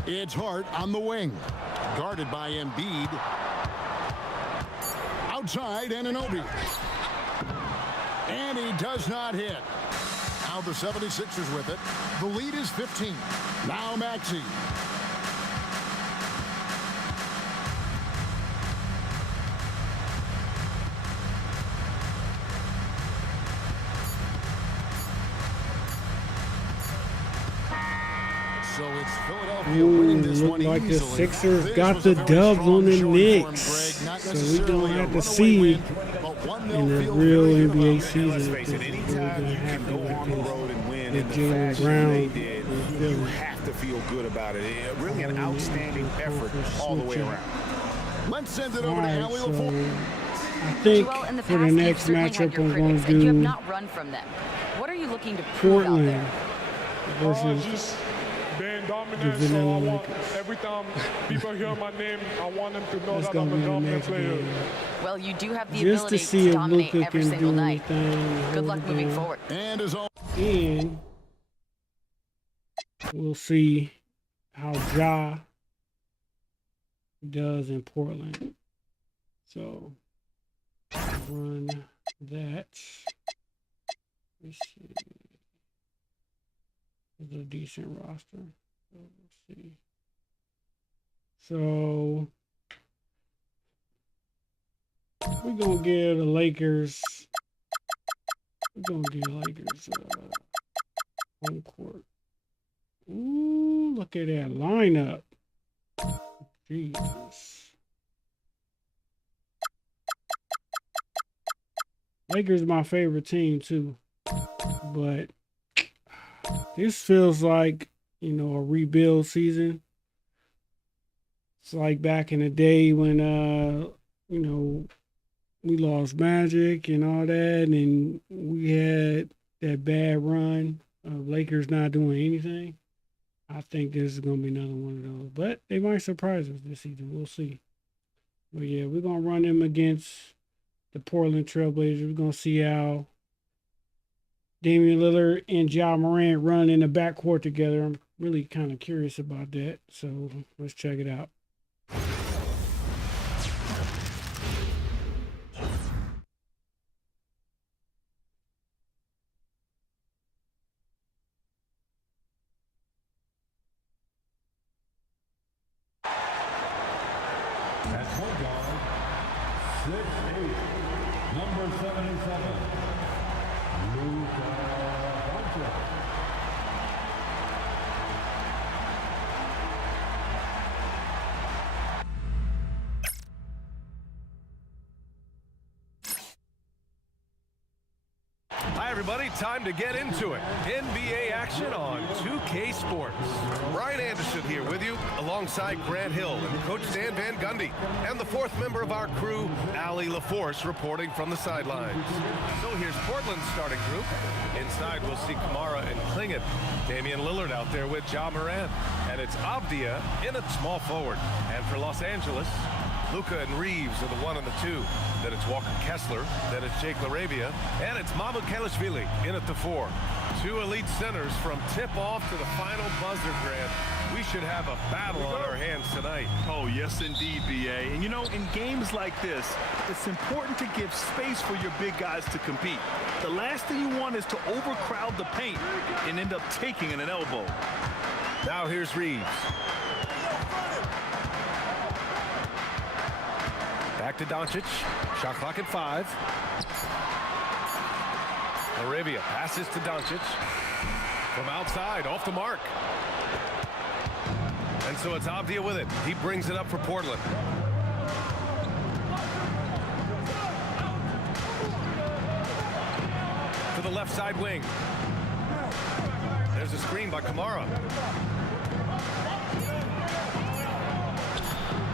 It's Hart on the wing. Guarded by Embiid. Outside, Anunoby. And he does not hit. Now the 76ers with it. The lead is 15. Now Maxey. So it's Philadelphia winning this look one like easily. the Sixers This got was the a very dubs strong on the showing for him, Knicks. Greg. Not So we necessarily gonna a have to runaway see win, but one they'll in the feel real very good NBA about. season Let's if face this it, is really anytime gonna you can happen go on the because road and win with in the Jalen fashion Brown they did, is you really have to feel good about it. Really an outstanding effort all the way around. Let's send it over to Alright, Allie so LaFleur. I think Joel, in the for the past, you've next certainly had matchup, your I'm going critics, to and you have do not run from them. What are you looking to prove out Portland there? versus Just being the dominant, so I Vanilla want Lakers. every time people hear my name, I want them to know That's that going I'm to a be the dominant next player. game. Well, you do have the Just to ability see to if dominate Luka every can single do night. anything. Good hold luck it moving down. forward. And as always, And we'll see how Ja does in Portland. So run that. Let's see. It's a decent roster. So let's see. So we're gonna give the Lakers. We're gonna give the Lakers home court. Ooh, look at that lineup. Jesus. Lakers my favorite team too. But this feels like, you know, a rebuild season. It's like back in the day when you know, we lost Magic and all that, and we had that bad run of Lakers not doing anything. I think this is going to be another one of those. But they might surprise us this season. We'll see. But yeah, we're going to run them against the Portland Trailblazers. We're going to see how Damian Lillard and Ja Morant run in the backcourt together. I'm really kind of curious about that. So let's check it out. At point guard, 6'8", number 77, Luka Doncic. Hi, everybody. Time to get into it. NBA action on 2K Sports. Brian Anderson here with you, alongside Grant Hill and Coach Dan Van Gundy, and the fourth member of our crew, Allie LaForce, reporting from the sidelines. So here's Portland's starting group. Inside, we'll see Kamara and Klingon. Damian Lillard out there with Ja Morant. And it's Avdia in at small forward. And for Los Angeles, Luka and Reeves are the 1 and the 2. Then it's Walker Kessler. Then it's Jake LaRavia. And it's Mahmoud Kalashvili in at the 4. Two elite centers from tip-off to the final buzzer, Grant. We should have a battle on our hands tonight. Oh, yes, indeed, BA. And, you know, in games like this, it's important to give space for your big guys to compete. The last thing you want is to overcrowd the paint and end up taking an elbow. Now here's Reeves. Back to Doncic. Shot clock at 5. LaRavia passes to Doncic. From outside, off the mark. And so it's Avdia with it. He brings it up for Portland. To the left side wing. There's a screen by Kamara.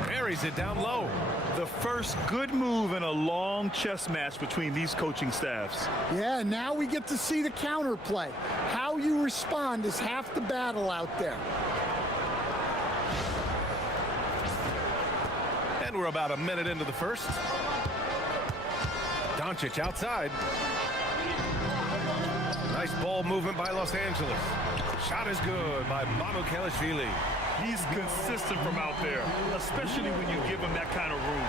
Buries it down low. The first good move in a long chess match between these coaching staffs. Yeah, now we get to see the counterplay. How you respond is half the battle out there. And we're about a minute into the first. Doncic outside. Nice ball movement by Los Angeles. Shot is good by Mahmoud Kalashvili. He's consistent from out there, especially when you give him that kind of room.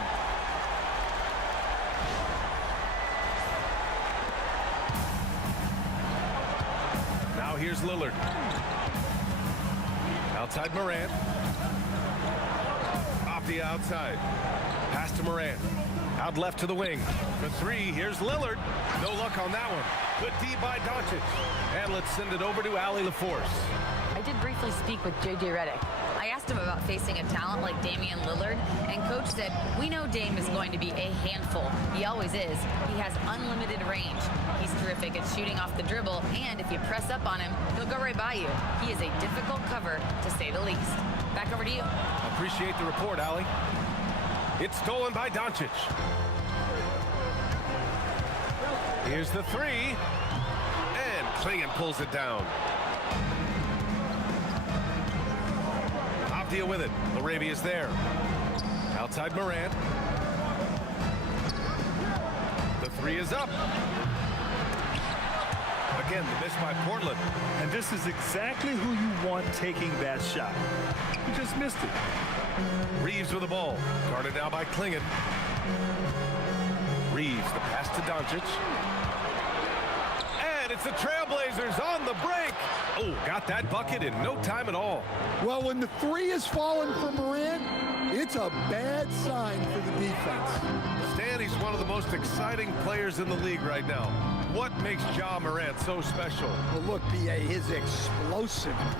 Now here's Lillard. Outside Morant. Off the outside. Pass to Morant. Out left to the wing. For 3, here's Lillard. No luck on that one. Good D by Doncic. And let's send it over to Allie LaForce. I did briefly speak with J.J. Redick. I asked him about facing a talent like Damian Lillard, and Coach said, we know Dame is going to be a handful. He always is. He has unlimited range. He's terrific at shooting off the dribble, and if you press up on him, he'll go right by you. He is a difficult cover, to say the least. Back over to you. Appreciate the report, Allie. It's stolen by Doncic. Here's the three. And Klingon pulls it down. Avdia with it. Laravia's there. Outside Morant. The three is up. Again, the miss by Portland. And this is exactly who you want taking that shot. He just missed it. Reeves with the ball. Guarded now by Klingon. Reeves, the pass to Doncic. And it's the Trailblazers on the break. Oh, got that bucket in no time at all. Well, when the three is falling for Morant, it's a bad sign for the defense. Stan, he's one of the most exciting players in the league right now. What makes Ja Morant so special? Well, look, B.A., his explosiveness.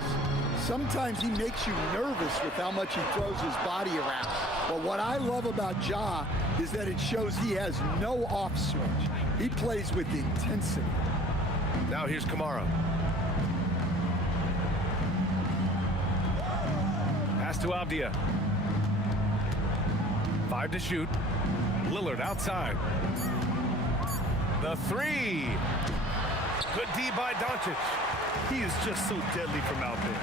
Sometimes he makes you nervous with how much he throws his body around. But what I love about Ja is that it shows he has no off switch. He plays with intensity. Now here's Kamara. Pass to Avdia. 5 to shoot. Lillard outside. The three. Good D by Doncic. He is just so deadly from out there.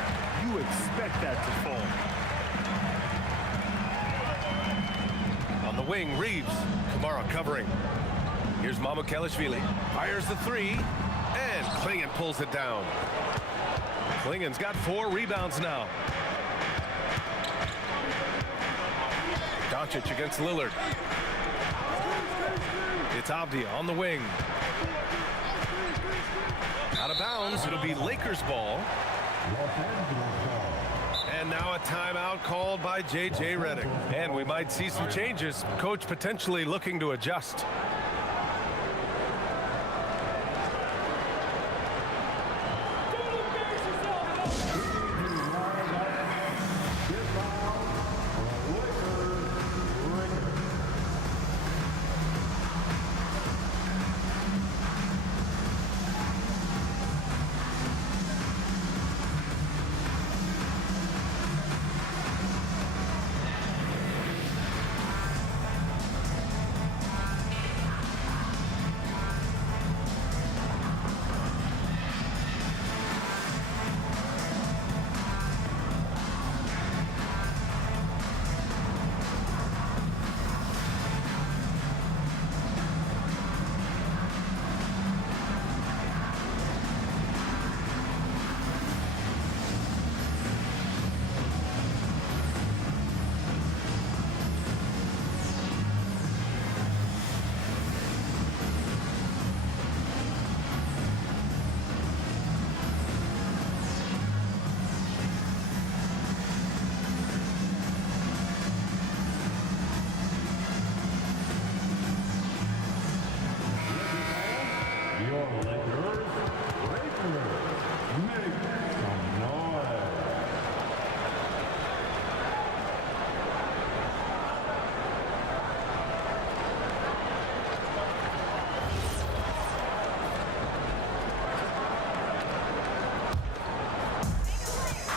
You expect that to fall. On the wing, Reeves. Kamara covering. Here's Mamukelashvili. Fires the three. And Klingon pulls it down. Klingon's got 4 rebounds now. Doncic against Lillard. It's Avdia on the wing. Out of bounds. It'll be Lakers ball. And now a timeout called by J.J. Redick. And we might see some changes. Coach potentially looking to adjust.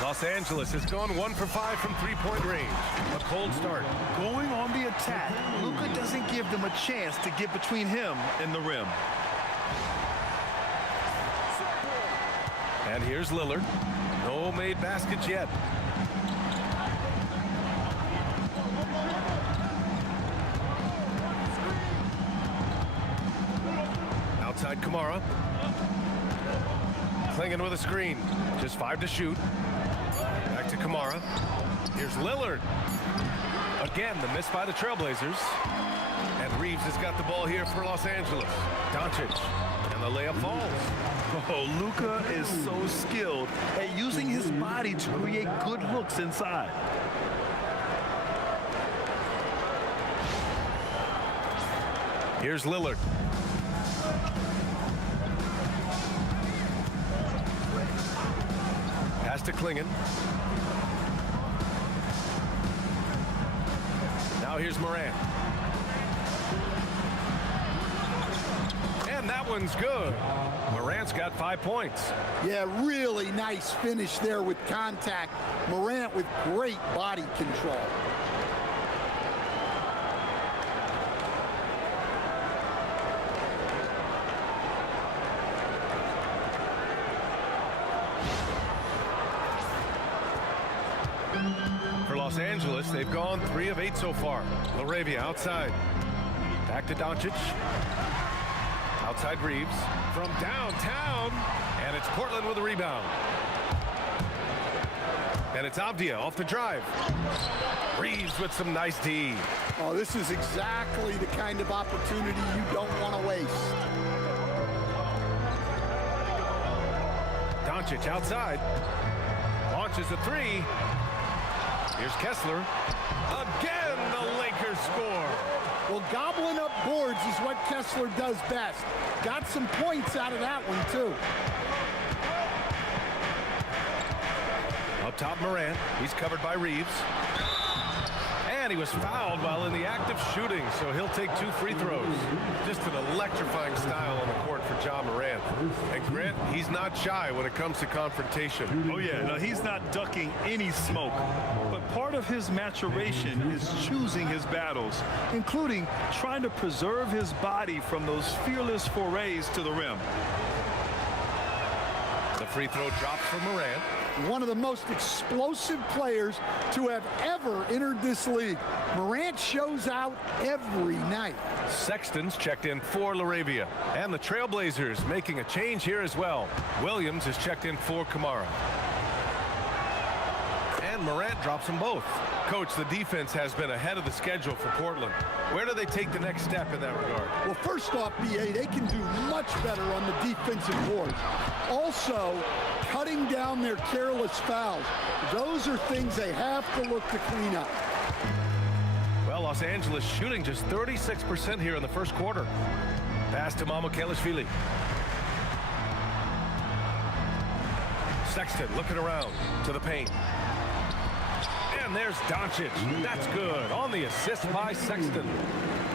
Los Angeles has gone 1 for 5 from three-point range. A cold start. Going on the attack, Luka doesn't give them a chance to get between him and the rim. And here's Lillard. No made baskets yet. Outside Kamara. Klingon with a screen. Just 5 to shoot. Back to Kamara. Here's Lillard. Again, the miss by the Trailblazers. And Reeves has got the ball here for Los Angeles. Doncic. And the layup falls. Oh, Luka is so skilled at using his body to create good looks inside. Here's Lillard. Pass to Klingon. Now here's Morant. And that one's good. Morant's got 5 points. Yeah, really nice finish there with contact. Morant with great body control. Los Angeles, they've gone 3 of 8 so far. LaRavia outside. Back to Doncic. Outside Reeves. From downtown. And it's Portland with a rebound. And it's Avdia off the drive. Reeves with some nice D. Oh, this is exactly the kind of opportunity you don't want to waste. Doncic outside. Launches a 3. Here's Kessler. Again, the Lakers score. Well, gobbling up boards is what Kessler does best. Got some points out of that one, too. Up top, Morant. He's covered by Reeves. And he was fouled while in the act of shooting, so he'll take 2 free throws. Just an electrifying style on the court for Ja Morant. And Grant, he's not shy when it comes to confrontation. Oh, yeah. No, he's not ducking any smoke. But part of his maturation is choosing his battles, including trying to preserve his body from those fearless forays to the rim. The free throw drops for Morant. One of the most explosive players to have ever entered this league. Morant shows out every night. Sexton's checked in for LaRavia. And the Trailblazers making a change here as well. Williams is checked in for Kamara. And Morant drops them both. Coach, the defense has been ahead of the schedule for Portland. Where do they take the next step in that regard? Well, first off, BA, they can do much better on the defensive board. Also, cutting down their careless fouls. Those are things they have to look to clean up. Well, Los Angeles shooting just 36% here in the first quarter. Pass to Mamukelashvili. Sexton looking around to the paint. And there's Doncic. That's good. On the assist by Sexton.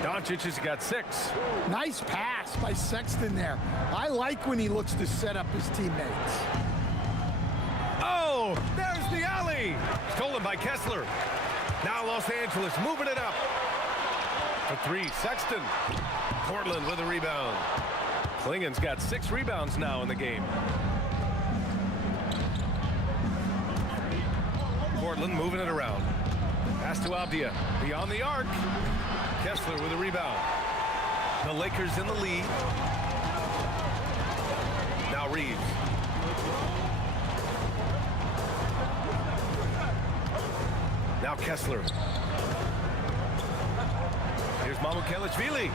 Doncic has got 6. Nice pass by Sexton there. I like when he looks to set up his teammates. Oh, there's the alley. Stolen by Kessler. Now Los Angeles moving it up. For 3, Sexton. Portland with a rebound. Klingen's got 6 rebounds now in the game. Portland moving it around. Pass to Avdia. Beyond the arc. Kessler with a rebound. The Lakers in the lead. Now Reeves. Now Kessler. Here's Mamukelashvili.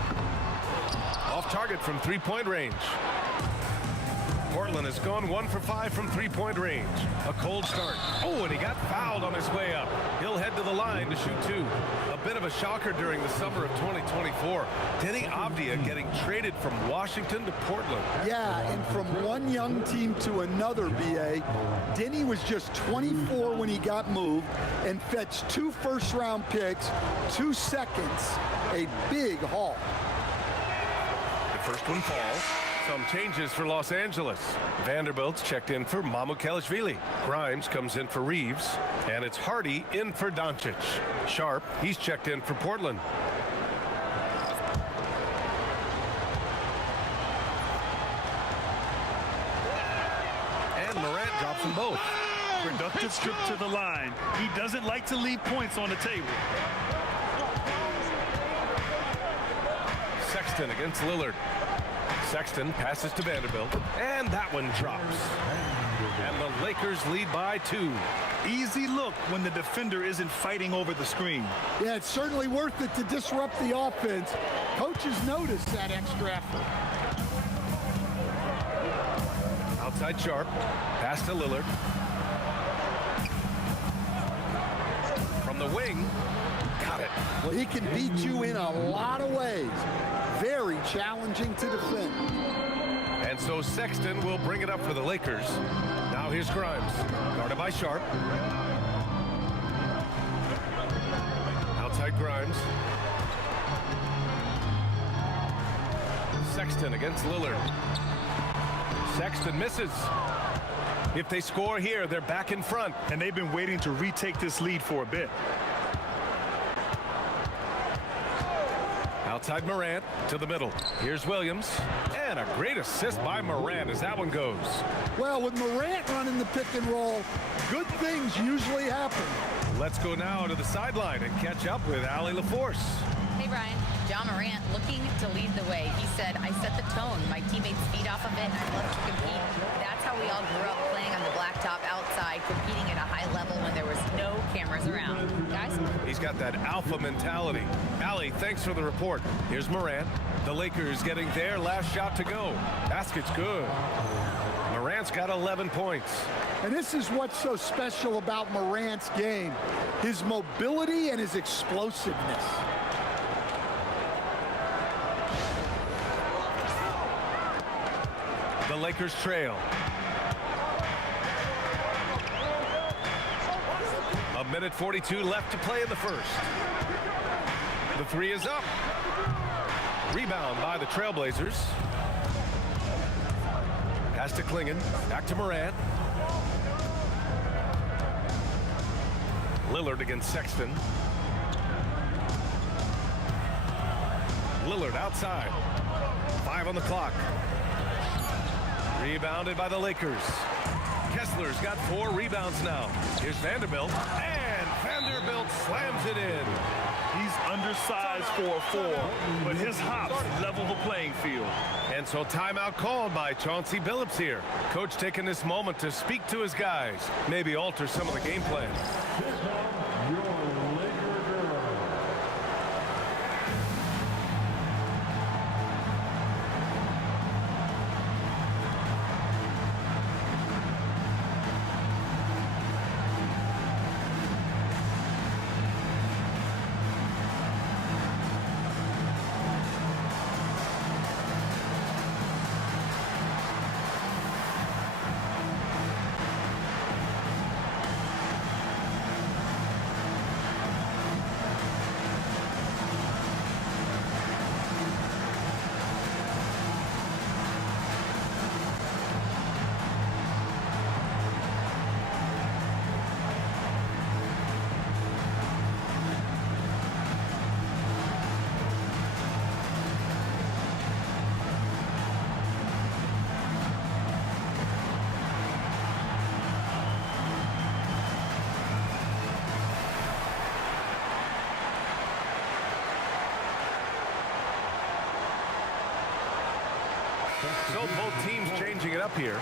Off target from 3-point range. Portland has gone 1 for 5 from 3-point range. A cold start. Oh, and he got fouled on his way up. He'll head to the line to shoot 2. A bit of a shocker during the summer of 2024. Denny Avdia getting traded from Washington to Portland. Yeah, and from one young team to another, BA. Denny was just 24 when he got moved and fetched 2 first-round picks, 2 seconds, a big haul. The first one falls. Some changes for Los Angeles. Vanderbilt's checked in for Mamukelashvili. Grimes comes in for Reeves. And it's Hardy in for Doncic. Sharp, he's checked in for Portland. And Morant drops them both. Productive trip to the line. He doesn't like to leave points on the table. Sexton against Lillard. Sexton passes to Vanderbilt, and that one drops. And the Lakers lead by 2. Easy look when the defender isn't fighting over the screen. Yeah, it's certainly worth it to disrupt the offense. Coaches notice that extra effort. Outside Sharp, pass to Lillard. From the wing, got it. Well, he can beat you in a lot of ways. Very challenging to defend. And so Sexton will bring it up for the Lakers. Now here's Grimes, guarded by Sharp. Outside Grimes. Sexton against Lillard. Sexton misses. If they score here, they're back in front. And they've been waiting to retake this lead for a bit. Outside Morant to the middle. Here's Williams. And a great assist by Morant as that one goes. Well, with Morant running the pick and roll, good things usually happen. Let's go now to the sideline and catch up with Allie LaForce. Hey, Brian. John Morant looking to lead the way. He said, I set the tone. My teammates feed off of it. I love to compete. That's how we all grew up, playing on the blacktop outside, competing at a high level when there was no cameras around. Guys? He's got that alpha mentality. Allie, thanks for the report. Here's Morant. The Lakers getting their last shot to go. Basket's good. Morant's got 11 points. And this is what's so special about Morant's game, his mobility and his explosiveness. The Lakers trail. A minute 42 left to play in the first. The three is up. Rebound by the Trailblazers. Pass to Klingon. Back to Morant. Lillard against Sexton. Lillard outside. 5 on the clock. Rebounded by the Lakers. Kessler's got 4 rebounds now. Here's Vanderbilt. And Vanderbilt slams it in. He's undersized for a 4, but his hops level the playing field. And so timeout called by Chauncey Billups here. Coach taking this moment to speak to his guys. Maybe alter some of the game plan. So both teams changing it up here.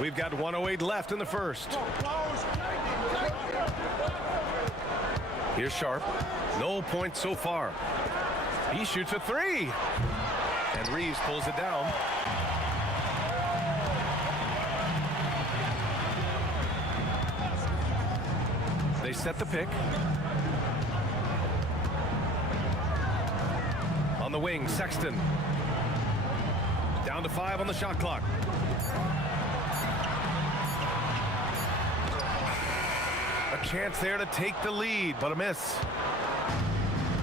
We've got 1:08 left in the first. Here's Sharp. No points so far. He shoots a 3. And Reeves pulls it down. They set the pick. On the wing, Sexton. Down to 5 on the shot clock. A chance there to take the lead, but a miss.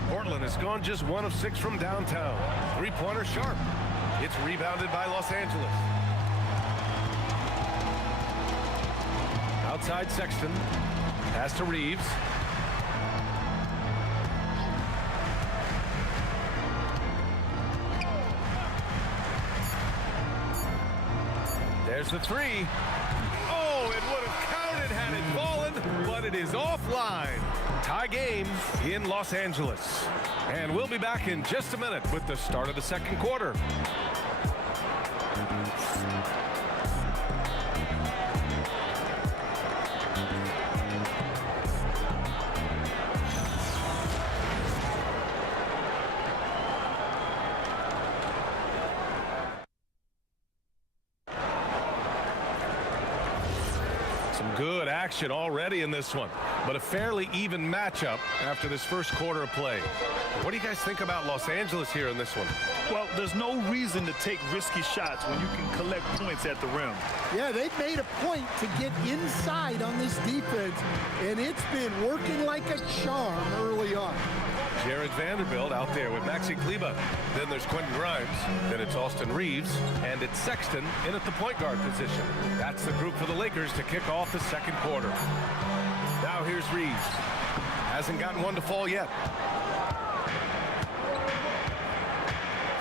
Portland has gone just 1 of 6 from downtown. 3-pointer Sharp. It's rebounded by Los Angeles. Outside Sexton. Pass to Reeves. There's the 3. Oh, it would have counted had it fallen, but it is offline. Tie game in Los Angeles. And we'll be back in just a minute with the start of the second quarter. Some good action already in this one, but a fairly even matchup after this first quarter of play. What do you guys think about Los Angeles here in this one? Well, there's no reason to take risky shots when you can collect points at the rim. Yeah, they've made a point to get inside on this defense, and it's been working like a charm early on. Jared Vanderbilt out there with Maxi Kleber. Then there's Quentin Grimes. Then it's Austin Reeves. And it's Sexton in at the point guard position. That's the group for the Lakers to kick off the second quarter. Now here's Reeves. Hasn't gotten one to fall yet.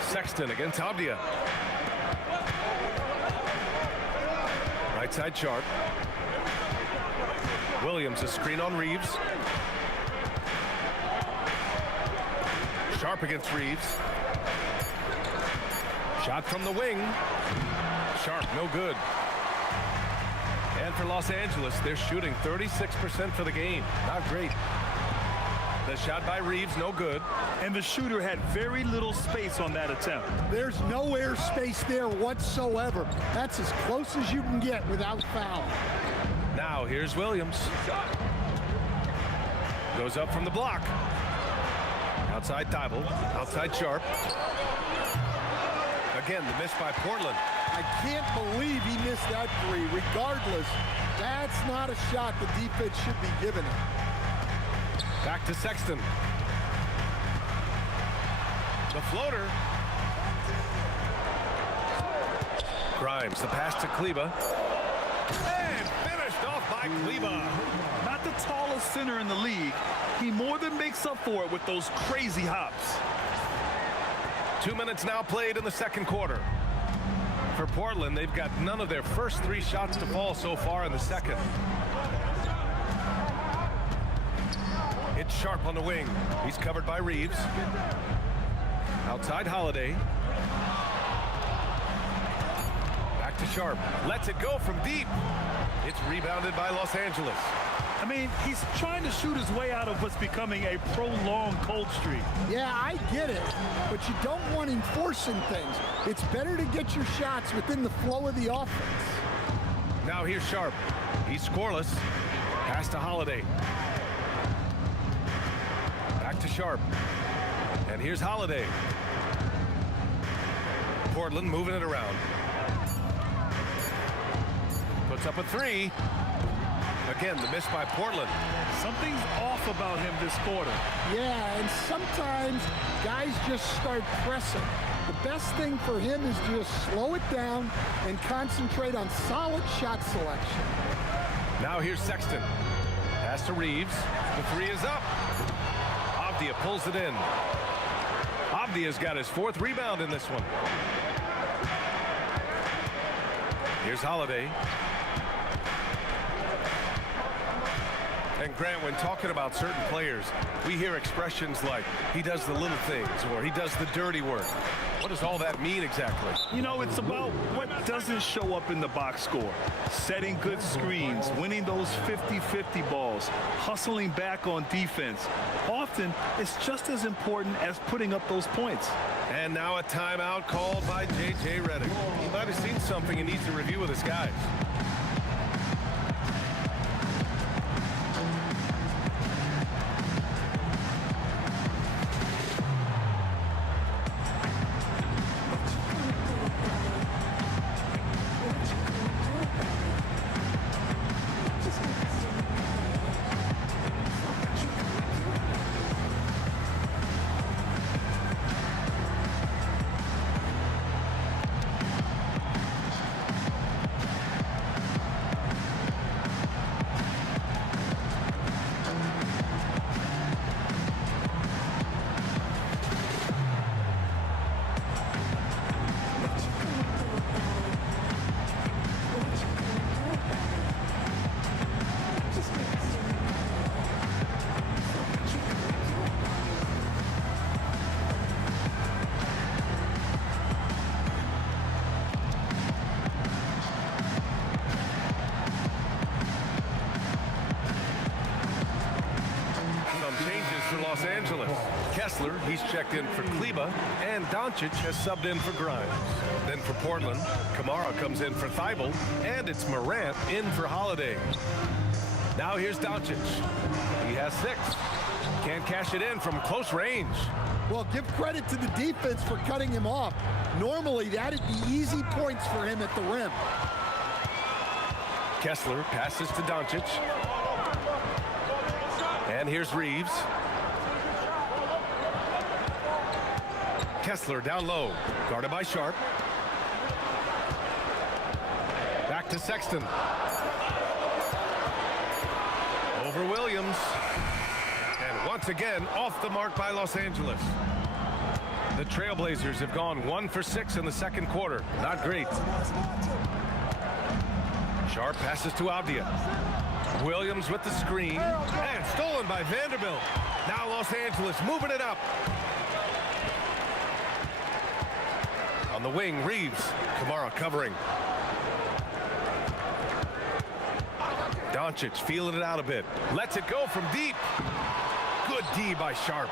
Sexton against Abdia. Right side Sharp. Williams a screen on Reeves. Sharp against Reeves. Shot from the wing. Sharp, no good. And for Los Angeles, they're shooting 36% for the game. Not great. The shot by Reeves, no good. And the shooter had very little space on that attempt. There's no air space there whatsoever. That's as close as you can get without foul. Now here's Williams. Goes up from the block. Outside Thibault, outside Sharp. Again, the miss by Portland. I can't believe he missed that three. Regardless, that's not a shot the defense should be giving him. Back to Sexton. The floater. Grimes, the pass to Kleber. And finished off by Kleber. Not the tallest center in the league. He more than makes up for it with those crazy hops. 2 minutes now played in the second quarter. For Portland, they've got none of their first 3 shots to fall so far in the second. It's Sharp on the wing. He's covered by Reeves. Outside Holiday. Back to Sharp. Lets it go from deep. It's rebounded by Los Angeles. I mean, he's trying to shoot his way out of what's becoming a prolonged cold streak. Yeah, I get it, but you don't want him forcing things. It's better to get your shots within the flow of the offense. Now here's Sharp. He's scoreless. Pass to Holiday. Back to Sharp. And here's Holiday. Portland moving it around. Puts up a 3. Again, the miss by Portland. Something's off about him this quarter. Yeah, and sometimes guys just start pressing. The best thing for him is to just slow it down and concentrate on solid shot selection. Now here's Sexton. Pass to Reeves. The 3 is up. Abdia pulls it in. Abdia's got his 4th rebound in this one. Here's Holiday. And Grant, when talking about certain players, we hear expressions like, he does the little things, or he does the dirty work. What does all that mean exactly? You know, it's about what doesn't show up in the box score. Setting good screens, winning those 50-50 balls, hustling back on defense. Often, it's just as important as putting up those points. And now a timeout called by J.J. Redick. He might have seen something he needs to review with his guys. Los Angeles. Kessler, he's checked in for Kleber, and Doncic has subbed in for Grimes. Then for Portland, Kamara comes in for Thibault, and it's Morant in for Holiday. Now here's Doncic. He has 6. Can't cash it in from close range. Well, give credit to the defense for cutting him off. Normally, that'd be easy points for him at the rim. Kessler passes to Doncic. And here's Reeves. Kessler down low, guarded by Sharp. Back to Sexton. Over Williams. And once again, off the mark by Los Angeles. The Trailblazers have gone 1 for 6 in the second quarter. Not great. Sharp passes to Avdia. Williams with the screen. And stolen by Vanderbilt. Now Los Angeles moving it up. On the wing, Reeves. Kamara covering. Doncic feeling it out a bit. Lets it go from deep. Good D by Sharp.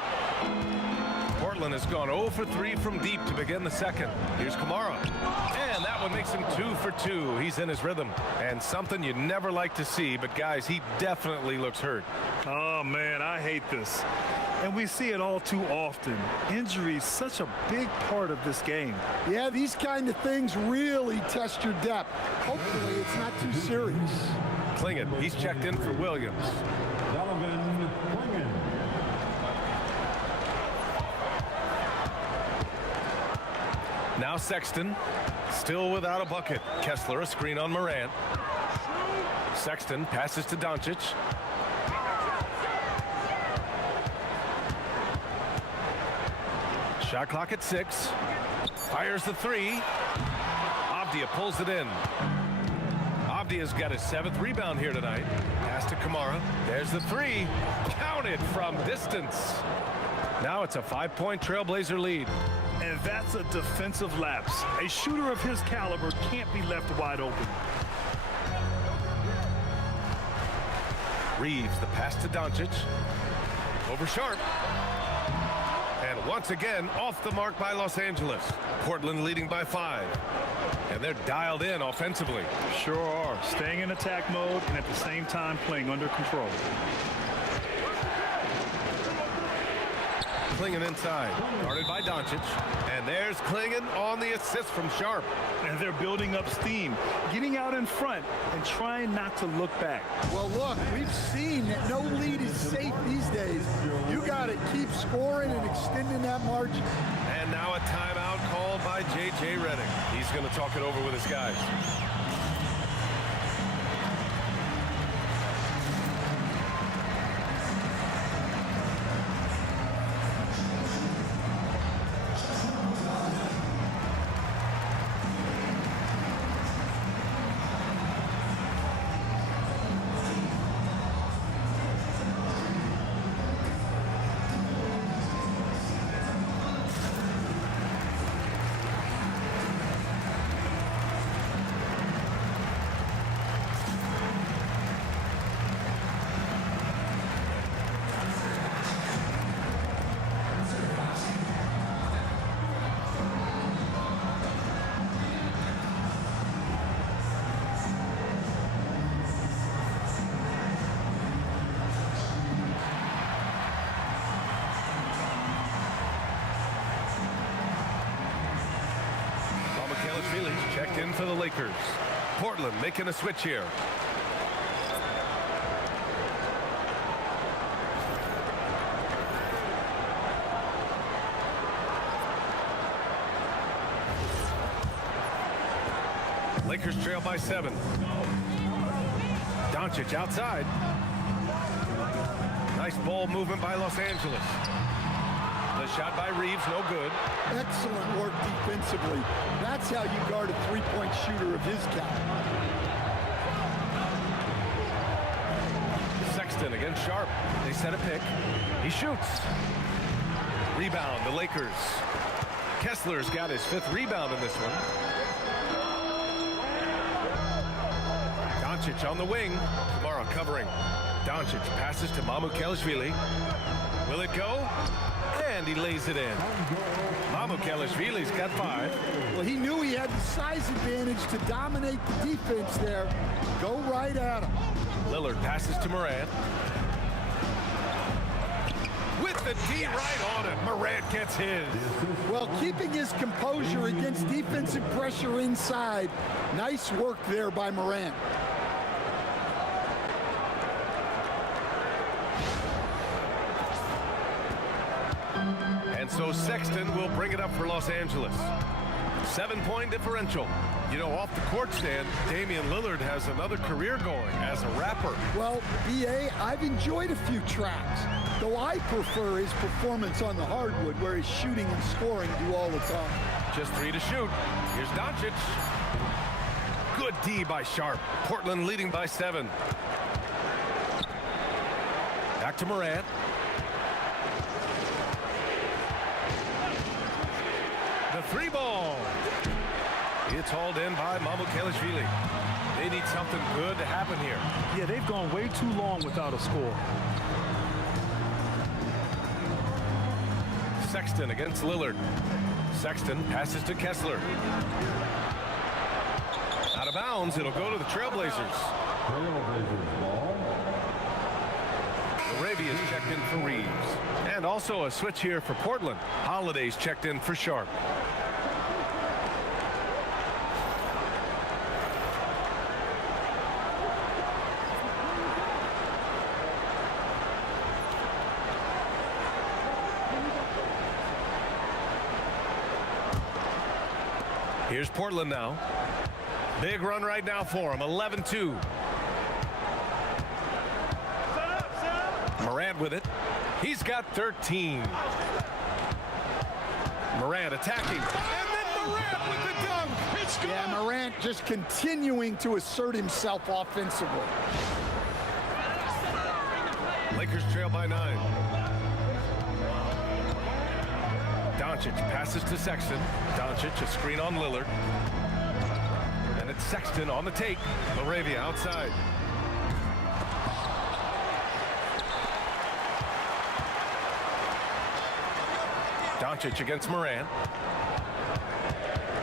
Portland has gone 0 for 3 from deep to begin the second. Here's Kamara. And that one makes him 2 for 2. He's in his rhythm. And something you never like to see, but guys, he definitely looks hurt. Oh, man, I hate this. And we see it all too often. Injury is such a big part of this game. Yeah, these kind of things really test your depth. Hopefully it's not too serious. Klingon, he's checked in for Williams. Donovan Klingon. Now Sexton, still without a bucket. Kessler, a screen on Morant. Sexton passes to Doncic. Shot clock at 6. Fires the 3. Avdia pulls it in. Avdia's got his 7th rebound here tonight. Pass to Kamara. There's the 3. Counted from distance. Now it's a 5-point Trailblazer lead. And that's a defensive lapse. A shooter of his caliber can't be left wide open. Reeves, the pass to Doncic. Over Sharp. And once again, off the mark by Los Angeles. Portland leading by 5. And they're dialed in offensively. Sure are. Staying in attack mode and at the same time playing under control. Klingon inside, guarded by Doncic. And there's Klingon on the assist from Sharp. And they're building up steam, getting out in front and trying not to look back. Well, look, we've seen that no lead is safe these days. You got to keep scoring and extending that margin. And now a timeout called by J.J. Redick. He's going to talk it over with his guys. Checked in for the Lakers. Portland making a switch here. Lakers trail by 7. Doncic outside. Nice ball movement by Los Angeles. The shot by Reeves, no good. Excellent work defensively. That's how you guard a three-point shooter of his caliber. Sexton against Sharp. They set a pick. He shoots. Rebound, the Lakers. Kessler's got his 5th rebound in this one. Doncic on the wing. Kamara covering. Doncic passes to Mamukelashvili. Will it go? And he lays it in. Mamukelashvili's got 5. Well, he knew he had the size advantage to dominate the defense there. Go right at him. Lillard passes to Morant. With the D right on it. Morant gets his. Well, keeping his composure against defensive pressure inside. Nice work there by Morant. And so Sexton will bring it up for Los Angeles. 7-point differential. You know, off the court stand, Damian Lillard has another career going as a rapper. Well, B.A., I've enjoyed a few tracks, though I prefer his performance on the hardwood where his shooting and scoring do all the time. Just 3 to shoot. Here's Doncic. Good D by Sharp. Portland leading by 7. Back to Morant. The 3 ball. It's hauled in by Mamukelashvili. They need something good to happen here. Yeah, they've gone way too long without a score. Sexton against Lillard. Sexton passes to Kessler. Out of bounds, it'll go to the Trailblazers. Arabia's checked in for Reeves. And also a switch here for Portland. Holiday's checked in for Sharp. Here's Portland now. Big run right now for him, 11-2. Morant with it. He's got 13. Morant attacking. And then Morant with the dunk. It's good. Yeah, Morant just continuing to assert himself offensively. Lakers trail by 9. Doncic passes to Sexton. Doncic, a screen on Lillard. And it's Sexton on the take. Laravia outside. Doncic against Morant.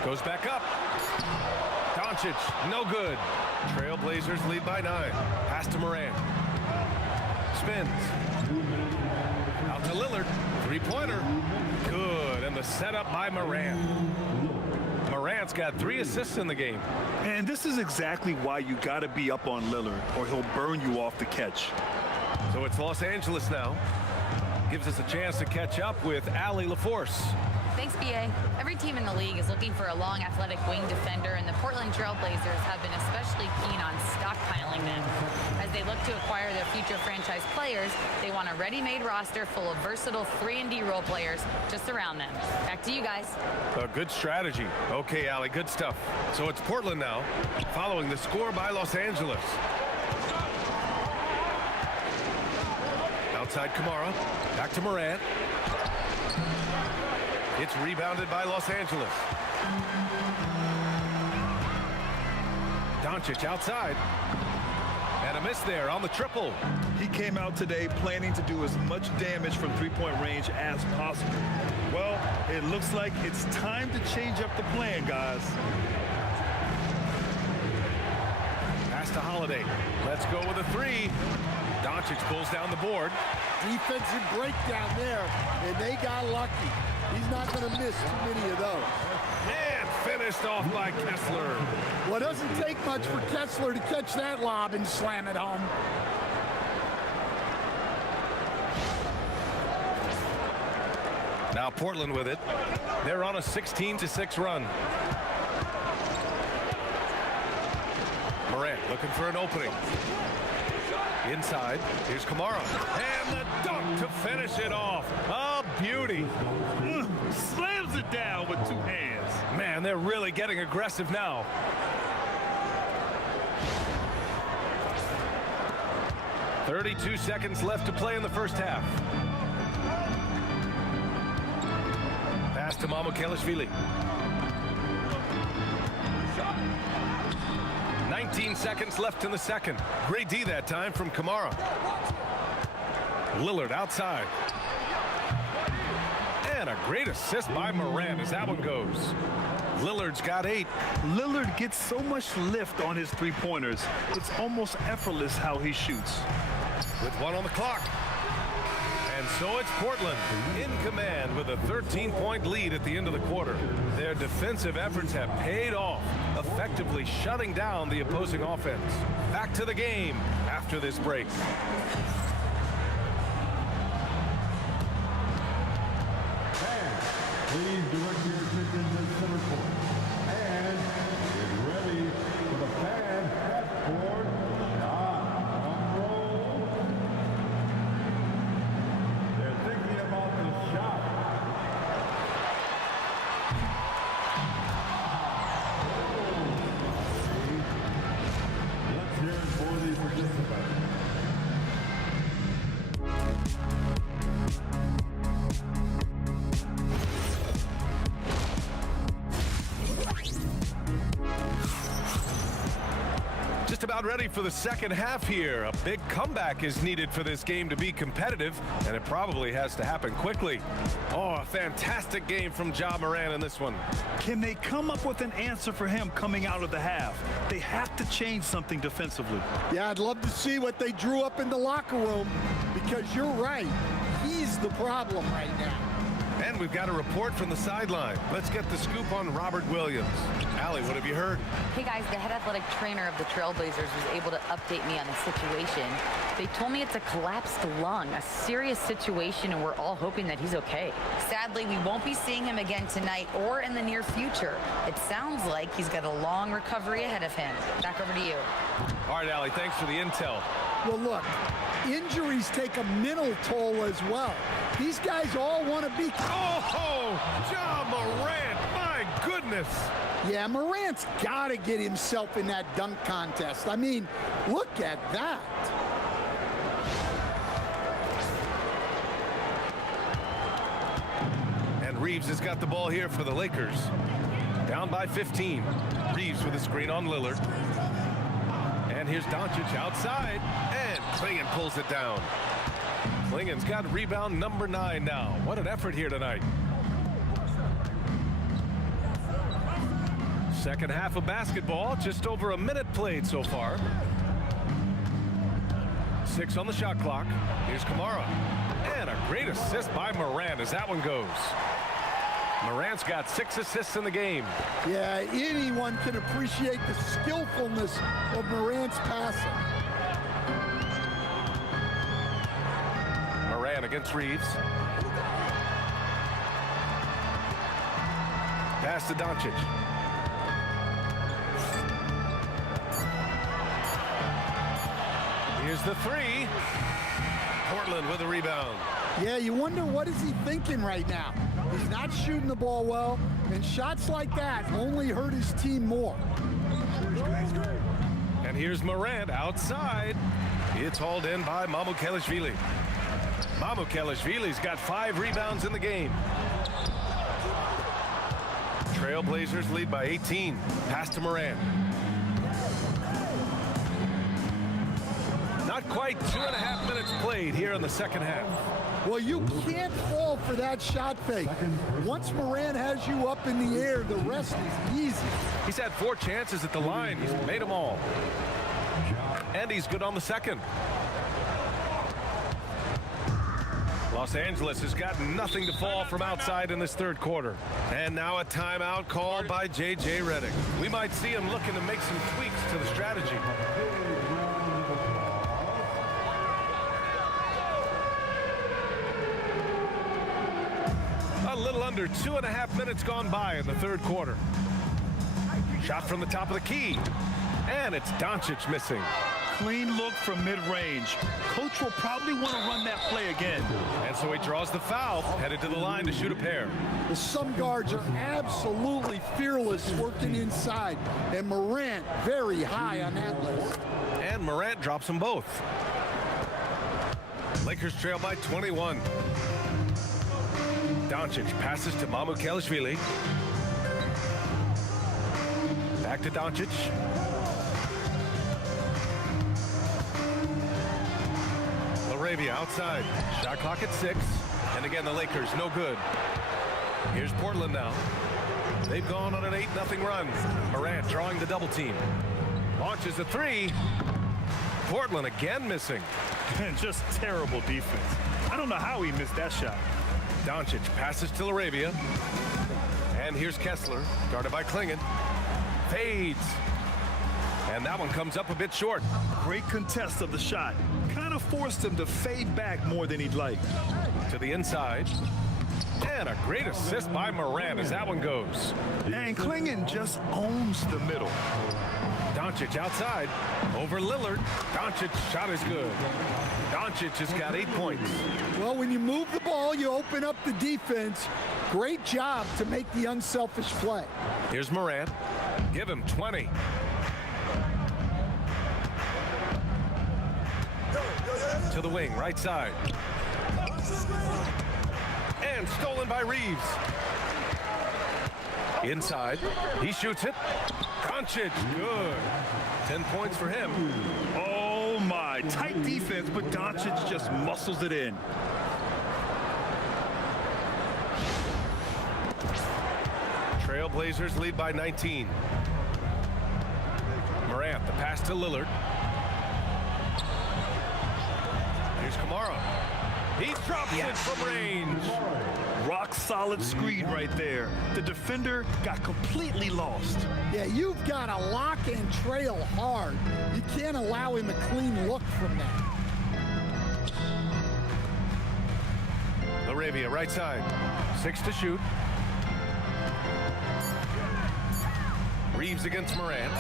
Goes back up. Doncic, no good. Trailblazers lead by 9. Pass to Morant. Spins. Out to Lillard. 3-pointer. Good. And the setup by Morant. Morant's got 3 assists in the game. And this is exactly why you got to be up on Lillard, or he'll burn you off the catch. So it's Los Angeles now. Gives us a chance to catch up with Allie LaForce. Thanks, BA. Every team in the league is looking for a long, athletic wing defender, and the Portland Trailblazers have been especially keen on stockpiling them. As they look to acquire their future franchise players, they want a ready-made roster full of versatile 3-and-D role players to surround them. Back to you guys. A good strategy. Okay, Allie, good stuff. So it's Portland now, following the score by Los Angeles. Outside Kamara, back to Morant. It's rebounded by Los Angeles. Doncic outside. And a miss there on the triple. He came out today planning to do as much damage from three-point range as possible. Well, it looks like it's time to change up the plan, guys. Pass to Holiday. Let's go with a 3. Doncic pulls down the board. Defensive breakdown there, and they got lucky. He's not going to miss too many of those. And finished off by Kessler. Well, it doesn't take much for Kessler to catch that lob and slam it home. Now Portland with it. They're on a 16-6 run. Morant looking for an opening. Inside, here's Kamara. And the dunk to finish it off. A beauty. Slams it down with 2 hands. Man, they're really getting aggressive now. .32 seconds left to play in the first half. Pass to Mamukelashvili. 19 seconds left in the second. Great D that time from Kamara. Lillard outside. And a great assist by Morant as that one goes. Lillard's got 8. Lillard gets so much lift on his three-pointers. It's almost effortless how he shoots. With 1 on the clock. And so it's Portland in command with a 13-point lead at the end of the quarter. Their defensive efforts have paid off, effectively shutting down the opposing offense. Back to the game after this break. Please direct your attention to center court. And get ready for the fan half-court shot. Drum roll. They're thinking about the shot. Let's hear it for the participants. Just about ready for the second half here. A big comeback is needed for this game to be competitive, and it probably has to happen quickly. Oh, a fantastic game from Ja Morant in this one. Can they come up with an answer for him coming out of the half? They have to change something defensively. Yeah, I'd love to see what they drew up in the locker room, because you're right. He's the problem right now. And we've got a report from the sideline. Let's get the scoop on Robert Williams. Allie, what have you heard? Hey guys, the head athletic trainer of the Trailblazers was able to update me on the situation. They told me it's a collapsed lung, a serious situation, and we're all hoping that he's okay. Sadly, we won't be seeing him again tonight or in the near future. It sounds like he's got a long recovery ahead of him. Back over to you. All right, Allie, thanks for the intel. Well, look, injuries take a mental toll as well. These guys all want to be... Oh, Ja Morant, my goodness. Yeah, Morant's got to get himself in that dunk contest. I mean, look at that. And Reeves has got the ball here for the Lakers. Down by 15. Reeves with a screen on Lillard. And here's Doncic outside. And Klingon pulls it down. Klingon's got rebound number 9 now. What an effort here tonight. Second half of basketball, just over a minute played so far. 6 on the shot clock. Here's Kamara. And a great assist by Morant as that one goes. Morant's got 6 assists in the game. Yeah, anyone can appreciate the skillfulness of Morant's passing. Morant against Reeves. Pass to Doncic. Here's the 3. Portland with a rebound. Yeah, you wonder what is he thinking right now. He's not shooting the ball well, and shots like that only hurt his team more. And here's Morant outside. It's hauled in by Mamukelashvili. Mamukelashvili's got 5 rebounds in the game. Trailblazers lead by 18. Pass to Morant. Not quite 2.5 minutes played here in the second half. Well, you can't fall for that shot fake. Once Morant has you up in the air, the rest is easy. He's had 4 chances at the line. He's made them all. And he's good on the second. Los Angeles has got nothing to fall from outside in this third quarter. And now a timeout called by J.J. Redick. We might see him looking to make some tweaks to the strategy. A little under 2.5 minutes gone by in the third quarter. Shot from the top of the key. And it's Doncic missing. Clean look from mid-range. Coach will probably want to run that play again. And so he draws the foul, headed to the line to shoot a pair. Well, some guards are absolutely fearless working inside, and Morant very high on that list. And Morant drops them both. Lakers trail by 21. Doncic passes to Mamukelashvili. Back to Doncic. Laravia outside. Shot clock at 6. And again, the Lakers no good. Here's Portland now. They've gone on an 8-0 run. Morant drawing the double team. Launches a 3. Portland again missing. And just terrible defense. I don't know how he missed that shot. Doncic passes to Laravia. And here's Kessler, guarded by Klingon. Fades. And that one comes up a bit short. Great contest of the shot. Kind of forced him to fade back more than he'd like. To the inside. And a great assist by Morant as that one goes. And Klingon just owns the middle. Doncic outside, over Lillard. Doncic's shot is good. Doncic has got 8 points. Well, when you move the ball, you open up the defense. Great job to make the unselfish play. Here's Morant. Give him 20. To the wing, right side. And stolen by Reeves. Inside, he shoots it. Doncic, good. 10 points for him. Oh my, tight defense, but Doncic just muscles it in. Trailblazers lead by 19. Morant, the pass to Lillard. Here's Kamara. He drops it from range. Rock solid screen right there. The defender got completely lost. Yeah, you've got to lock and trail hard. You can't allow him a clean look from that. Laravia, right side. 6 to shoot. Reeves against Morant.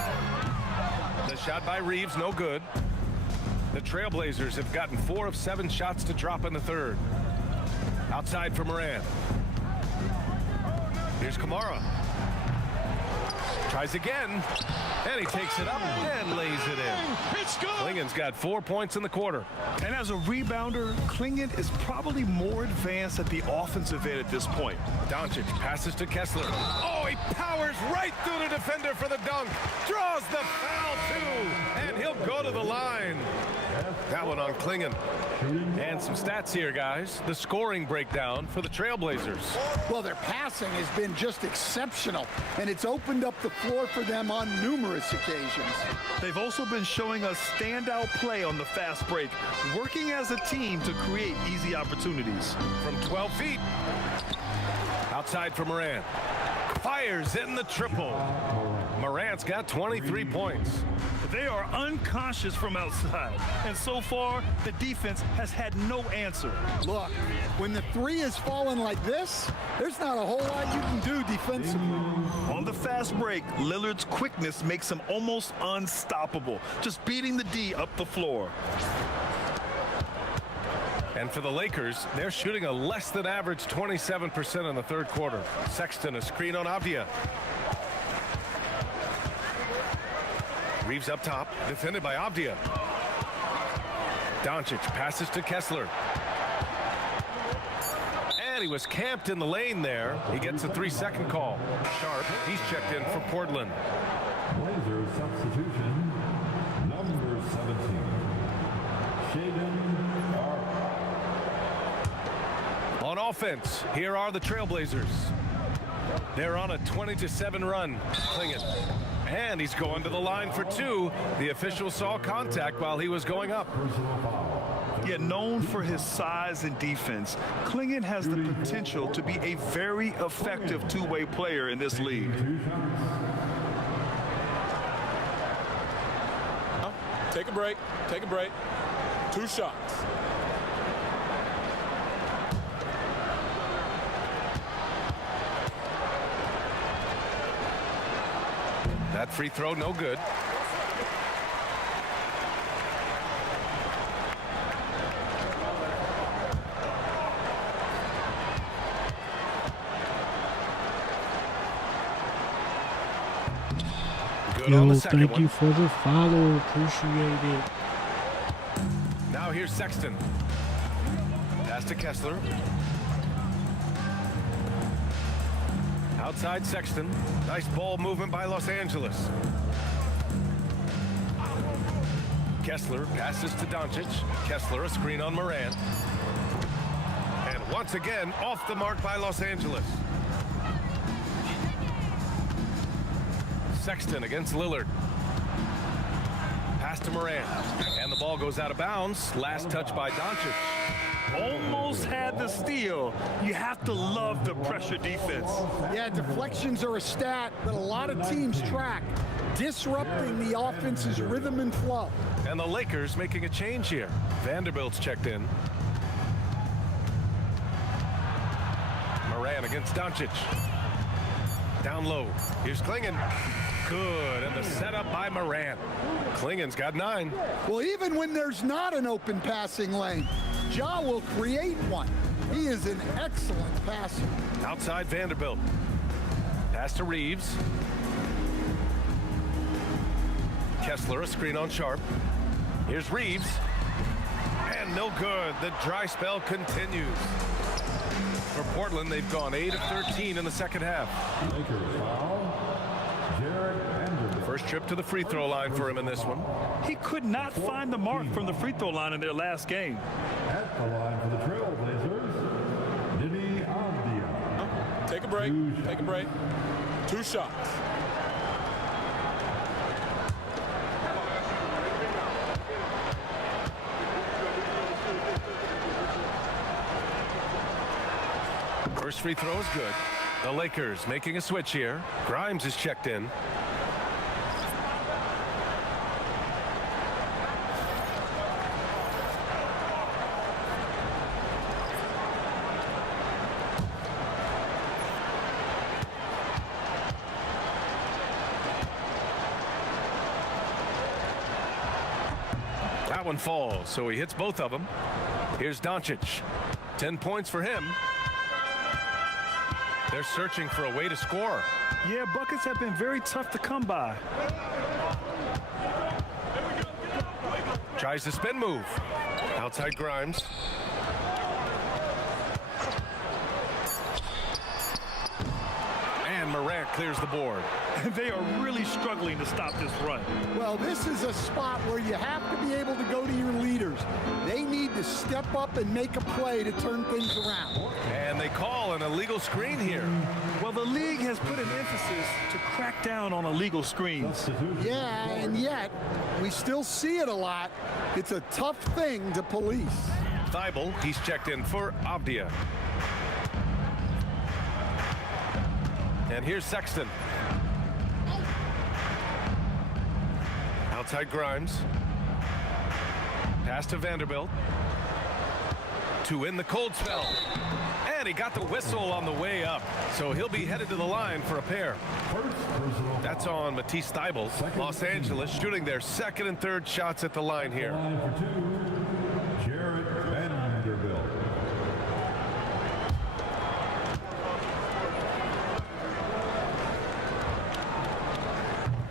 The shot by Reeves, no good. The Trailblazers have gotten 4 of 7 shots to drop in the third. Outside for Morant. Here's Kamara. Tries again, and he takes it up and lays it in. It's good. Klingon's got 4 points in the quarter. And as a rebounder, Klingon is probably more advanced at the offensive end at this point. Doncic passes to Kessler. Oh, he powers right through the defender for the dunk. Draws the foul, too. And he'll go to the line. That one on Klingon. And some stats here, guys. The scoring breakdown for the Trailblazers. Well, their passing has been just exceptional, and it's opened up the floor for them on numerous occasions. They've also been showing us standout play on the fast break, working as a team to create easy opportunities. From 12 feet. Outside for Morant. Fires in the triple. Morant's got 23 points. They are unconscious from outside, and so far, the defense has had no answer. Look, when the three is falling like this, there's not a whole lot you can do defensively. On the fast break, Lillard's quickness makes him almost unstoppable, just beating the D up the floor. And for the Lakers, they're shooting a less than average 27% in the third quarter. Sexton, a screen on Avdia. Reeves up top, defended by Avdia. Doncic passes to Kessler. And he was camped in the lane there. He gets a 3-second call. Sharp, he's checked in for Portland. Blazers substitution, number 17, Shaden Sharp. On offense, here are the Trailblazers. They're on a 20-7 run. Klingon. And he's going to the line for 2. The official saw contact while he was going up. Yet known for his size and defense, Klingon has the potential to be a very effective two-way player in this league. Take a break. Take a break. 2 shots. That free throw, no good. Good on the second thank one. you for the follow. Appreciate it. Now here's Sexton. Pass to Kessler. Outside Sexton. Nice ball movement by Los Angeles. Kessler passes to Doncic. Kessler, a screen on Morant. And once again, off the mark by Los Angeles. Sexton against Lillard. Pass to Morant. And the ball goes out of bounds. Last touch by Doncic. Almost had the steal. You have to love the pressure defense. Yeah, deflections are a stat that a lot of teams track, disrupting the offense's rhythm and flow. And the Lakers making a change here. Vanderbilt's checked in. Moran against Doncic. Down low. Here's Klingon. Good, and the setup by Moran. Klingon's got 9. Well, even when there's not an open passing lane, Ja will create one. He is an excellent passer. Outside Vanderbilt. Pass to Reeves. Kessler, a screen on Sharp. Here's Reeves. And no good. The dry spell continues. For Portland, they've gone 8 of 13 in the second half. First trip to the free throw line for him in this one. He could not find the mark from the free throw line in their last game. At the line for the Trailblazers, Diddy Avdia. Take a break. Take a break. 2 shots. First free throw is good. The Lakers making a switch here. Grimes is checked in. That one falls, so he hits both of them. Here's Doncic. 10 points for him. They're searching for a way to score. Yeah, buckets have been very tough to come by. Tries the spin move. Outside Grimes. And Morant clears the board. They are really struggling to stop this run. Well, this is a spot where you have to be able to go to your leaders. They need to step up and make a play to turn things around. And they call an illegal screen here. Well, the league has put an emphasis to crack down on illegal screens. Yeah, and yet we still see it a lot. It's a tough thing to police. Thibault, he's checked in for Avdia. And here's Sexton. Outside Grimes. Pass to Vanderbilt. To in the cold spell. And he got the whistle on the way up. So he'll be headed to the line for a pair. That's on Matisse Thybulle. Los Angeles shooting their second and third shots at the line here. Line for 2, Jarrett Vanderbilt.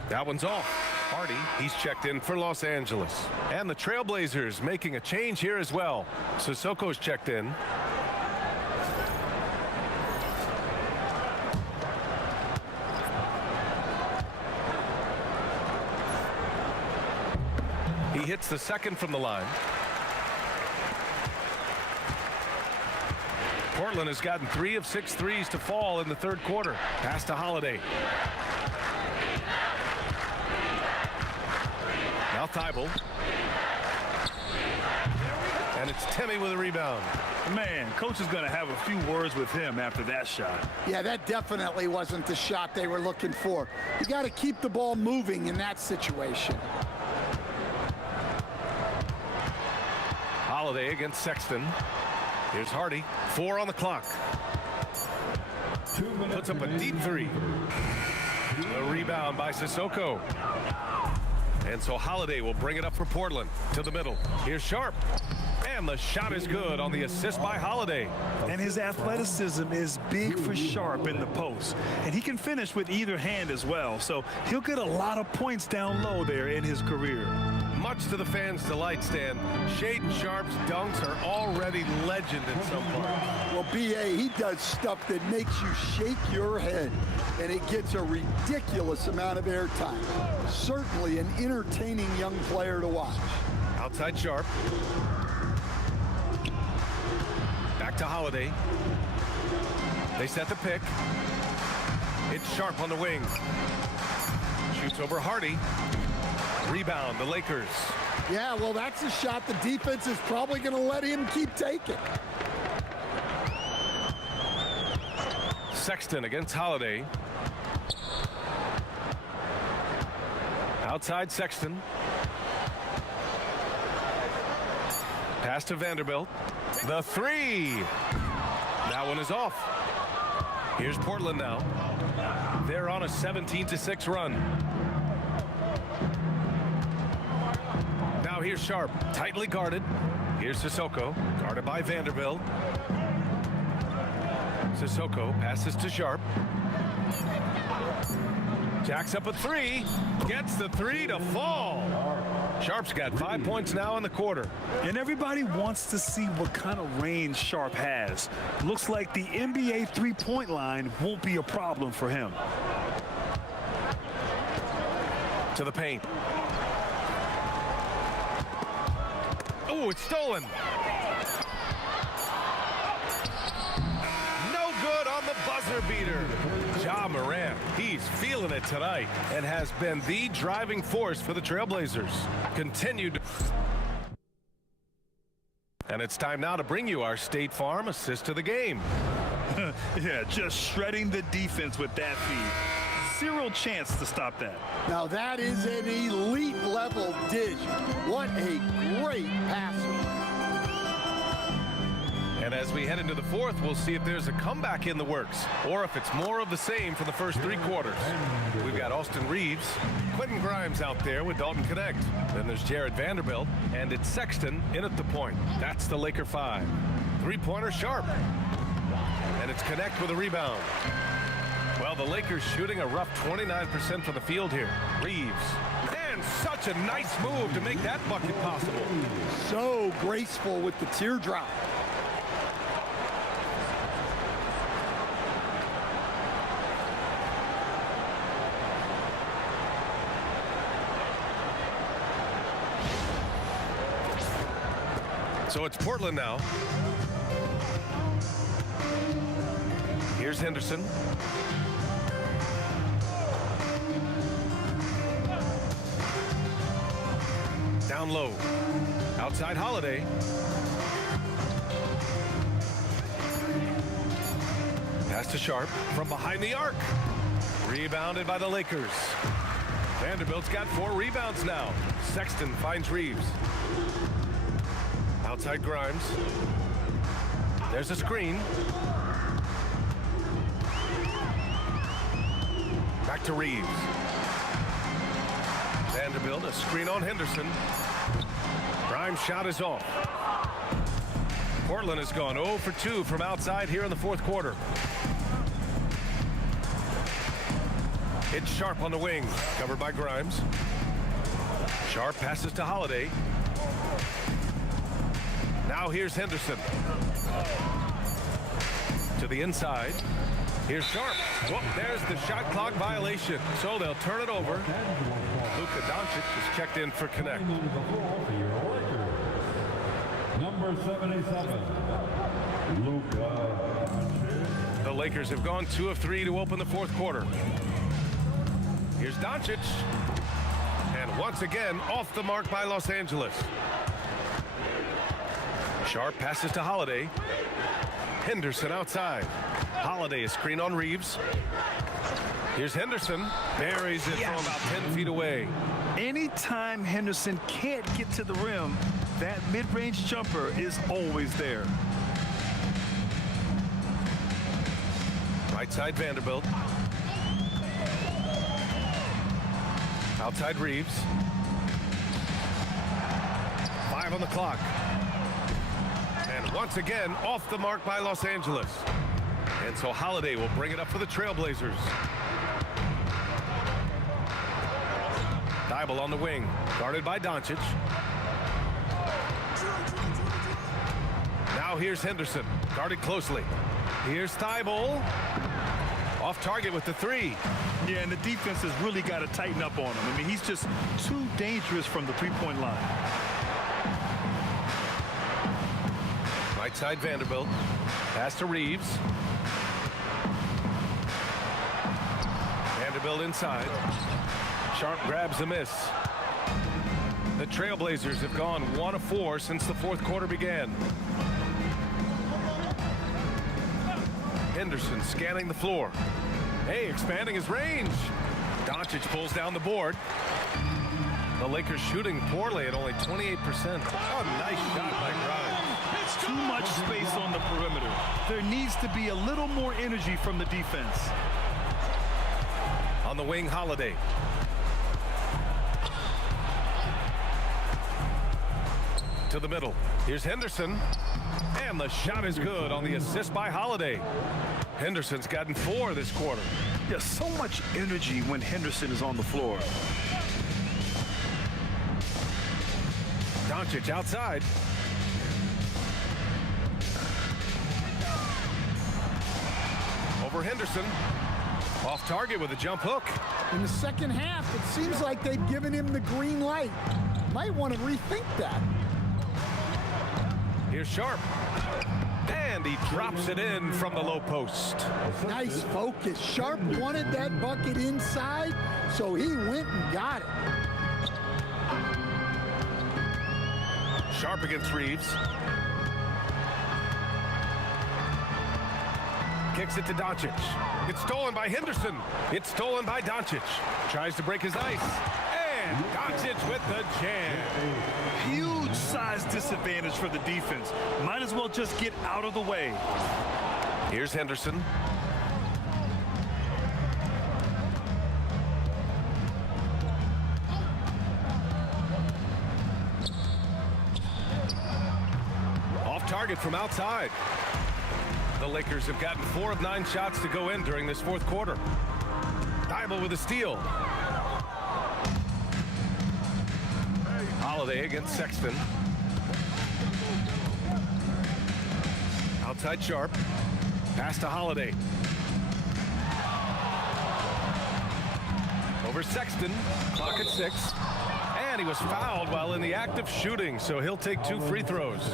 That one's off. Hardy, he's checked in for Los Angeles. And the Trailblazers making a change here as well. Sissoko's checked in. He hits the second from the line. Portland has gotten 3 of 6 threes to fall in the third quarter. Pass to Holiday. Now Thibault. And it's Timmy with a rebound. Man, coach is going to have a few words with him after that shot. Yeah, that definitely wasn't the shot they were looking for. You got to keep the ball moving in that situation. Holiday against Sexton. Here's Hardy. 4 on the clock. Puts up a deep 3. A rebound by Sissoko. And so Holiday will bring it up for Portland to the middle. Here's Sharp. And the shot is good on the assist by Holiday. And his athleticism is big for Sharp in the post. And he can finish with either hand as well. So he'll get a lot of points down low there in his career. Much to the fans' delight, Stan, Shaedon Sharp's dunks are already legend in some parts. Well, B.A., he does stuff that makes you shake your head, and it gets a ridiculous amount of airtime. Certainly an entertaining young player to watch. Outside Sharp. Back to Holiday. They set the pick. It's Sharp on the wing. Shoots over Hardy. Rebound, the Lakers. Yeah, well, that's a shot the defense is probably going to let him keep taking. Sexton against Holiday. Outside Sexton. Pass to Vanderbilt. The 3. That one is off. Here's Portland now. They're on a 17-6 run. Now here's Sharp, tightly guarded. Here's Sissoko, guarded by Vanderbilt. Sissoko passes to Sharp. Jacks up a three, gets the three to fall. Sharp's got 5 points now in the quarter. And everybody wants to see what kind of range Sharp has. Looks like the NBA three-point line won't be a problem for him. To the paint. Oh, it's stolen. No good on the buzzer beater. Ja Morant, he's feeling it tonight and has been the driving force for the Trailblazers. Continued. And it's time now to bring you our State Farm assist of the game. Yeah, just shredding the defense with that feed. Zero chance to stop that. Now that is an elite level dish. What a great passer. And as we head into the fourth, we'll see if there's a comeback in the works or if it's more of the same for the first three quarters. We've got Austin Reeves, Quentin Grimes out there with Dalton Connect. Then there's Jared Vanderbilt, and it's Sexton in at the point. That's the Laker 5. Three-pointer Sharp. And it's Connect with a rebound. Well, the Lakers shooting a rough 29% from the field here. Reeves. And such a nice move to make that bucket possible. So graceful with the teardrop. So it's Portland now. Here's Henderson. Down low. Outside Holiday. Pass to Sharp from behind the arc. Rebounded by the Lakers. Vanderbilt's got 4 rebounds now. Sexton finds Reeves. Outside Grimes. There's a screen. Back to Reeves. Vanderbilt, a screen on Henderson. Grimes' shot is off. Portland has gone 0 for 2 from outside here in the fourth quarter. It's Sharp on the wing, covered by Grimes. Sharp passes to Holiday. Now here's Henderson. To the inside. Here's Sharp. Whoop, there's the shot clock violation. So they'll turn it over. Luka Doncic is checked in for Connect. Number 77, Luka. The Lakers have gone 2 of 3 to open the fourth quarter. Here's Doncic. And once again, off the mark by Los Angeles. Sharp passes to Holiday. Henderson outside. Holiday, a screen on Reeves. Here's Henderson. Buries it from about 10 feet away. Anytime Henderson can't get to the rim, that mid-range jumper is always there. Right side Vanderbilt. Outside Reeves. 5 on the clock. And once again, off the mark by Los Angeles. And so Holiday will bring it up for the Trailblazers. Thibault on the wing, guarded by Doncic. Now here's Henderson, guarded closely. Here's Thibault. Off target with the 3. Yeah, and the defense has really got to tighten up on him. I mean, he's just too dangerous from the three-point line. Right side Vanderbilt. Pass to Reeves. Vanderbilt inside. Sharp grabs the miss. The Trailblazers have gone 1 of 4 since the fourth quarter began. Henderson scanning the floor. Hey, expanding his range. Doncic pulls down the board. The Lakers shooting poorly at only 28%. Oh, nice shot by Grimes. Too much space on the perimeter. There needs to be a little more energy from the defense. On the wing, Holiday. To the middle. Here's Henderson. And the shot is good on the assist by Holiday. Henderson's gotten 4 this quarter. Yeah, so much energy when Henderson is on the floor. Doncic outside. Over Henderson. Off target with a jump hook. In the second half, it seems like they've given him the green light. Might want to rethink that. Here's Sharp. And he drops it in from the low post. Nice focus. Sharp wanted that bucket inside, so he went and got it. Sharp against Reeves. Kicks it to Doncic. It's stolen by Henderson. It's stolen by Doncic. Tries to break his ice. And Doncic with the jam. Huge size disadvantage for the defense. Might as well just get out of the way. Here's Henderson. Off target from outside. The Lakers have gotten 4 of 9 shots to go in during this fourth quarter. Thibault with a steal. Holiday against Sexton. Outside Sharp. Pass to Holiday. Over Sexton. Clock at 6. And he was fouled while in the act of shooting, so he'll take 2 free throws.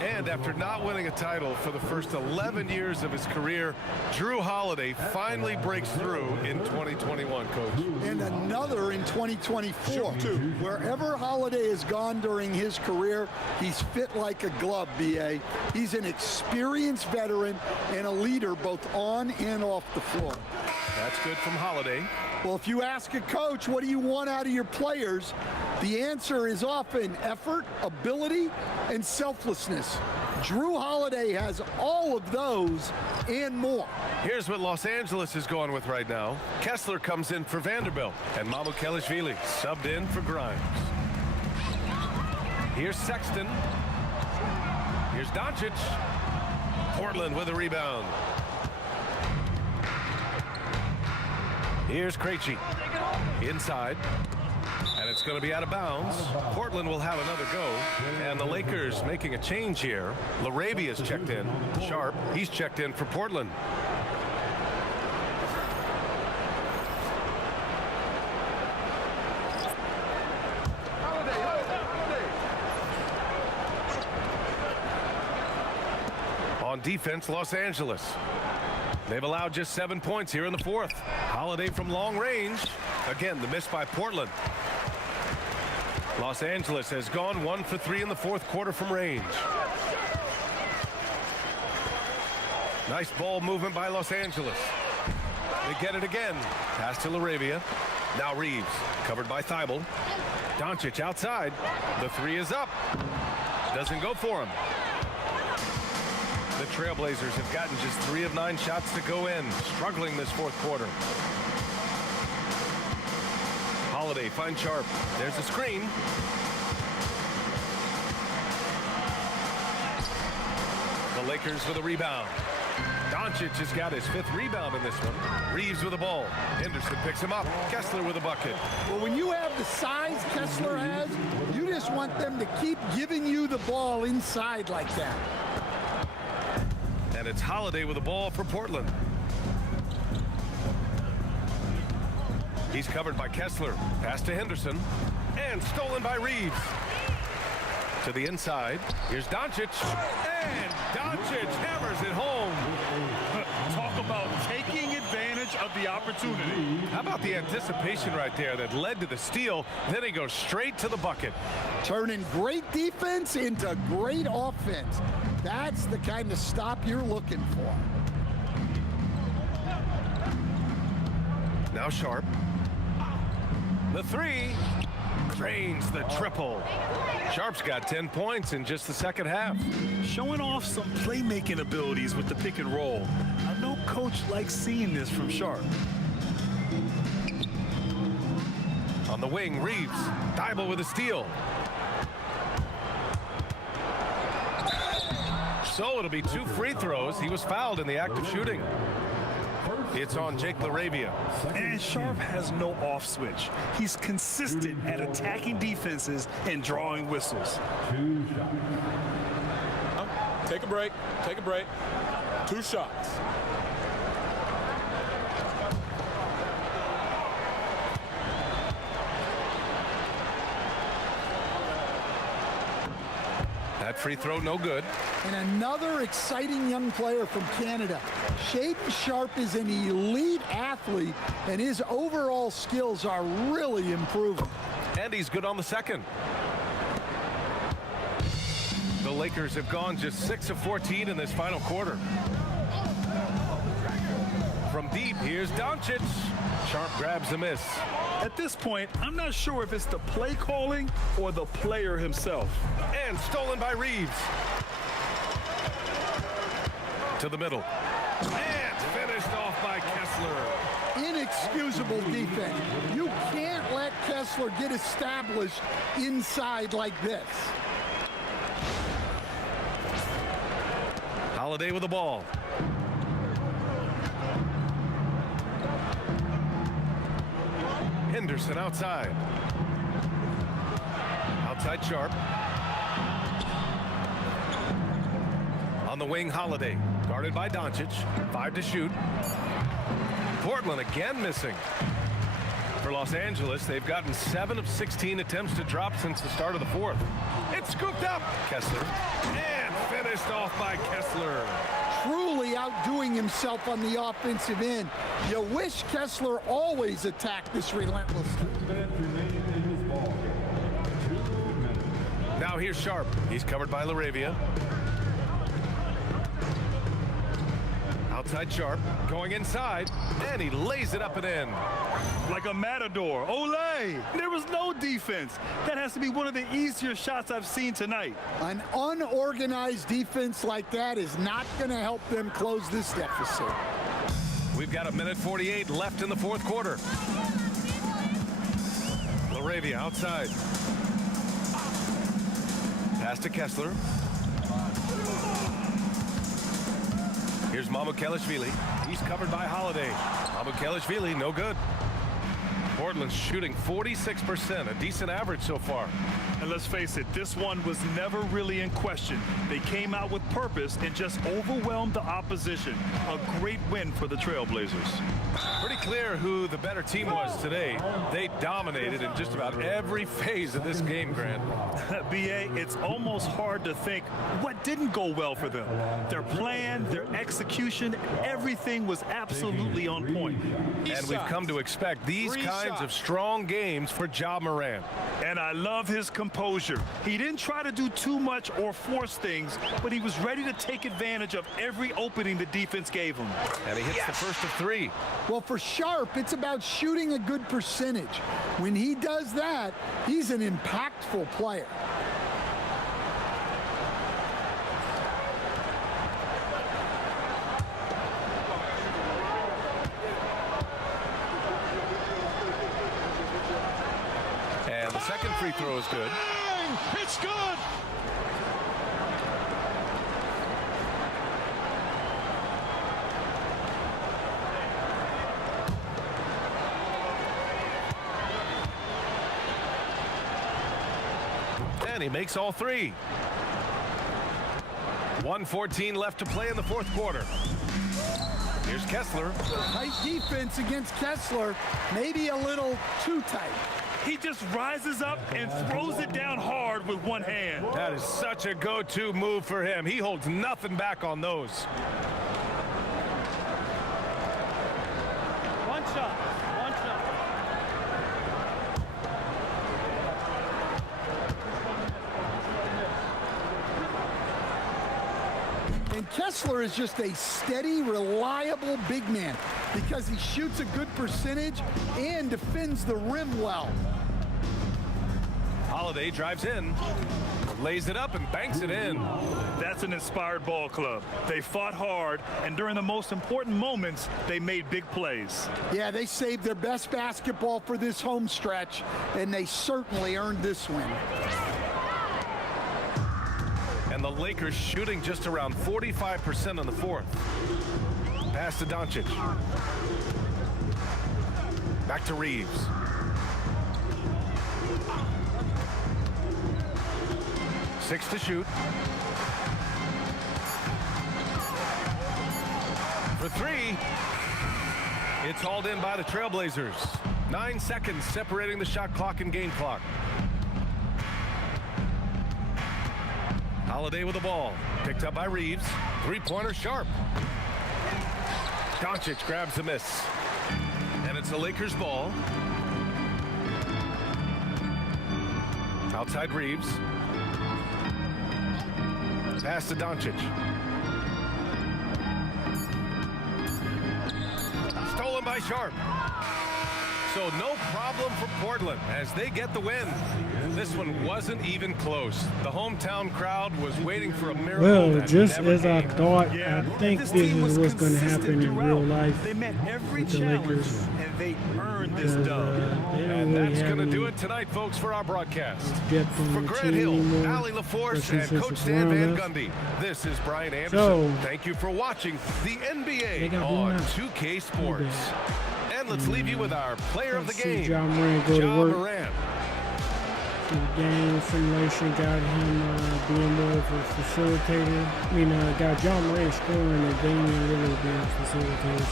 And after not winning a title for the first 11 years of his career, Jrue Holiday finally breaks through in 2021, Coach. And another in 2024. Wherever Holiday has gone during his career, he's fit like a glove, B.A. He's an experienced veteran and a leader both on and off the floor. That's good from Holiday. Well, if you ask a coach, what do you want out of your players? The answer is often effort, ability, and selflessness. Jrue Holiday has all of those and more. Here's what Los Angeles is going with right now. Kessler comes in for Vanderbilt, and Mamukelashvili subbed in for Grimes. Here's Sexton. Here's Doncic. Portland with a rebound. Here's Krejci. Inside. And it's going to be out of bounds. Portland will have another go. And the Lakers making a change here. LaRabia's checked in. Sharp, he's checked in for Portland. On defense, Los Angeles. They've allowed just 7 points here in the fourth. Holiday from long range. Again, the miss by Portland. Los Angeles has gone 1 for 3 in the fourth quarter from range. Nice ball movement by Los Angeles. They get it again. Pass to LaRabia. Now Reeves, covered by Thibault. Doncic outside. The 3 is up. Doesn't go for him. The Trailblazers have gotten just 3 of 9 shots to go in, struggling this fourth quarter. Holiday finds Sharp. There's a screen. The Lakers with a rebound. Doncic has got his 5th rebound in this one. Reeves with the ball. Henderson picks him up. Kessler with a bucket. Well, when you have the size Kessler has, you just want them to keep giving you the ball inside like that. And it's Holiday with the ball for Portland. He's covered by Kessler. Pass to Henderson. And stolen by Reeves. To the inside. Here's Doncic. And Doncic hammers it home. Talk about taking advantage of the opportunity. How about the anticipation right there that led to the steal? Then he goes straight to the bucket. Turning great defense into great offense. That's the kind of stop you're looking for. Now Sharp. The 3. drains the triple. Sharp's got 10 points in just the second half. Showing off some playmaking abilities with the pick and roll. I know coach likes seeing this from Sharp. On the wing, Reeves. Dibble with a steal. So it'll be 2 free throws. He was fouled in the act of shooting. It's on Jake LaRavia. And Sharp has no off switch. He's consistent at attacking defenses and drawing whistles. Take a break. Take a break. 2 shots. That free throw, no good. And another exciting young player from Canada. Shaden Sharp is an elite athlete, and his overall skills are really improving. And he's good on the second. The Lakers have gone just 6 of 14 in this final quarter. From deep, here's Doncic. Sharp grabs a miss. At this point, I'm not sure if it's the play calling or the player himself. And stolen by Reeves. To the middle. And finished off by Kessler. Inexcusable defense. You can't let Kessler get established inside like this. Holiday with the ball. Henderson outside. Outside Sharp. On the wing, Holiday. Guarded by Doncic. 5 to shoot. Portland again missing. For Los Angeles, they've gotten 7 of 16 attempts to drop since the start of the fourth. It's scooped up. Kessler. And finished off by Kessler. Truly outdoing himself on the offensive end. You wish Kessler always attacked this relentlessly. Now here's Sharp. He's covered by LaRavia. Outside Sharp, going inside, and he lays it up and in. Like a matador. Olay! There was no defense. That has to be one of the easier shots I've seen tonight. An unorganized defense like that is not going to help them close this deficit. We've got 1:48 left in the fourth quarter. LaRavia outside. Pass to Kessler. Here's Mamukelashvili. He's covered by Holiday. Mamukelashvili, no good. Portland's shooting 46%, a decent average so far. And let's face it, this one was never really in question. They came out with purpose and just overwhelmed the opposition. A great win for the Trailblazers. Pretty clear who the better team was today. They dominated in just about every phase of this game, Grant. B.A., it's almost hard to think what didn't go well for them. Their plan, their execution, everything was absolutely on point. And we've come to expect these kinds of strong games for Ja Morant. And I love his composure. He didn't try to do too much or force things, but he was ready to take advantage of every opening the defense gave him. And he hits the first of 3. Well, for Sharp, it's about shooting a good percentage. When he does that, he's an impactful player. And the second free throw is good. It's good. And he makes all 3. 1:14 left to play in the fourth quarter. Here's Kessler. Tight defense against Kessler, maybe a little too tight. He just rises up and throws it down hard with one hand. That is such a go-to move for him. He holds nothing back on those. One shot. And Kessler is just a steady, reliable big man because he shoots a good percentage and defends the rim well. Holiday drives in, lays it up and banks it in. That's an inspired ball club. They fought hard, and during the most important moments, they made big plays. Yeah, they saved their best basketball for this home stretch, and they certainly earned this win. And the Lakers shooting just around 45% in the fourth. Pass to Doncic. Back to Reeves. Six to shoot. For three. It's hauled in by the Trailblazers. 9 seconds separating the shot clock and game clock. Holiday with the ball. Picked up by Reeves. Three-pointer sharp. Doncic grabs the miss. And it's the Lakers ball. Outside Reeves. Pass to Doncic. Stolen by Sharp. So no problem for Portland as they get the win. This one wasn't even close. The hometown crowd was waiting for a miracle. Well, that just never as I came. thought, I think this is what's going to happen in real life They met every with the challenge, Lakers. and they earned this Because, dub. they don't And really that's have going to do any it tonight, folks, for our broadcast. depth on For the Grant team Hill, anymore, Allie LaForce, especially and since Coach it's Dan around Van us. Gundy, this is Brian Anderson. So, Thank you for watching the they NBA got on blown out. 2K Sports. And let's leave you with our player of the Let's see game, Ja Morant go to Ja work. Morant. The game simulation got him being more of a facilitator. I mean, got Ja Morant scoring and Damian Lillard being a facilitator.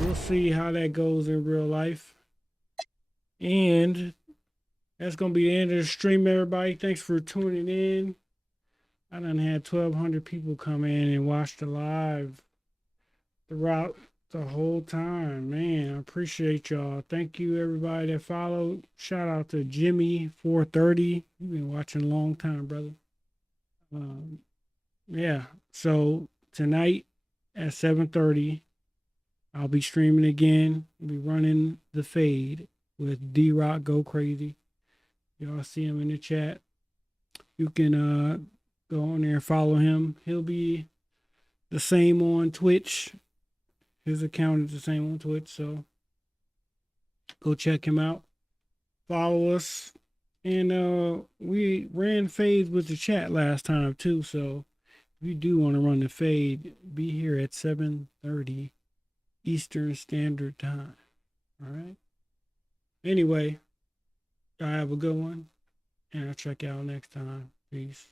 So we'll see how that goes in real life. And that's going to be the end of the stream, everybody. Thanks for tuning in. I done had 1,200 people come in and watch the live throughout the whole time. Man, I appreciate y'all. Thank you, everybody that followed. Shout out to Jimmy430. You've been watching a long time, brother. Yeah, so tonight at 7:30, I'll be streaming again. I'll be running the fade with D-Rock Go Crazy. Y'all see him in the chat. You can go on there and follow him. He'll be the same on Twitch. His account is the same on Twitch, so go check him out. Follow us. And we ran fades with the chat last time too, so if you do want to run the fade, be here at 7:30 Eastern Standard Time. All right. Anyway, y'all have a good one, and I'll check y'all next time. Peace.